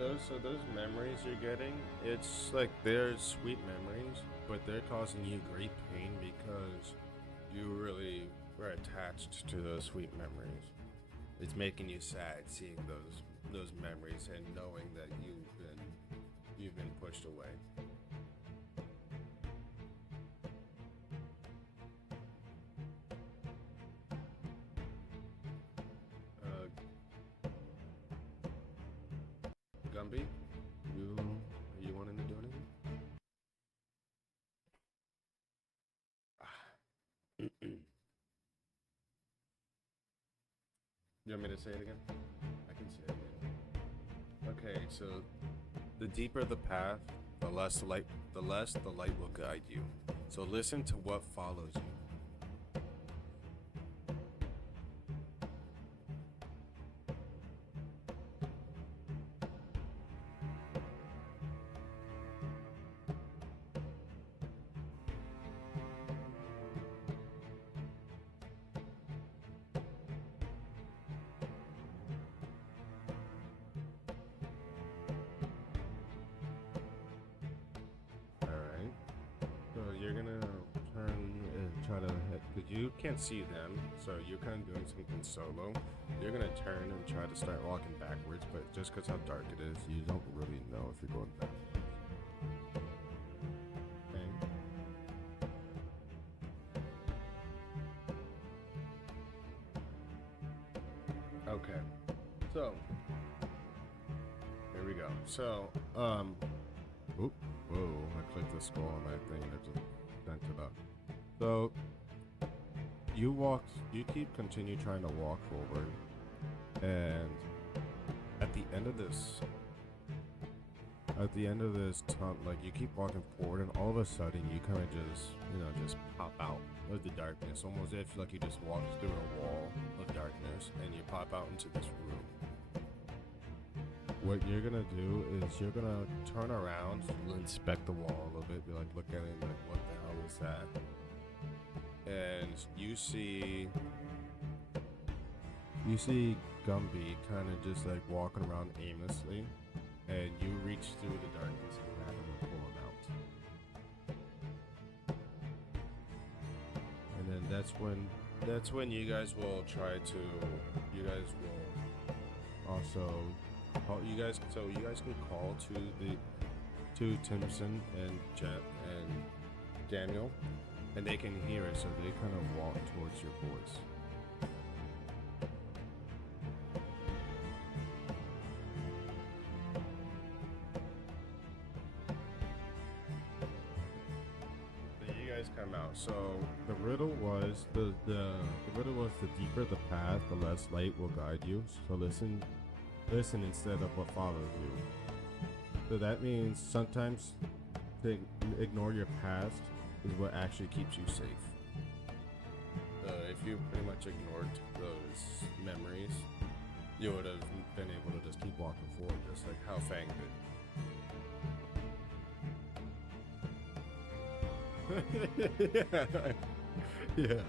those memories you're getting, it's like they're sweet memories, but they're causing you great pain because you really were attached to those sweet memories. It's making you sad seeing those memories and knowing that you've been pushed away. Gumby, you wanting to do anything? You want me to say it again? I can say it again. Okay, so the deeper the path, the less the light will guide you. So listen to what follows you. Alright. So you're gonna turn and try to hit, because you can't see them, so you're kind of doing something solo. You're gonna turn and try to start walking backwards, but just because how dark it is, you don't really know if you're going backwards. Okay. So here we go. So, whoa, I clicked the scroll on that thing and it just sent it up. So you continue trying to walk forward, and at the end of this tunnel, like you keep walking forward, and all of a sudden you kind of just pop out of the darkness, almost if like you just walked through a wall of darkness and you pop out into this room. What you're gonna do is you're gonna turn around, inspect the wall a little bit, be like, look at it, like, what the hell was that? And you see Gumby kind of just like walking around aimlessly, and you reach through the darkness and grab him and pull him out. And then that's when you guys will also call, you guys can call to Timson and Jet and Daniel, and they can hear it, so they kind of walk towards your voice. Come out. So the riddle was the deeper the path, the less light will guide you. So listen instead of what follows you. So that means sometimes to ignore your past is what actually keeps you safe. If you pretty much ignored those memories, you would have been able to just keep walking forward, just like how Fang did. Yeah.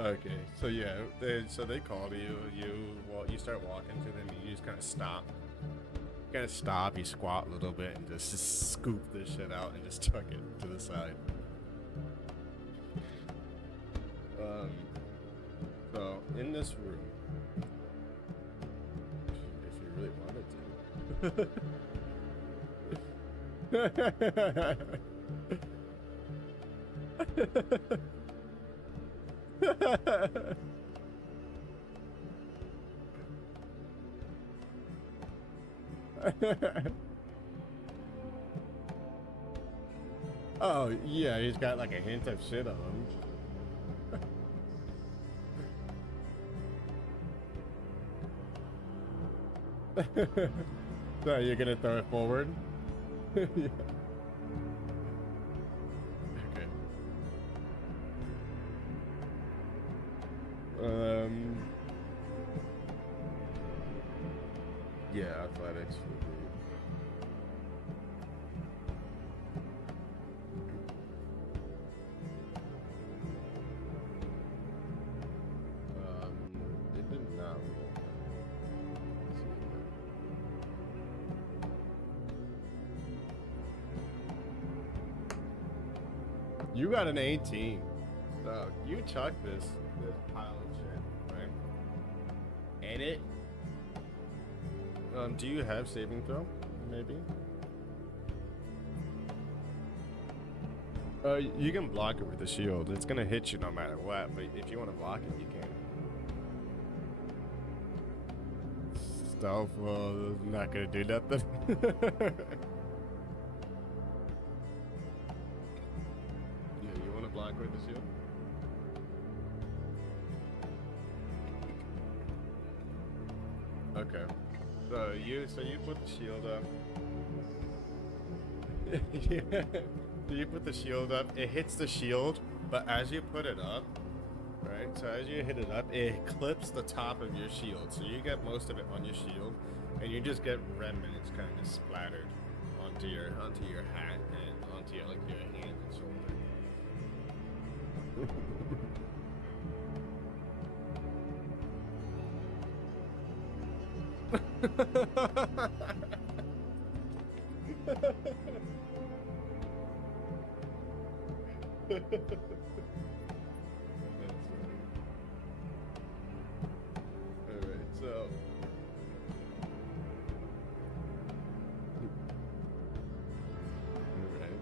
Okay, so yeah, they call to you. You start walking to them. And you just kind of stop. You squat a little bit and just scoop this shit out and just chuck it to the side. So in this room, if you really wanted to. Oh yeah, he's got like a hint of shit on him. So you're gonna throw it forward? Yeah. Okay. Yeah, athletics would be. You got an 18. So you chuck this pile of shit, right? And it. Do you have saving throw? Maybe. You can block it with the shield. It's gonna hit you no matter what. But if you want to block it, you can. Stealth, well, not gonna do nothing. Yeah, you want to block with the shield? Okay. So you put the shield up. Yeah. So you put the shield up. It hits the shield, but as you put it up, right? So as you hit it up, it clips the top of your shield. So you get most of it on your shield, and you just get remnants kind of splattered onto your hat and onto your your hand and shoulder. Alright, so alright.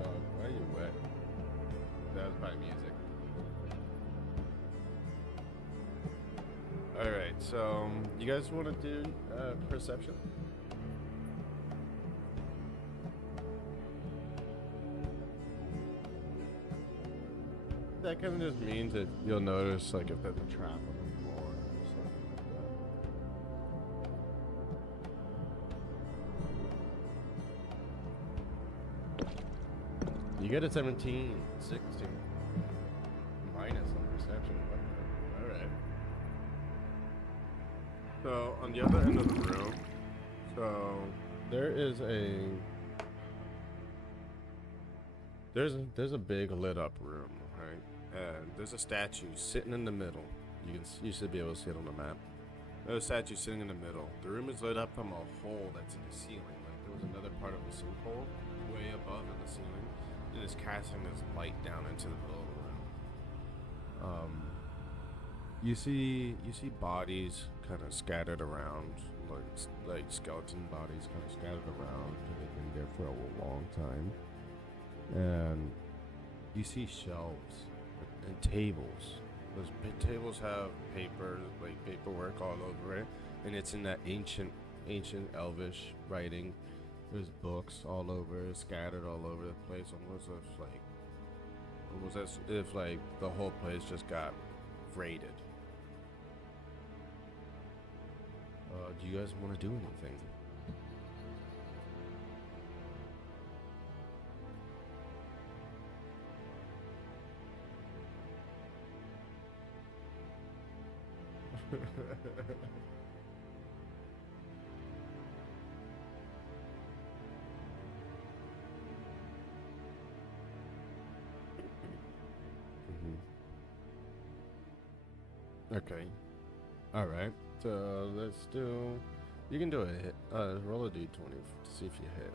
Oh, why are you wet? That was by music. Alright, so you guys want to do perception? That kind of just means that you'll notice like if there's a trap on the floor or something like that. You get a 17, 16. Minus on perception. Alright. So, on the other end of the room, so there is there's a big lit up room, right? And there's a statue sitting in the middle. You should be able to see it on the map. There's a statue sitting in the middle. The room is lit up from a hole that's in the ceiling. Like there was another part of the sinkhole way above in the ceiling. And it's casting this light down into the middle of the room. You see bodies kind of scattered around, like skeleton bodies kind of scattered around. They've been there for a long time. And you see shelves and tables. Those tables have paperwork all over it, and it's in that ancient Elvish writing. There's books all over, scattered all over the place, almost as if like the whole place just got raided. Do you guys want to do anything? Okay. Alright. So let's do. You can do a hit. Roll a d20 to see if you hit.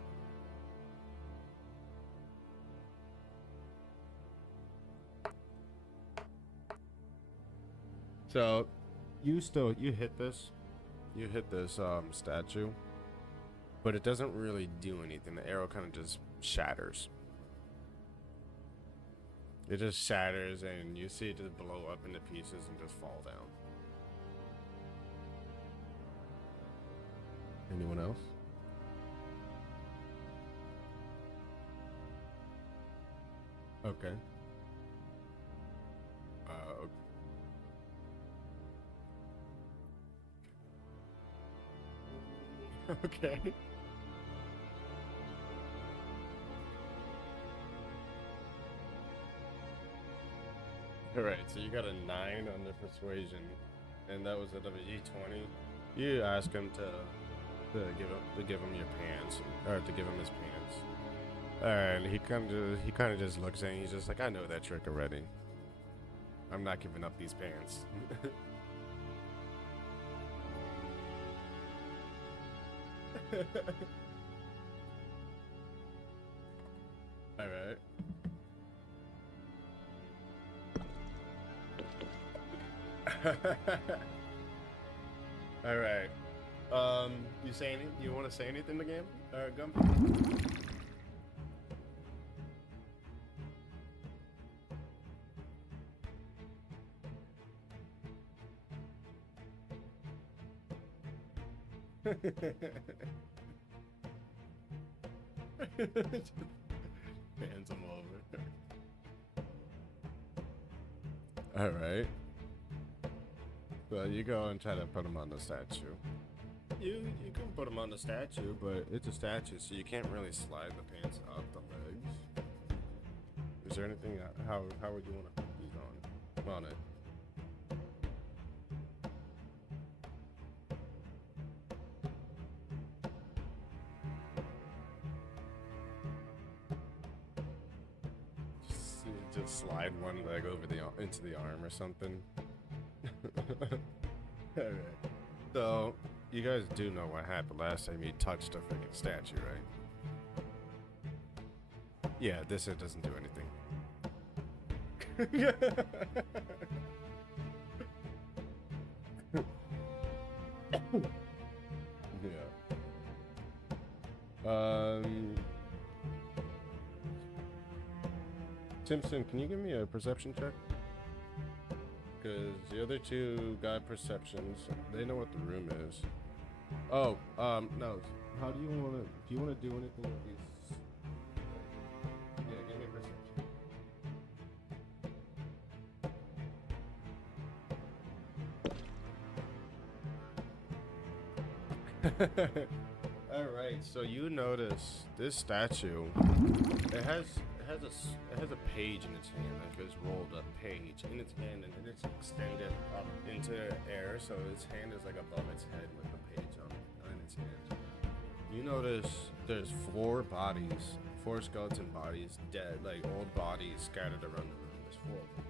So you hit this. You hit this statue. But it doesn't really do anything. The arrow kind of just shatters. It just shatters and you see it just blow up into pieces and just fall down. Anyone else? Okay. Okay. Alright, so you got a 9 on the persuasion, and that was a WG20. You ask him to give him your pants, or to give him his pants. And he kind of just looks at it and he's just like, I know that trick already. I'm not giving up these pants. All right. All right. You say any? You want to say anything to game? Gumpy? Hands him over. All right. Well, you go and try to put him on the statue. You can put him on the statue, but it's a statue, so you can't really slide the pants up the legs. Is there anything? How would you want to put these on it? Just slide one leg over into the arm or something. Alright. So, you guys do know what happened last time you touched a freaking statue, right? Yeah, this it doesn't do anything. Yeah. Simpson, can you give me a perception check? Because the other two got perceptions. They know what the room is. Oh, no. How do you want to... Do you want to do anything with these? Yeah, give me a perception. Alright, so you notice this statue, it has a page in its hand, like this rolled up page in its hand, and it's extended up into the air, so its hand is like above its head with the page on its hand. You notice there's four skeleton bodies, dead, like old bodies scattered around the room. There's four of them.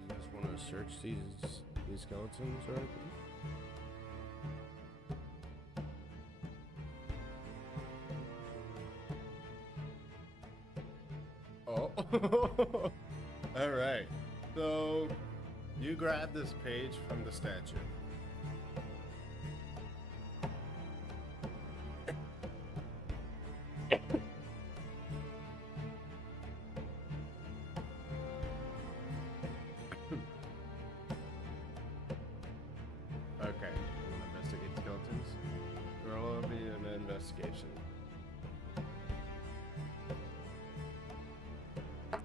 You guys want to search these skeletons or anything? Oh. All right. So you grab this page from the statue. Okay. You want to investigate skeletons? Roll me an investigation.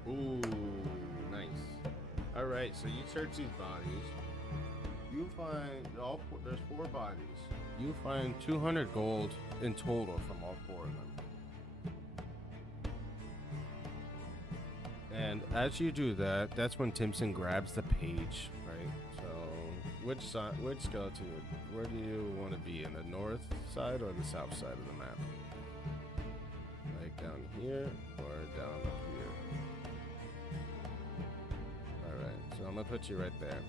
Ooh, nice. All right, so you search these bodies. You find there's four bodies. You find 200 gold in total from all four of them. And as you do that, that's when Timson grabs the page, right? So, which skeleton? Where do you want to be, in the north side or the south side of the map? Like down here or down up here? Alright, so I'm gonna put you right there.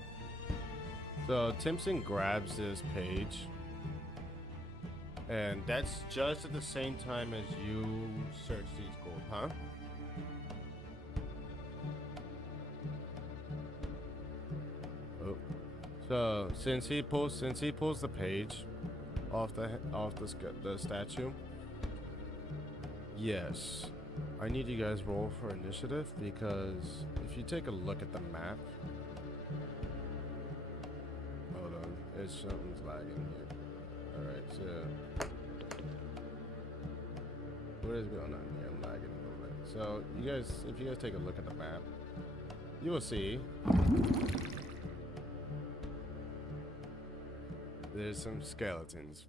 So Timson grabs this page, and that's just at the same time as you search these gold, huh? Oh. So since he pulls the page off the statue, yes. I need you guys roll for initiative, because if you take a look at the map, hold on, something's lagging here. Alright, so what is going on here? I'm lagging a little bit. So if you guys take a look at the map, you will see there's some skeletons.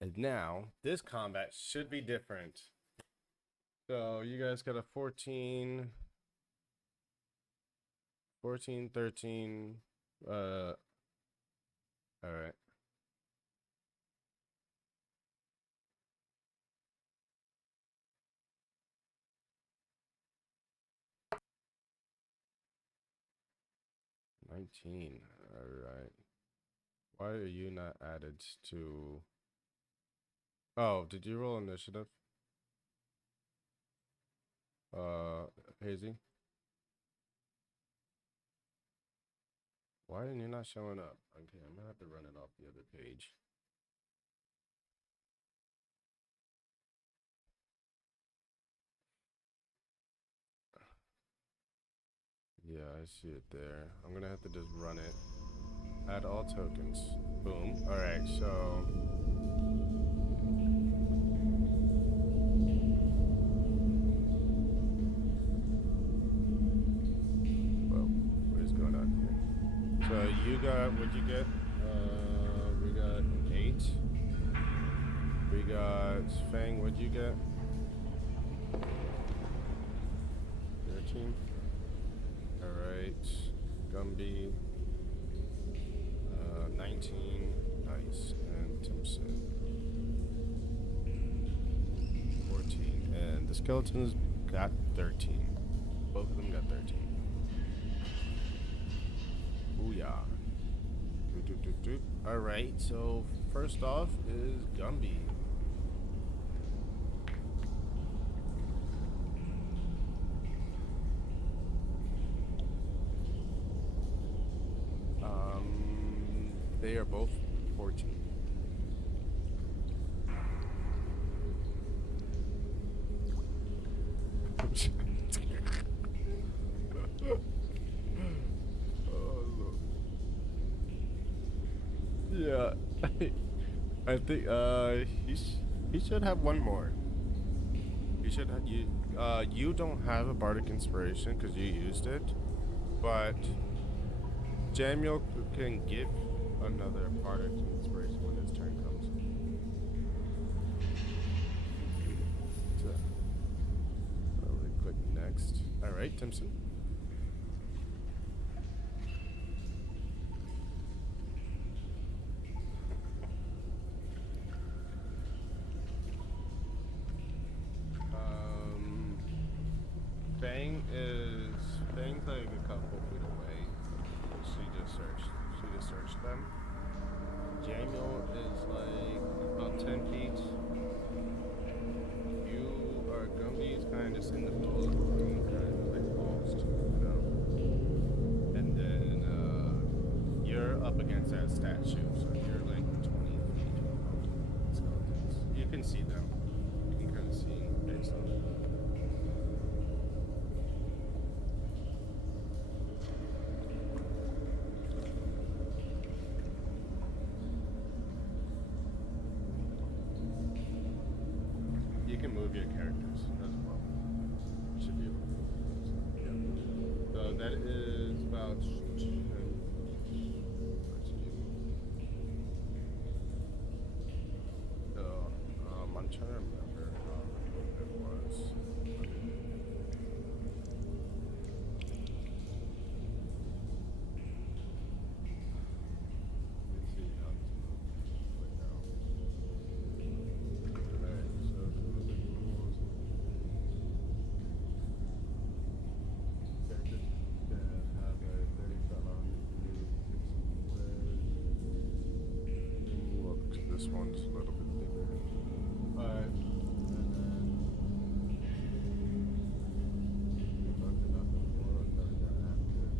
And now this combat should be different. So you guys got a 14, 13, all right. $19, all right. Why are you not added to... Oh, did you roll initiative? Hazy? Why are you not showing up? Okay, I'm gonna have to run it off the other page. Yeah, I see it there. I'm gonna have to just run it. Add all tokens. Boom. Alright, so... Well, what is going on here? So you got, what'd you get? We got 8. We got Fang, what'd you get? 13. Alright. Gumby. 19. Nice. And Timson. 14. And the skeletons got 13. Both of them got 13. Booyah. Alright, so first off is Gumby. They are both 14. Yeah, I think he should have one more. You should have, you don't have a bardic inspiration because you used it, but Jamiel can give another bardic inspiration when his turn comes. So, really click next. All right, Timson. Fang's like a couple feet away. She just searched them. Jamiel is like about 10 feet. You are Gumby's kind of just in the middle of the room, kind of like lost, you know. And then you're up against that statue, so you're like 20 feet from the skeletons. You can see them. You can kind of see based on it. You can move your characters as well. You should be able to move them. Yeah. So that is about 10. So I'm trying to remember how it was. Let's see how this moves right now. Alright, so characters that have a 30-shot long move 6 squares. Look, this one's a little bit bigger. 5, and then talked about the 4 that we got active.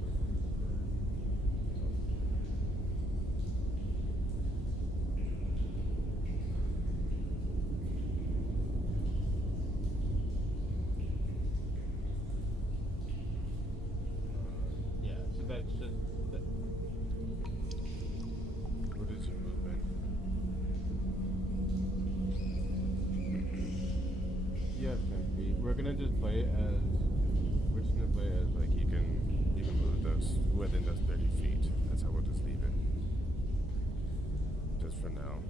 Yeah, so that's just that. What is your movement? You have 10 feet. We're gonna just play it as like you can move those within those 30 feet. That's how we'll just leave it. Just for now.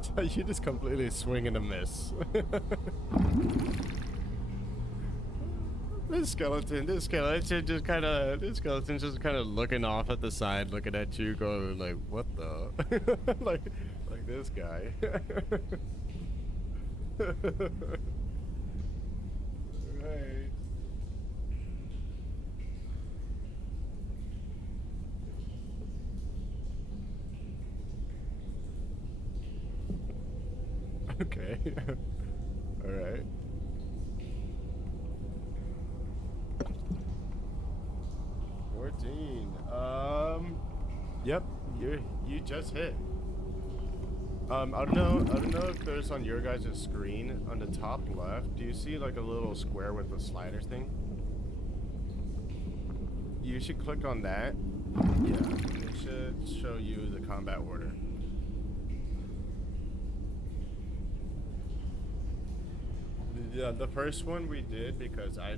So you just completely swing and a miss. This skeleton just kind of, this skeleton's just kind of looking off at the side, looking at you, going like, "What the?" like this guy. Right. Okay. All right. Yep, you just hit. I don't know if there's on your guys' screen on the top left. Do you see like a little square with the slider thing? You should click on that. Yeah, it should show you the combat order. Yeah, the first one we did because I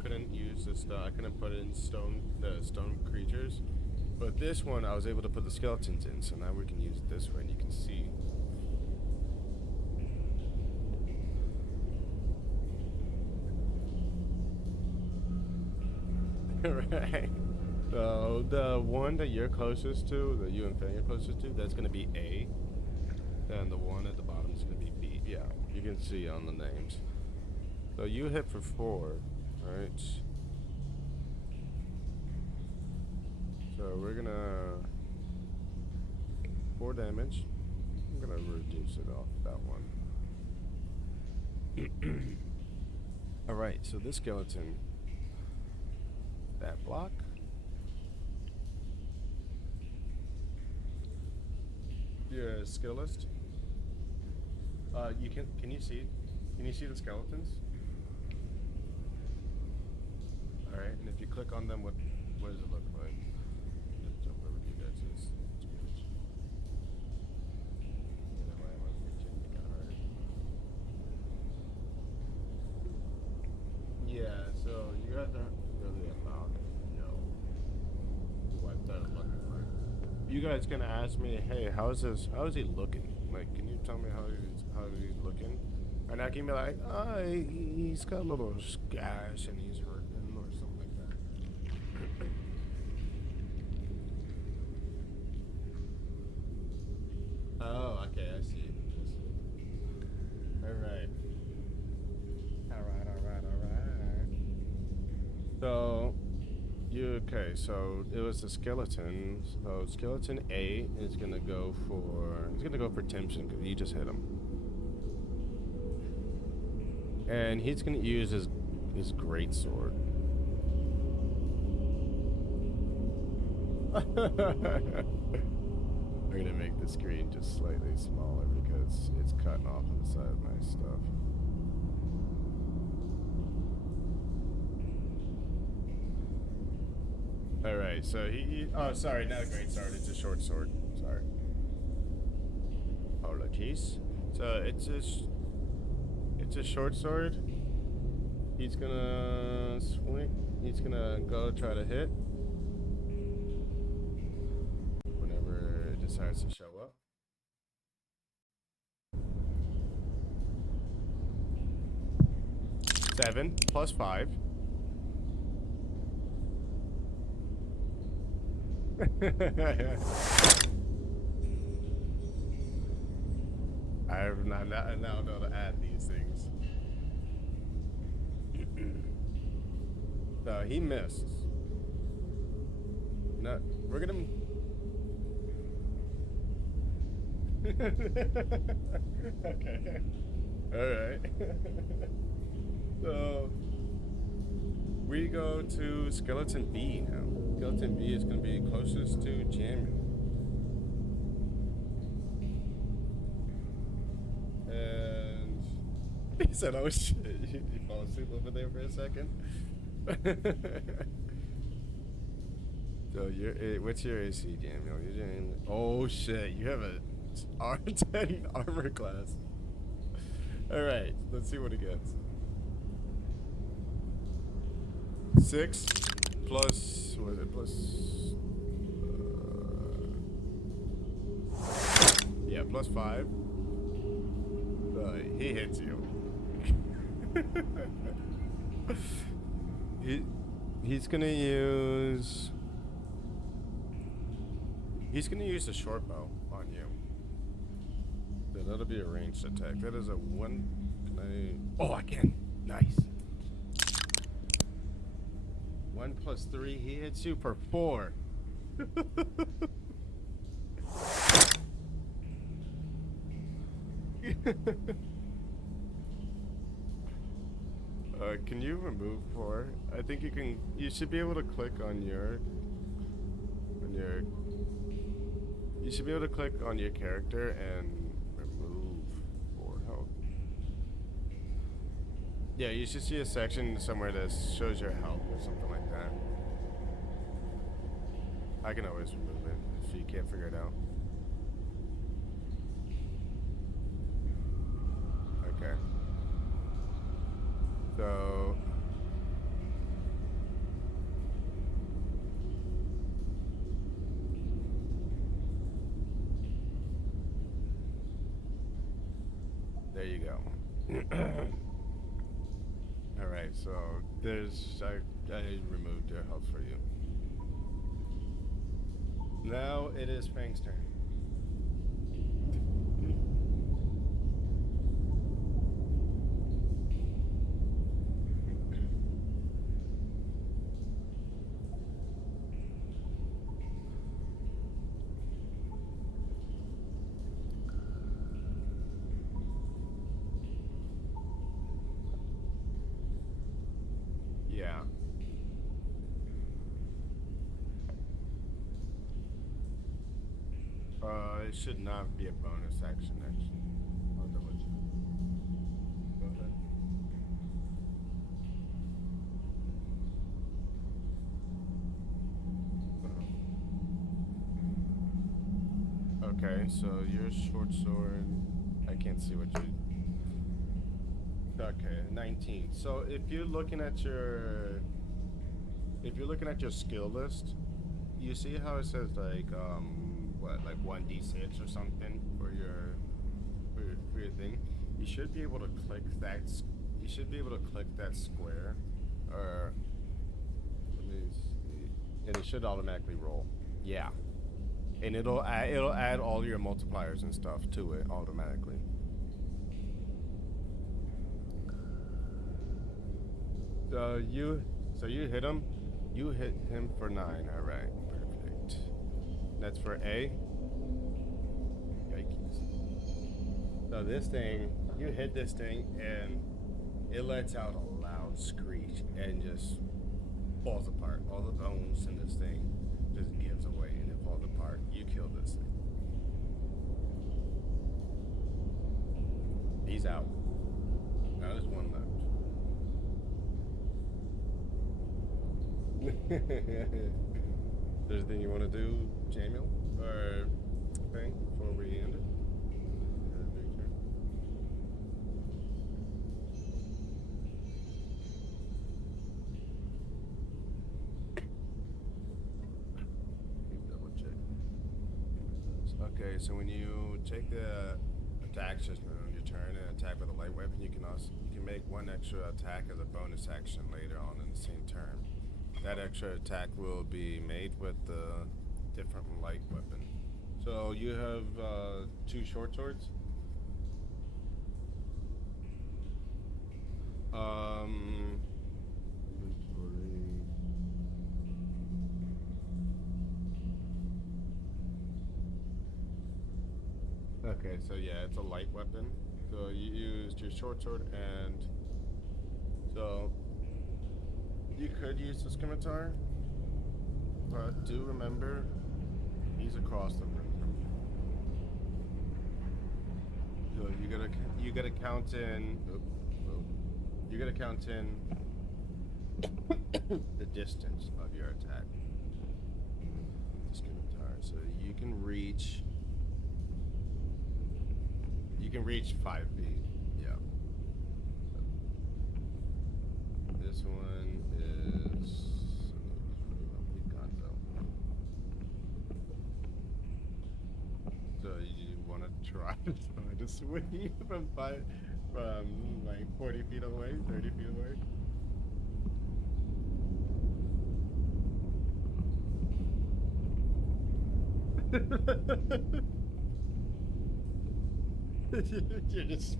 couldn't use the stone. I couldn't put in the stone creatures. But this one I was able to put the skeletons in, so now we can use it this way and you can see. Right. So the one that you're closest to, that you and Fan are closest to, that's gonna be A. And the one at the bottom is gonna be B. Yeah, you can see on the names. So you hit for 4, right? So we're gonna 4 damage. I'm gonna reduce it off that one. All right, so this skeleton, that block. Your skill list. Can you see? Can you see the skeletons? All right, and if you click on them, what does it look like? Just jump over to you guys. Yeah, so you have to really allow them to know what they're looking like. You guys can ask me, hey, how is he looking? Like, can you tell me how he's looking? And I can be like, oh, he's got a little gash and he's hurting or something like that. Oh, okay, I see. All right. So, so it was the skeleton. So skeleton A is gonna go for Timson because you just hit him. And he's gonna use his great sword. I'm gonna make the screen just slightly smaller because it's cutting off on the side of my stuff. Alright, so oh, sorry, not a great sword, it's a short sword. Sorry. Apologies. So it's a short sword. He's gonna swing. He's gonna go try to hit whenever it decides to show up. Seven plus 5. I now know to add these things. So he missed. No, we're gonna. Okay. All right. So we go to skeleton B now. Skeleton B is going to be closest to Jamie. And he said, "Oh shit!" You fall asleep over there for a second. So what's your AC, Jamie? Oh shit! You have a R10 armor class. All right, let's see what he gets. 6 plus, what is it, yeah, plus 5. He hits you. He's gonna use. He's gonna use a short bow on you. So that'll be a ranged attack. That is a one. Oh, I can. Nice. 1 + 3. He hits you for 4. Can you remove 4? I think you can. You should be able to click on your. You should be able to click on your character and remove 4 health. Yeah, you should see a section somewhere that shows your health or something like that. I can always remove it if you can't figure it out. Okay. So there you go. All right, so there's I removed your health for you. Now it is Fang's turn. Yeah. It should not be a bonus action, actually. I'll double check. Go ahead. Okay, so your short sword. I can't see what you. Okay, 19. So if you're looking at your skill list, you see how it says like what, like 1d6 or something for your thing. You should be able to click that. You should be able to click that square, or let me see, and it should automatically roll. Yeah, and it'll add all your multipliers and stuff to it automatically. So you hit him. You hit him for 9. All right, perfect. That's for A. Yikes. So this thing, you hit this thing, and it lets out a loud screech and just falls apart. All the bones in this thing just gives away, and it falls apart. You killed this thing. He's out. Now there's one left. There's anything you want to do, Jamil, or thing before we end it? Double check. Okay, so when you take the attack system on your turn and attack with a light weapon, you can make one extra attack as a bonus action later on in the same turn. That extra attack will be made with the different light weapon. So you have 2 short swords. Okay, so yeah, it's a light weapon. So you used your short sword, and so you could use the scimitar, but do remember he's across the room from you. So you gotta count in. You gotta count in the distance of your attack. The scimitar, so you can reach. You can reach 5 feet. Yeah. This one is Picanto. So you want to try to swing from like 40 feet away, 30 feet away? You're just.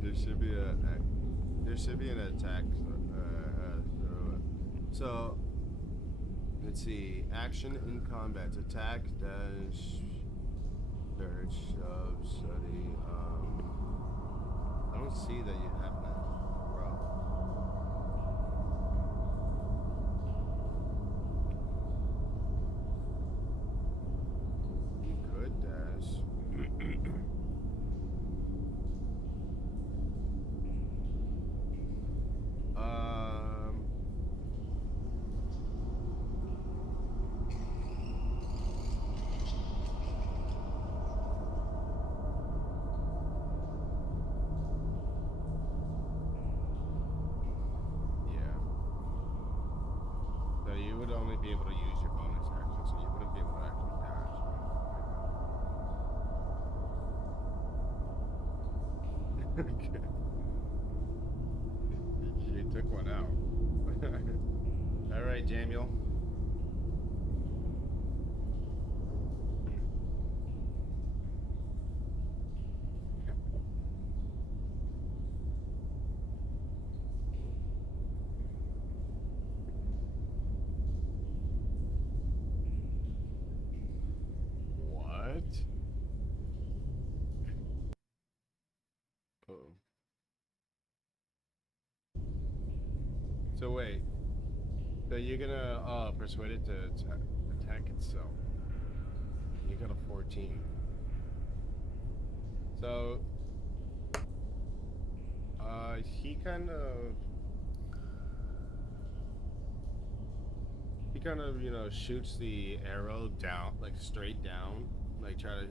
There should be an attack. So let's see. Action in combat. Attack, dash, search, shove, study. I don't see that you have that, bro. You could dash. Yeah. So you would only be able to use your bonus action, so you wouldn't be able to actually dash. Okay. You took one out. All right, Jamiel. What? Uh-oh. So wait. So you're gonna persuade it to attack itself. You got a 14. So he kind of you know shoots the arrow down, like straight down, like trying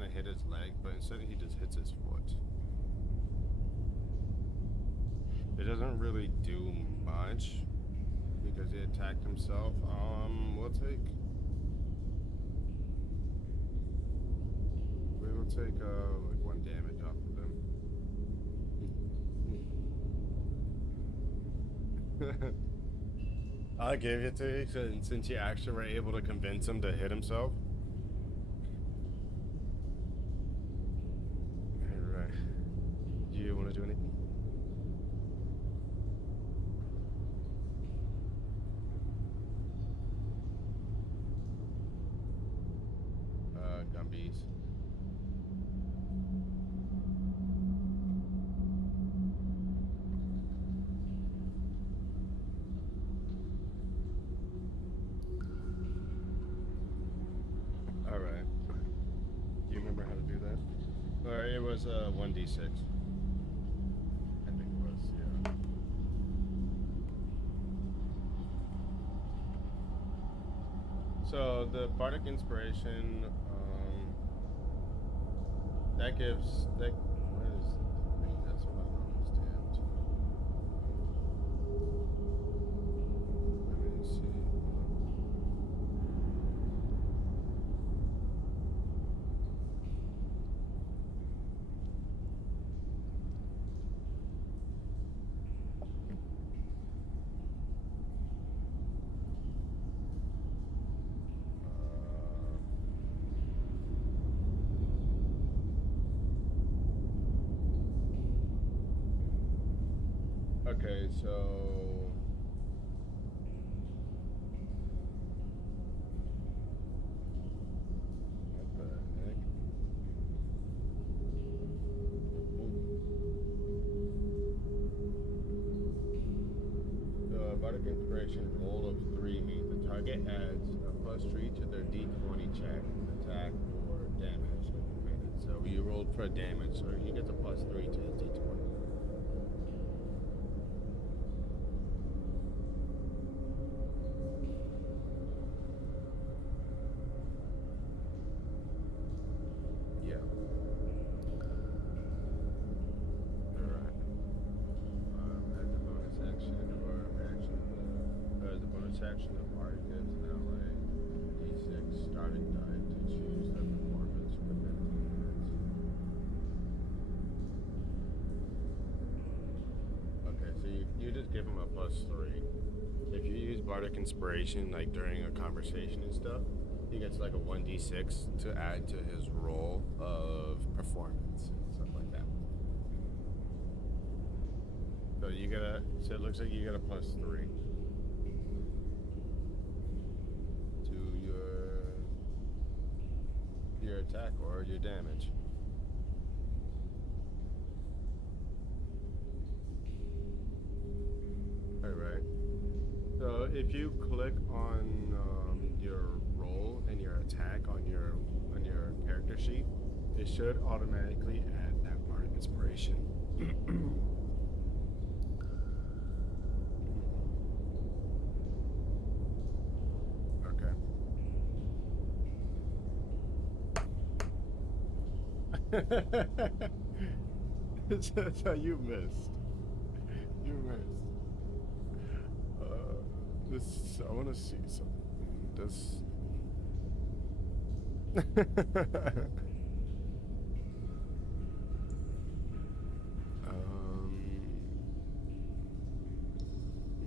to hit his leg, but instead he just hits his foot. It doesn't really do much because he attacked himself. We'll take like 1 damage off of him. I'll give it to you since you actually were able to convince him to hit himself. Alright. Do you want to do anything? Gumbies. Alright. Do you remember how to do that? Or it was 1d6. I think it was, yeah. So the Bardic Inspiration, that gives that. What is? That's what I don't understand. Let me see. Okay, so what the heck? The Bardic Inspiration roll of 3 means the target adds a +3 to their d20 check, attack, or damage if you made it. So you rolled for damage, so he gets a +3 to his d20. Section of art gives an ally d6 starting die to choose their performance for 15 minutes. Okay, so you just give him a +3. If you use Bardic Inspiration, like during a conversation and stuff, he gets like a 1d6 to add to his roll of performance and stuff like that. So you get a, so it looks like you get a +3 to your attack or your damage. Alright. So if you click on your roll and your attack on your character sheet, it should automatically add that Bardic Inspiration. So you missed. You missed. This, I want to see something. This.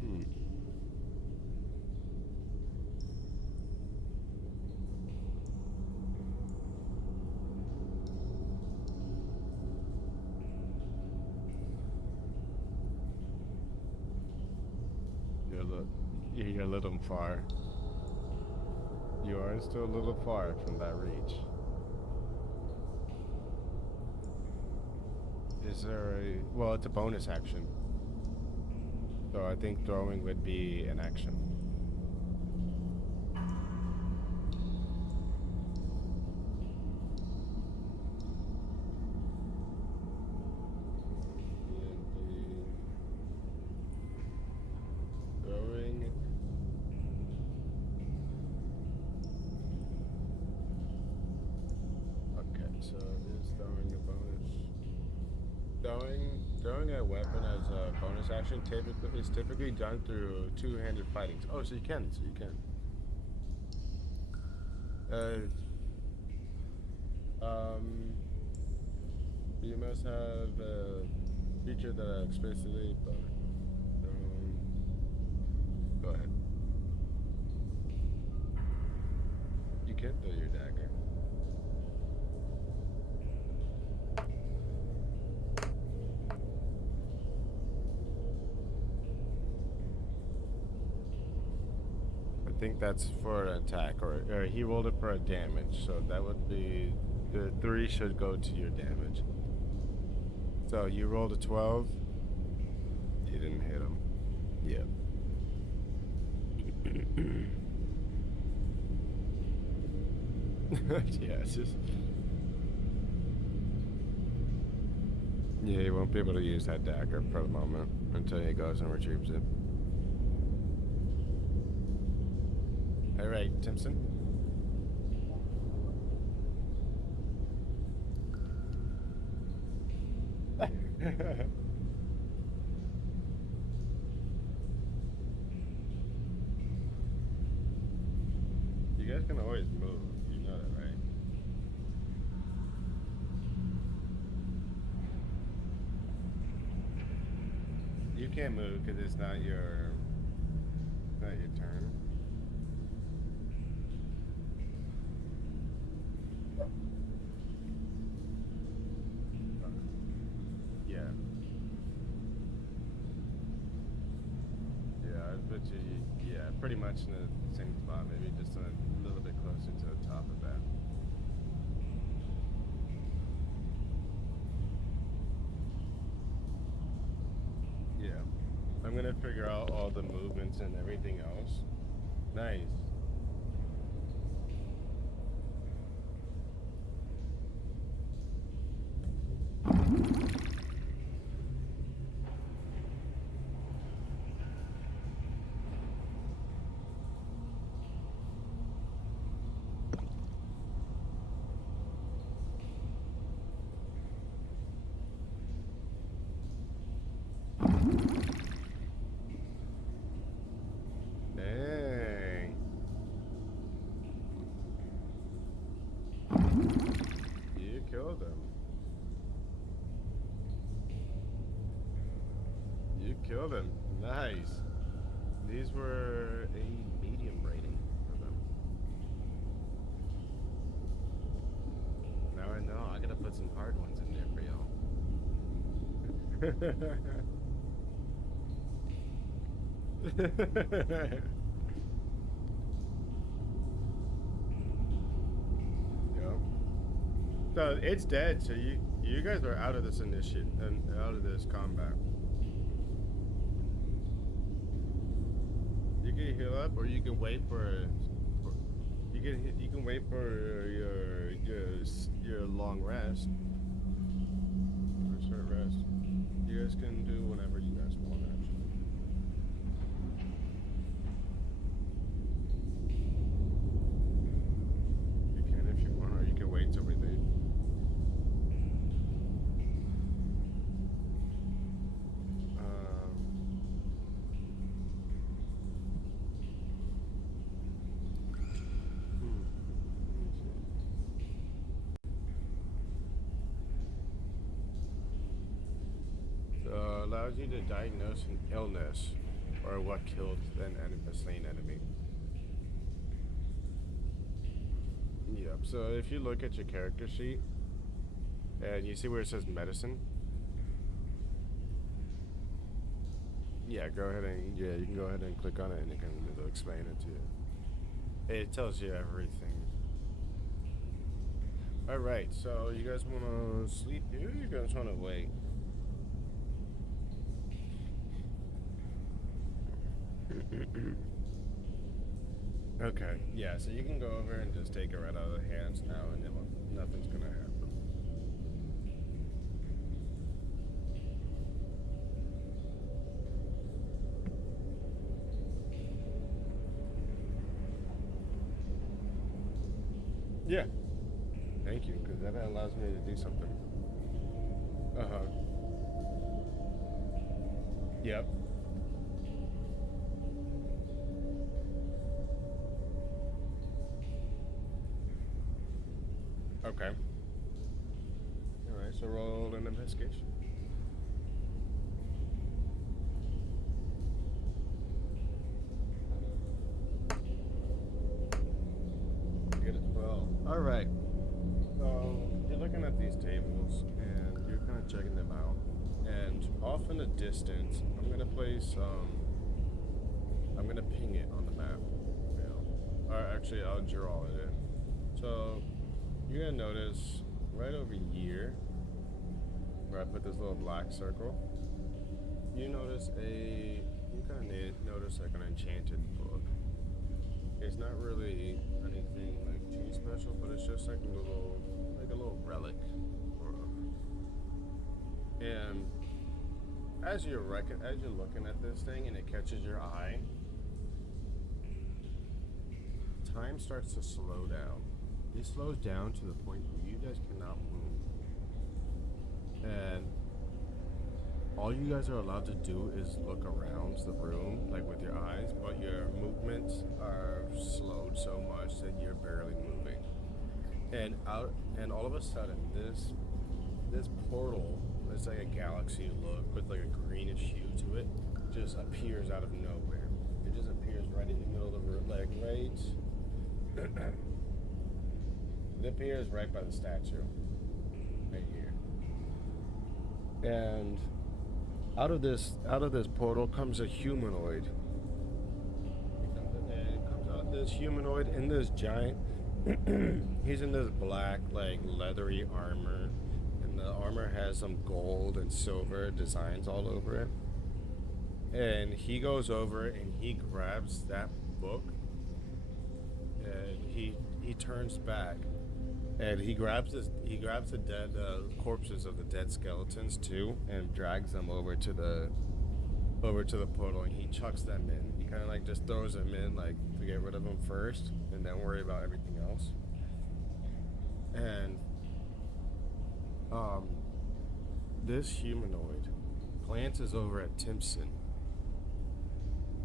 Hmm. You're a little far. You are still a little far from that reach. Is there a... Well, it's a bonus action. So I think throwing would be an action. Throwing... Okay, so is throwing a bonus... Throwing a weapon as a bonus action is typically done through two-handed fighting. Oh, so you can. You must have a feature that explicitly. Go ahead. You can throw your dagger. I think that's for an attack, or he rolled it for a damage, so that would be the 3 should go to your damage. So you rolled a 12. You didn't hit him. Yep. Yeah, it's just. Yeah, he won't be able to use that dagger for the moment until he goes and retrieves it. Alright, Timson. You guys can always move, you know that, right? You can't move because it's not your turn. Yeah. Yeah, I bet you, yeah, pretty much in the same spot, maybe just a little bit closer to the top of that. Yeah. I'm gonna figure out all the movements and everything else. Nice. Dang. You killed him. You killed him. Nice. These were a medium rating for them. Now I know I gotta put some hard ones in there for y'all. So it's dead. So you guys are out of this initiative and out of this combat. You can heal up, or you can wait for you can wait for your long rest, or short rest. You guys can do whatever you guys want actually. You can if you want, or you can wait till we leave. Allows you to diagnose an illness or what killed a slain enemy. Yep, so if you look at your character sheet and you see where it says medicine, yeah, go ahead and you can go ahead and click on it and it'll explain it to you. It tells you everything. Alright, so you guys wanna sleep here or you guys wanna wait? Okay, yeah, so you can go over and just take it right out of the hands now and nothing's gonna happen. Yeah, thank you, because that allows me to do something. Uh-huh. Yep. Okay. Alright, so roll an investigation. You get a 12. Alright. So you're looking at these tables and you're kind of checking them out. And off in the distance, I'm gonna place I'm gonna ping it on the map. You know. Or actually I'll draw it in. So you're gonna notice right over here where I put this little black circle, you kind of notice like an enchanted book. It's not really anything like too special, but it's just like a little relic book. And as you're looking at this thing and it catches your eye, time starts to slow down. It slows down to the point where you guys cannot move. And all you guys are allowed to do is look around the room, like with your eyes, but your movements are slowed so much that you're barely moving. And all of a sudden, this portal, it's like a galaxy look with like a greenish hue to it, just appears out of nowhere. It just appears right in the middle of the room, like right. It appears right by the statue, right here. And out of this portal comes a humanoid. It comes out this humanoid in this giant. He's in this black, like leathery armor, and the armor has some gold and silver designs all over it. And he goes over and he grabs that book, and he turns back. And he grabs the dead corpses of the dead skeletons too, and drags them over to the portal, and he chucks them in. He kind of like just throws them in, like to get rid of them first, and then worry about everything else. And this humanoid glances over at Timpson,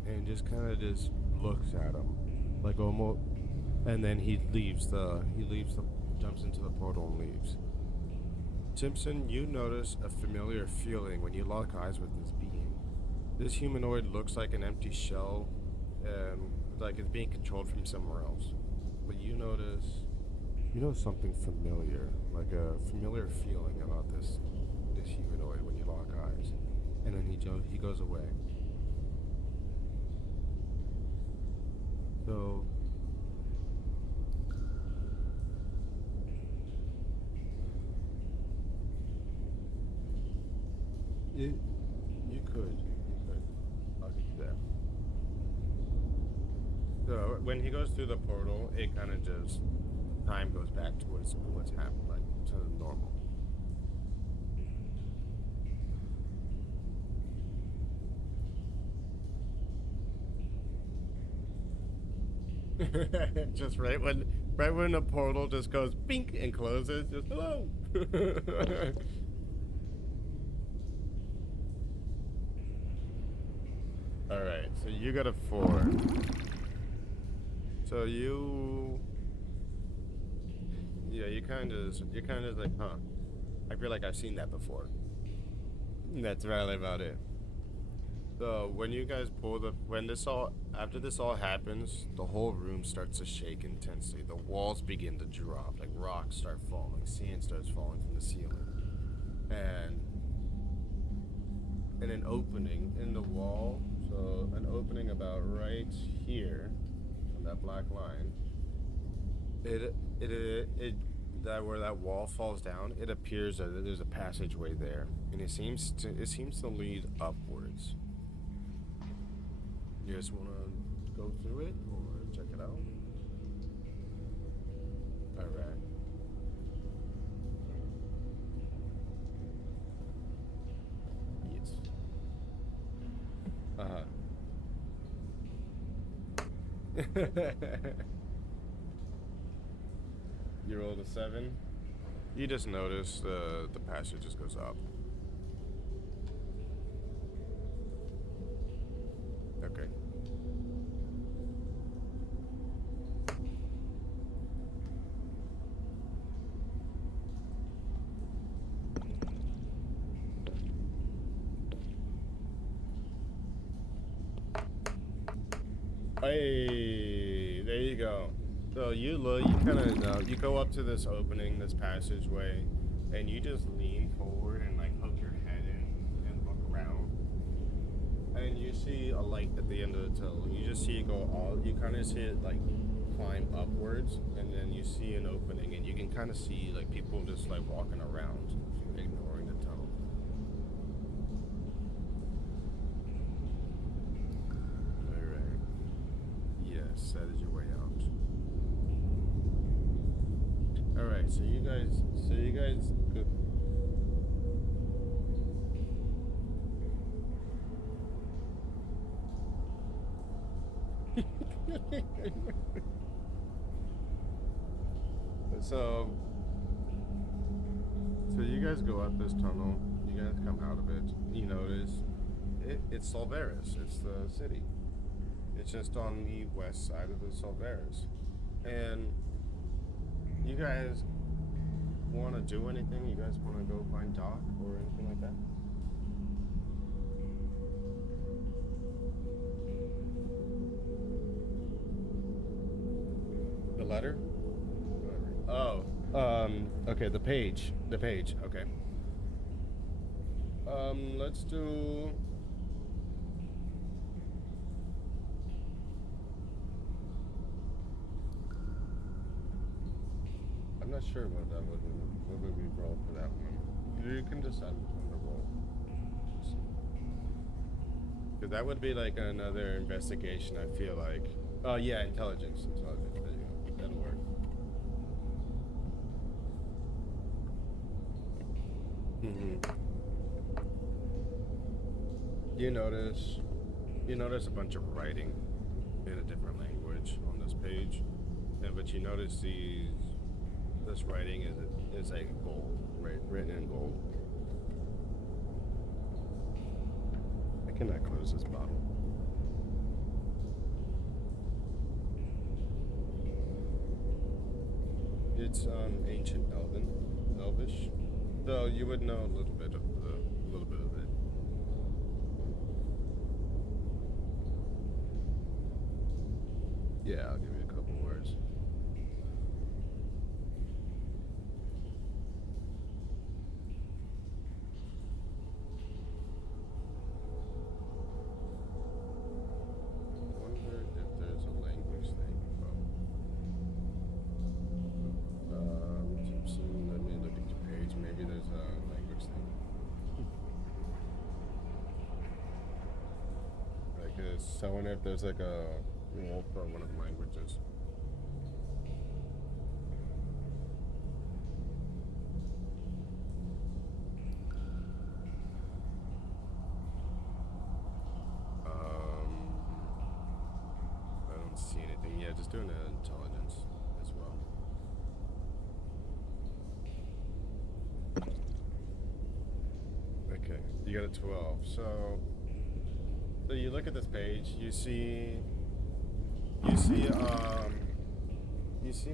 and just kind of just looks at him, like almost, and then he jumps into the portal and leaves. Timpson, you notice a familiar feeling when you lock eyes with this being. This humanoid looks like an empty shell and like it's being controlled from somewhere else. But you notice something familiar, like a familiar feeling about this humanoid when you lock eyes, and then he goes away. So you could. I'll give you that. So when he goes through the portal, it kind of just time goes back to what's happened, like to normal. Just right when the portal just goes bink and closes, just hello. All right, so you got a 4. So you're kind of like, huh? I feel like I've seen that before. That's really about it. So when you guys after this all happens, the whole room starts to shake intensely. The walls begin to drop, like rocks start falling, sand starts falling from the ceiling, and an opening in the wall. So an opening about right here on that black line. That where that wall falls down, it appears that there's a passageway there, and it seems to lead upwards. You guys want to go through it or check it out? All right. Yes. You rolled a 7. You just notice the passage just goes up. Okay. Hey, there you go. So you kind of you go up to this opening, this passageway, and you just lean forward and like poke your head in and look around, and you see a light at the end of the tunnel. You just see it go all. You kind of see it like climb upwards, and then you see an opening, and you can kind of see like people just like walking around, ignoring the tunnel. All right. Yes, that is your way out. All right, so you guys could. So you guys go up this tunnel. You guys come out of it. You notice it's Solvaris. It's the city. It's just on the west side of the Solvaris, and you guys want to do anything? You guys want to go find Doc or anything like that? The letter? Oh, okay, the page, okay. Let's do... I'm not sure what would we roll for that one. You can decide which one to roll. Because that would be like another investigation, I feel like. Oh yeah, intelligence. There you go. That'll work. You notice a bunch of writing in a different language on this page, but you notice this writing is like gold, written in gold. I cannot close this bottle. It's ancient Elvish, though you would know a little bit of it. Yeah, I'll give you a couple words. I wonder if there's a language thing. Let me look at your page. Maybe there's a language thing. So I wonder if there's like a role for one of the languages. I don't see anything. Yeah, just doing an intelligence as well. Okay, you got a 12. So you look at this page, you see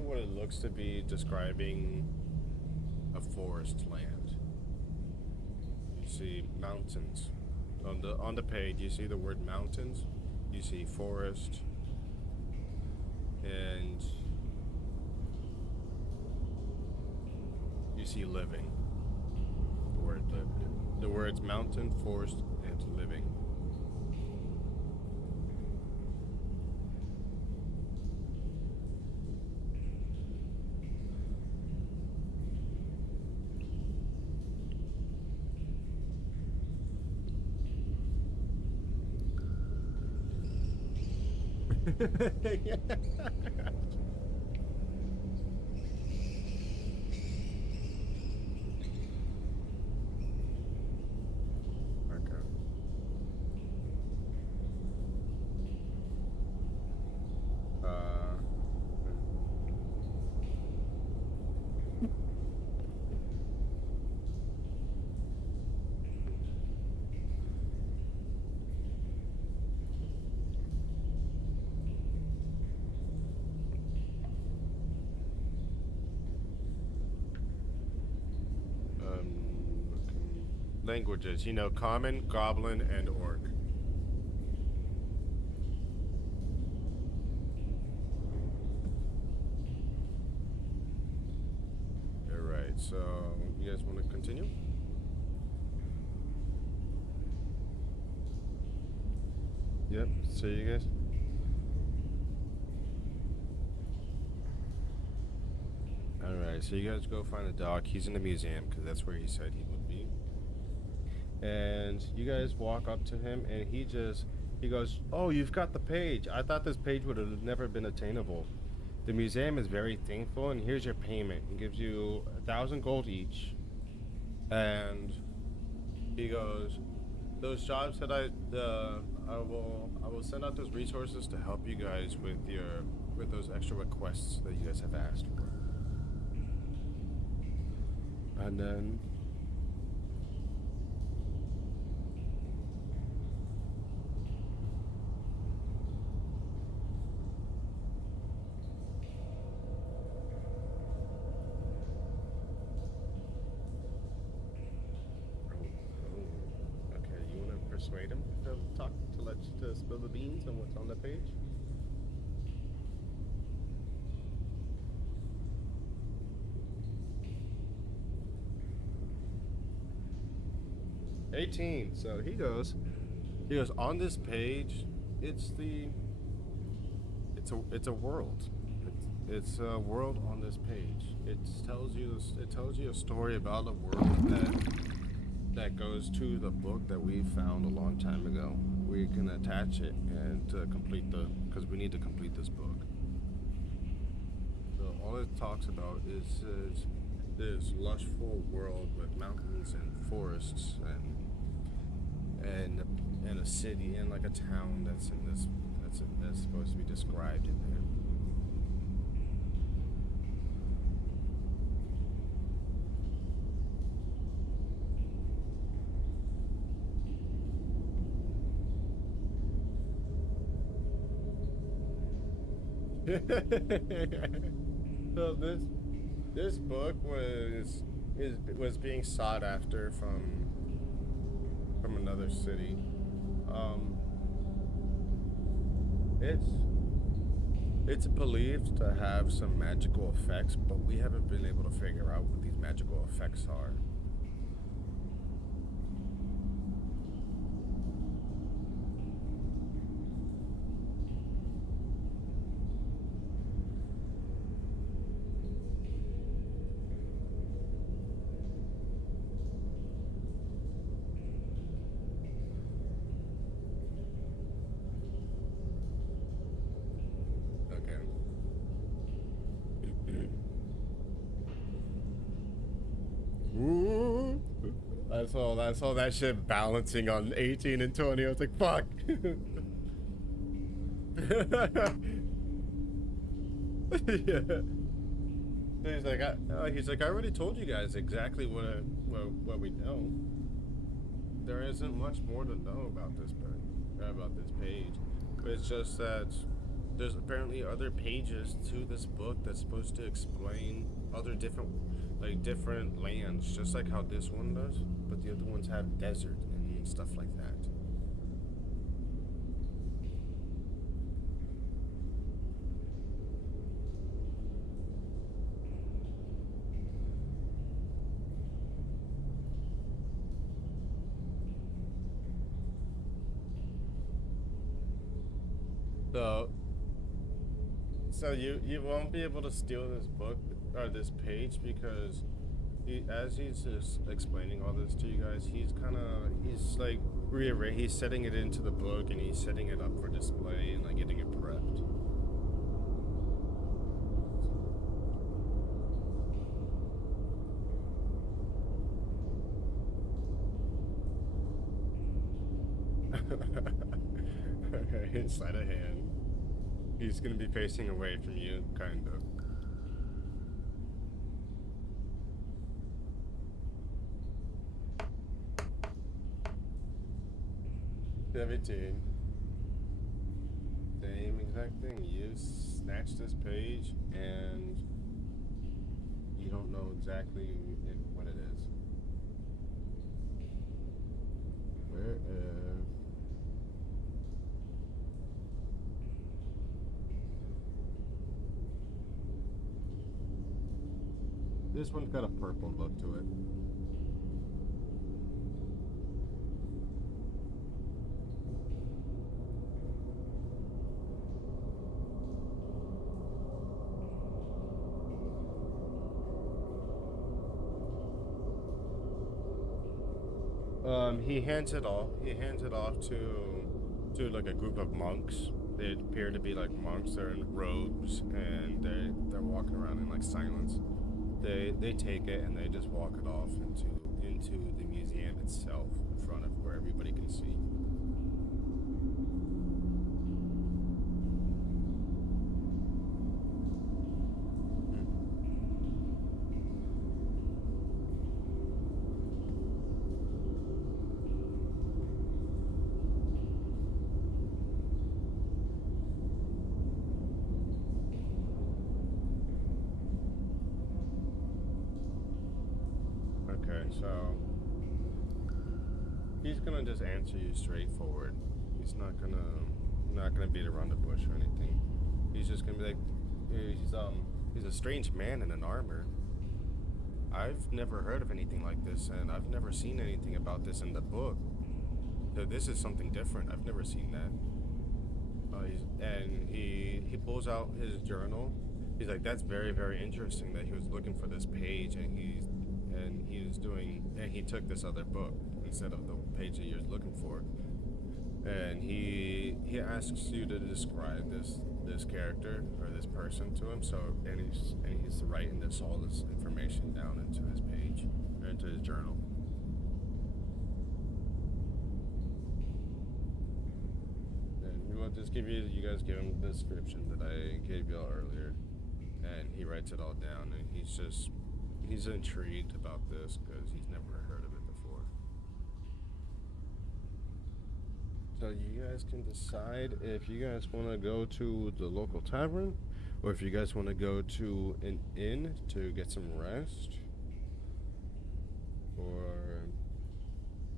what it looks to be describing a forest land. You see mountains. On the page, you see the word mountains, you see forest, and you see living. The words mountain, forest, and living. Yeah. Languages, common, goblin, and orc. Alright, so you guys want to continue? Yep, see you guys. Alright, so you guys go find the dog. He's in the museum because that's where he said he would be. And you guys walk up to him and he goes, "Oh, you've got the page. I thought this page would have never been attainable. The museum is very thankful and here's your payment." He gives you 1,000 gold each. And he goes, "Those jobs that I will send out those resources to help you guys with those extra requests that you guys have asked for." And then persuade him to spill the beans on what's on the page. $18. So he goes on this page. It's a world. It's a world on this page. It tells you a story about a world that goes to the book that we found a long time ago. We can attach it and to complete because we need to complete this book. So all it talks about is this lushful world with mountains and forests and a city and like a town that's supposed to be described in there. So this book was being sought after from another city. It's believed to have some magical effects, but we haven't been able to figure out what these magical effects are. Okay. Ooh. I saw that shit balancing on 18 and 20. I was like, fuck. Yeah. He's like, I already told you guys exactly what we know. There isn't much more to know about this book, about this page. But it's just that there's apparently other pages to this book that's supposed to explain other different lands, just like how this one does. But the other ones have desert and stuff like that. So you won't be able to steal this book or this page because as he's just explaining all this to you guys, he's setting it into the book and he's setting it up for display and like getting it prepped. Okay, sleight of hand. He's gonna be facing away from you, kind of. $17. Same exact thing. You snatch this page and you don't know exactly what it is. Where is... This one's got a purple look to it. He hands it off. He hands it off to like a group of monks. They appear to be like monks. They're in robes and they're walking around in like silence. They take it and they just walk it off into the museum itself in front of where everybody can see. So he's gonna just answer you straightforward. He's not gonna beat around the bush or anything. He's just gonna be like, he's a strange man in an armor. I've never heard of anything like this, and I've never seen anything about this in the book. So this is something different. I've never seen that. And he pulls out his journal. He's like, that's very, very interesting that he was looking for this page, and he took this other book instead of the page that you're looking for. And he asks you to describe this character or this person to him. So and he's writing all this information down into his page or into his journal. And he will just you guys give him the description that I gave y'all earlier, and he writes it all down, and he's intrigued about this because he's never heard of it before. So you guys can decide if you guys want to go to the local tavern or if you guys want to go to an inn to get some rest, or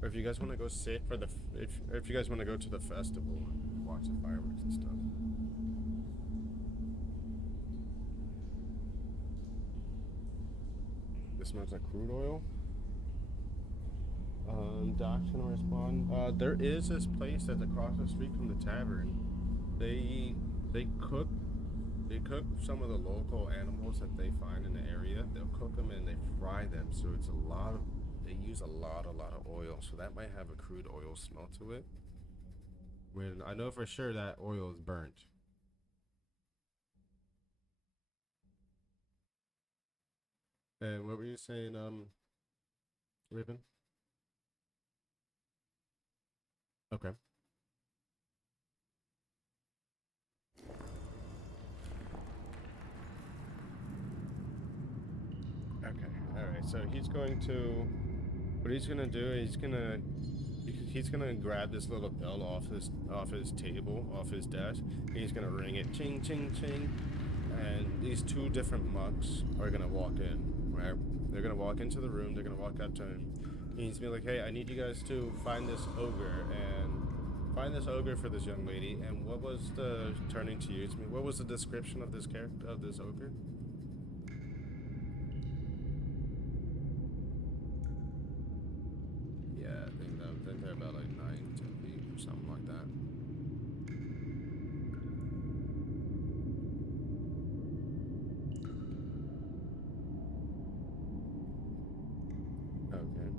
if you guys want to go sit for if you guys want to go to the festival and watch the fireworks and stuff. smells like crude oil. Doc's gonna respond. There is this place that's across the street from the tavern. They cook some of the local animals that they find in the area. They'll cook them and they fry them, so it's a lot of, they use a lot of oil, so that might have a crude oil smell to it. When I know for sure that oil is burnt. And what were you saying, Raven? Okay. Okay. All right. So he's going to. What he's gonna do is he's gonna grab this little bell off his table, off his desk, and he's gonna ring it, ching ching ching, and these two different monks are gonna walk in. Right? They're gonna walk into the room. They're gonna walk up to him. He's gonna be like, "Hey, I need you guys to find this ogre for this young lady." And what was the turning to you? What was the description of this character, of this ogre? Yeah, I think they're about like 9-10 feet or something like that. Okay.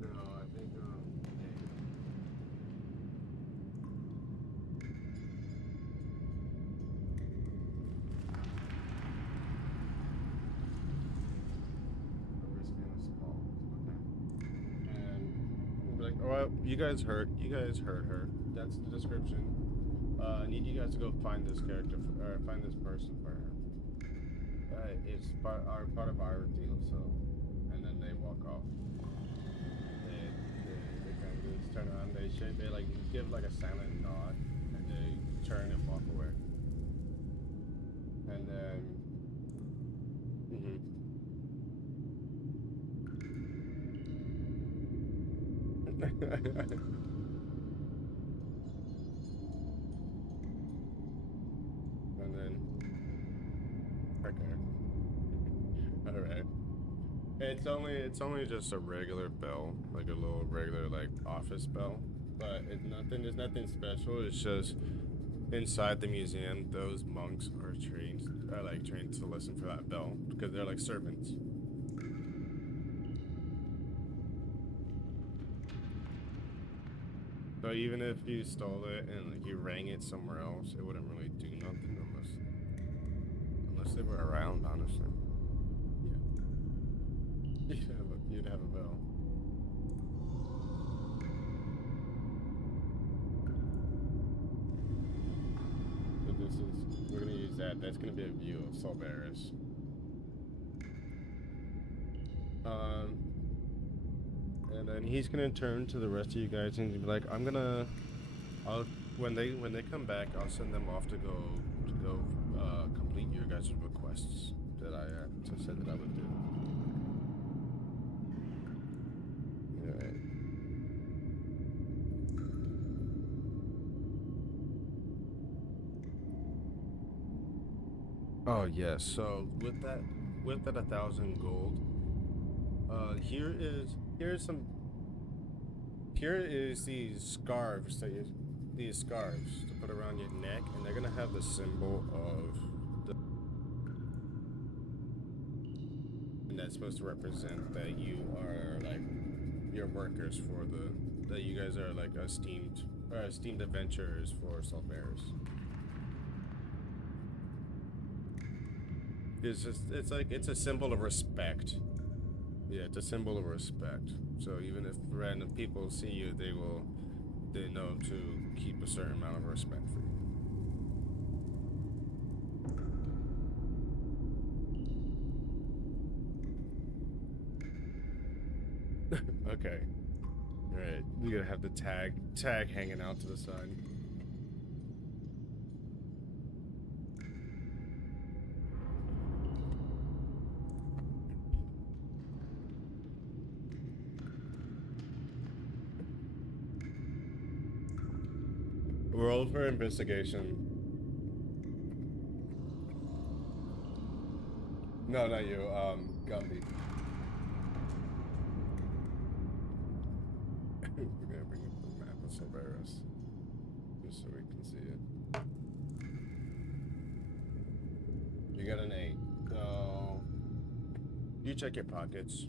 No, I think and we'll be like, "Oh, well, you guys heard her. That's the description. I need you guys to go find this character or find this person for her. It's part of our deal." So, and then they walk off. They kind of just turn around. They like give like a silent nod, and they turn and walk away. And then, and then, okay, all right. It's only just a regular bell, like a little regular like office bell, but it's nothing. There's nothing special. It's just inside the museum, those monks are trained to listen for that bell because they're like servants. So even if you stole it and like you rang it somewhere else, it wouldn't really do nothing unless they were around, honestly. Yeah. You'd have a bell. So we're gonna use that. That's gonna be a view of Solvaris. And then he's gonna turn to the rest of you guys and be like, when they come back, I'll send them off to go complete your guys' requests that I said that I would do. Alright. Oh yes, so with that 1,000 gold, here is these scarves to put around your neck, and they're gonna have the symbol of and that's supposed to represent that you are like your workers for that you guys are like esteemed adventurers for Solvaris. It's a symbol of respect. Yeah, it's a symbol of respect. So even if random people see you, they know to keep a certain amount of respect for you. Okay. Alright, you gotta have the tag hanging out to the side. Roll for investigation. No, not you, Gumby. We're gonna bring up the map of Cerberus, just so we can see it. You got an 8. So you check your pockets.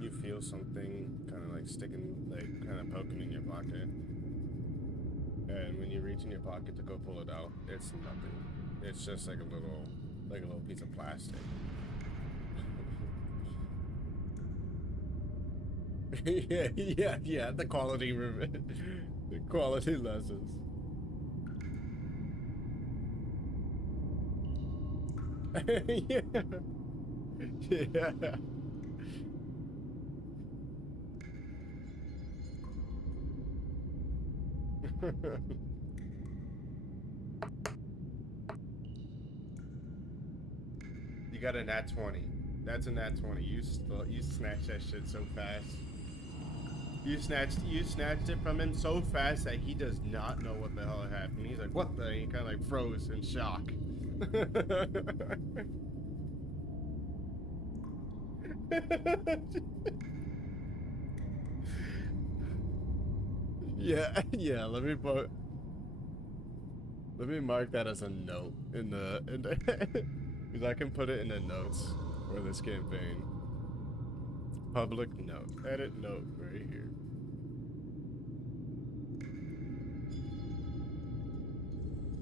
You feel something kind of like sticking, like kind of poking in your pocket. And when you reach in your pocket to go pull it out, it's nothing. It's just like a little piece of plastic. yeah. The quality lessons. yeah. You got a nat 20. That's a nat 20. You snatched that shit so fast. You snatched it from him so fast that he does not know what the hell happened. He's like, what the? He kind of like froze in shock. yeah. Let me mark that as a note in the because I can put it in the notes for this campaign. Public note. Edit note right here.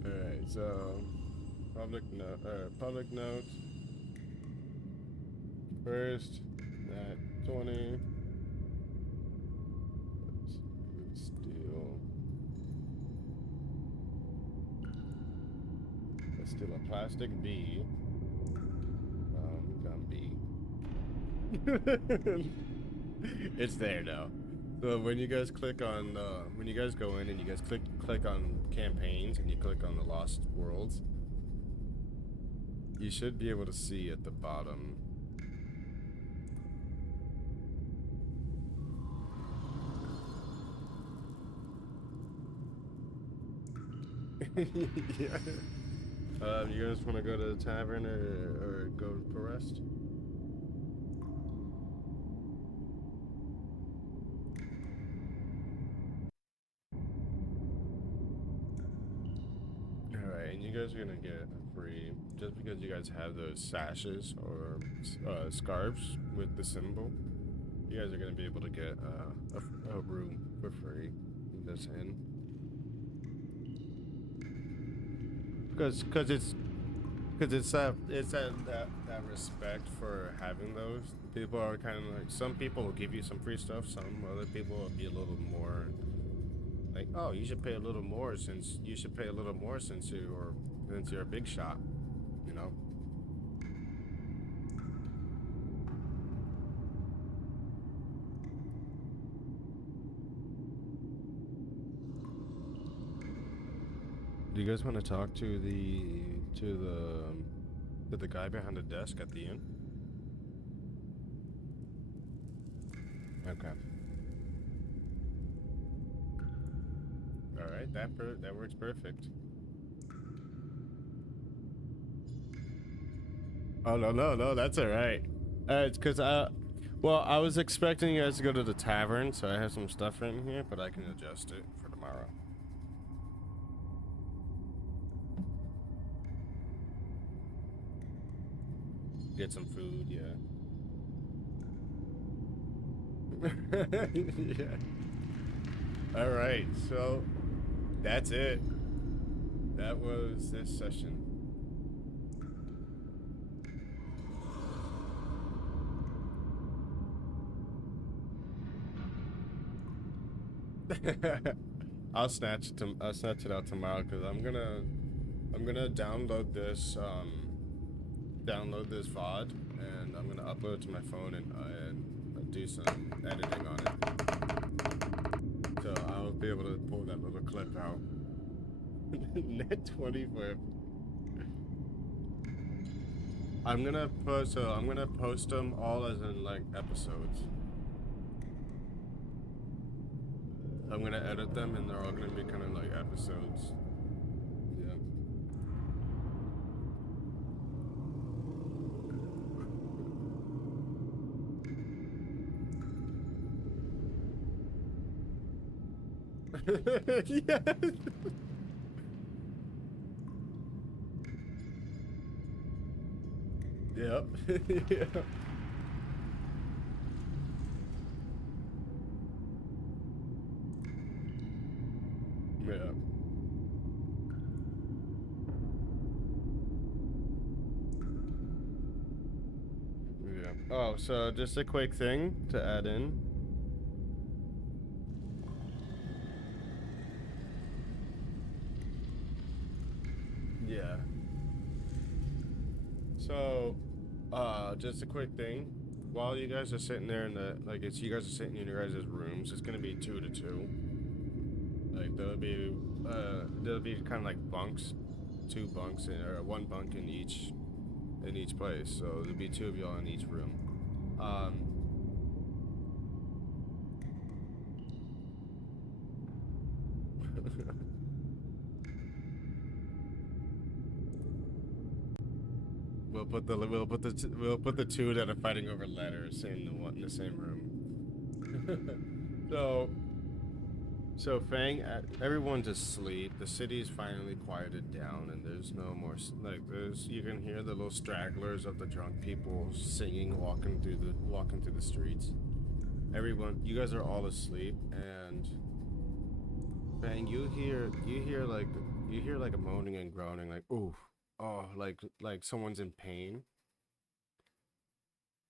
Alright, so public note. First, that 20. Let's steal a plastic B. Gumby. It's there now. So when you guys click on, when you guys go in and you guys click on campaigns and you click on the Lost Worlds, you should be able to see at the bottom. Yeah. You guys want to go to the tavern or go for rest? Alright, and you guys are gonna get a free, just because you guys have those sashes or scarves with the symbol, you guys are gonna be able to get a room for free in this inn. Because it's that respect for having those. People are kind of like, some people will give you some free stuff, some other people will be a little more like, oh, you should pay a little more since you're a big shot, you know. Do you guys want to talk to the guy behind the desk at the inn? Okay. All right, that works perfect. Oh no, that's all right. It's because I was expecting you guys to go to the tavern, so I have some stuff in here, but I can adjust it for tomorrow. Get some food, yeah. Yeah. All right, so that's it. That was this session. I'll snatch it out tomorrow because I'm gonna download this VOD and I'm gonna upload it to my phone and do some editing on it. be able to pull that little clip out. Net 25. I'm gonna post them all as in like episodes. I'm gonna edit them and they're all gonna be kind of like episodes. Yeah. Yes. Yep. Yeah. Yeah. Yeah. Oh, so just a quick thing to add in. Yeah. So, just a quick thing. While you guys are sitting there in the, like, it's you guys are sitting in your guys' rooms, it's gonna be 2 to 2. Like, there'll be kind of like bunks, 2 bunks, or 1 bunk in each place. So there'll be 2 of y'all in each room. We'll put the 2 that are fighting over letters in the same room. So Fang, everyone's asleep. The city's finally quieted down, and there's no more you can hear the little stragglers of the drunk people singing, walking through the streets. You guys are all asleep, and Fang, you hear like a moaning and groaning, like ooh. Oh, like someone's in pain,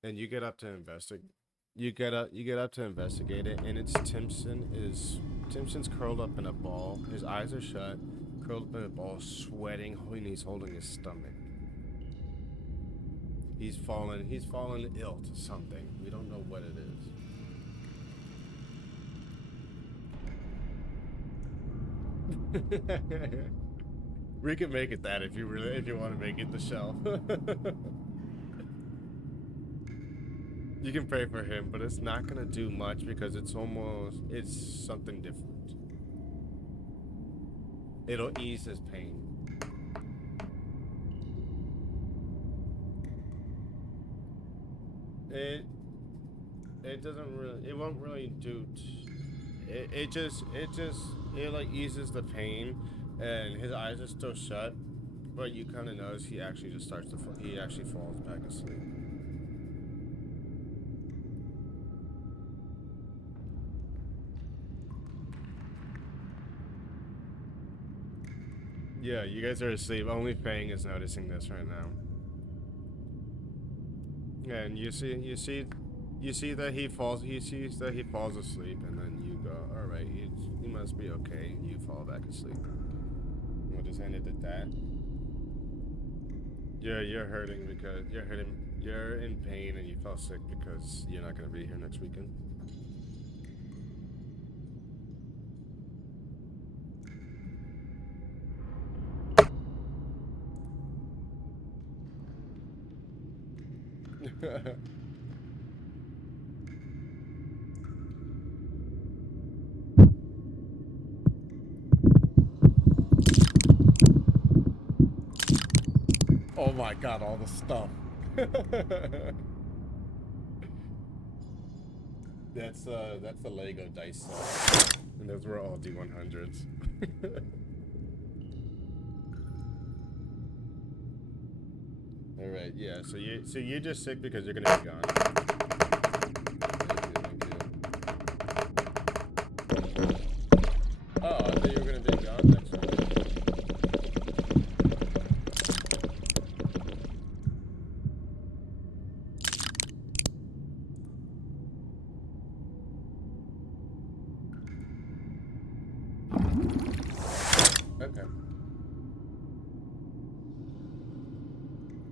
and you get up to investigate. You get up to investigate it, and it's Timson. Timson's curled up in a ball. His eyes are shut, curled up in a ball, sweating. And he's holding his stomach. He's fallen ill to something. We don't know what it is. We can make it that if you want to make it the shell. You can pray for him, but it's not gonna do much because it's something different. It'll ease his pain. It won't really do. It like eases the pain. And his eyes are still shut, but you kind of notice he actually just he actually falls back asleep. Yeah, you guys are asleep. Only Fang is noticing this right now. And you see that he falls asleep, and then you go, all right, he must be okay. You fall back asleep. We'll just end it at that. You're hurting because you're in pain and you fell sick because you're not gonna be here next weekend. Oh my god, all the stuff. That's the Lego dice set. And those were all D100s. Alright, yeah, so you're just sick because you're gonna be gone. Thank you. Oh, I thought you were gonna be gone next week. Okay.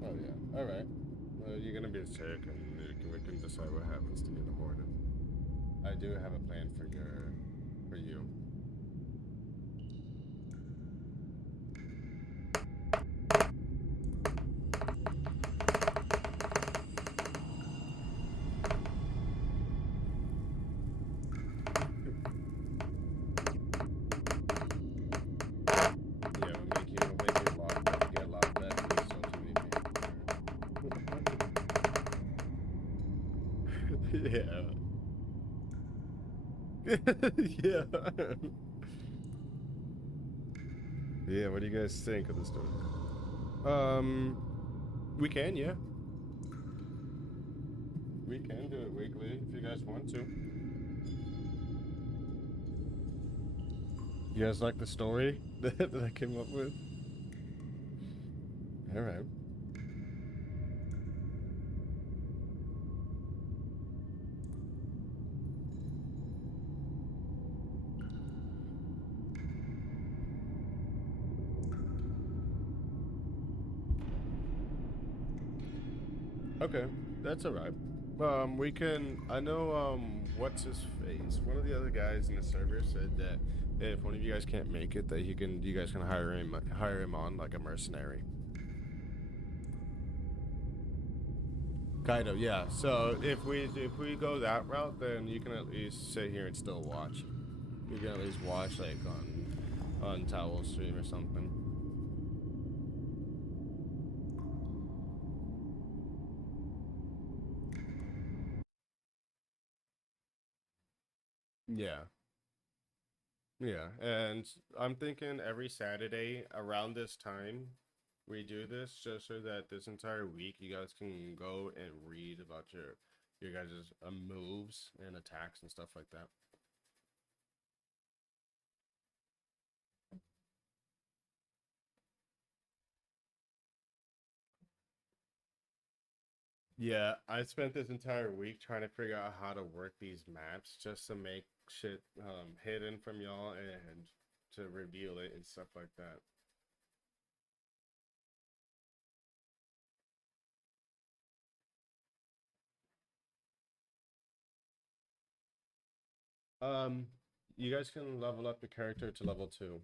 Oh yeah. All right. Well, you're gonna be sick, and we can decide what happens to you in the morning. I do have a plan for you. Yeah. Yeah. Yeah, what do you guys think of the story? We can, yeah. We can do it weekly if you guys want to. You guys like the story that I came up with? All right. Okay, that's all right. We can. I know. What's his face? One of the other guys in the server said that if one of you guys can't make it, that he can. You guys can hire him on like a mercenary. Kind of, yeah. So if we go that route, then you can at least sit here and still watch. You can at least watch like on Towel stream or something. Yeah. Yeah, and I'm thinking every Saturday around this time we do this just so that this entire week you guys can go and read about your guys' moves and attacks and stuff like that. Yeah, I spent this entire week trying to figure out how to work these maps just to make shit hidden from y'all and to reveal it and stuff like that. Um, you guys can level up your character to level 2.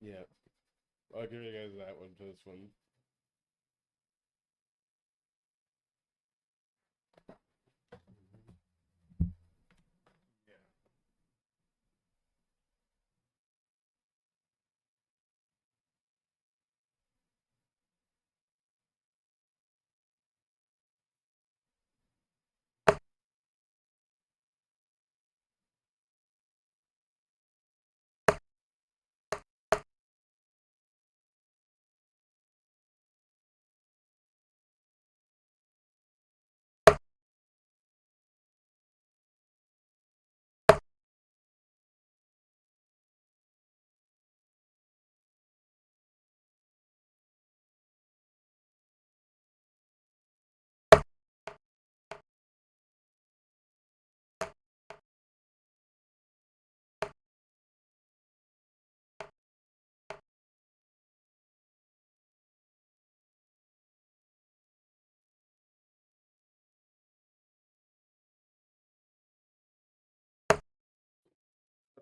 Yeah, I'll give you guys that one for this one. Yeah.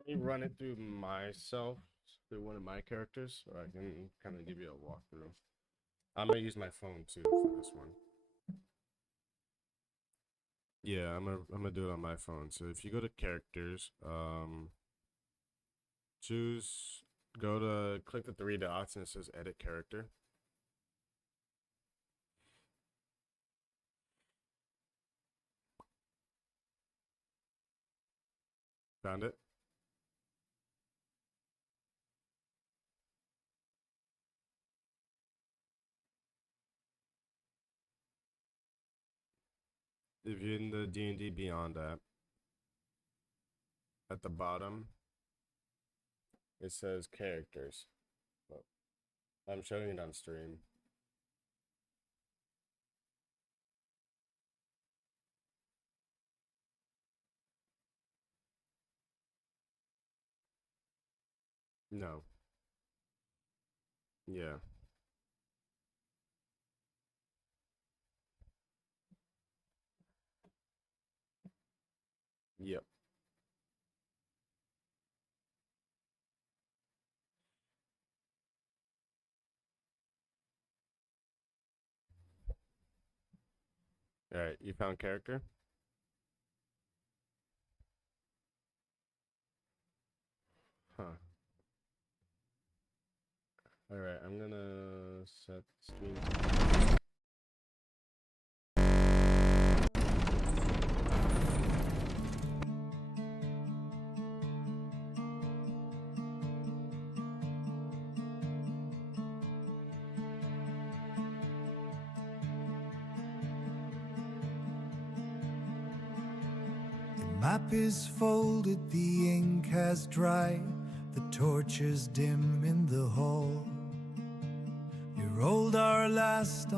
Let me run it through myself, through one of my characters, so I can kind of give you a walkthrough. I'm gonna use my phone too for this one. Yeah, I'm gonna do it on my phone. So if you go to characters, choose, click the 3 dots and it says edit character. Found it? If you're in the D&D Beyond app, at the bottom, it says characters. Oh, I'm showing it on stream. No. Yeah. Yep. All right, you found character? Huh. All right, I'm gonna set stream. The map is folded, the ink has dried, the torches dim in the hall. We rolled our last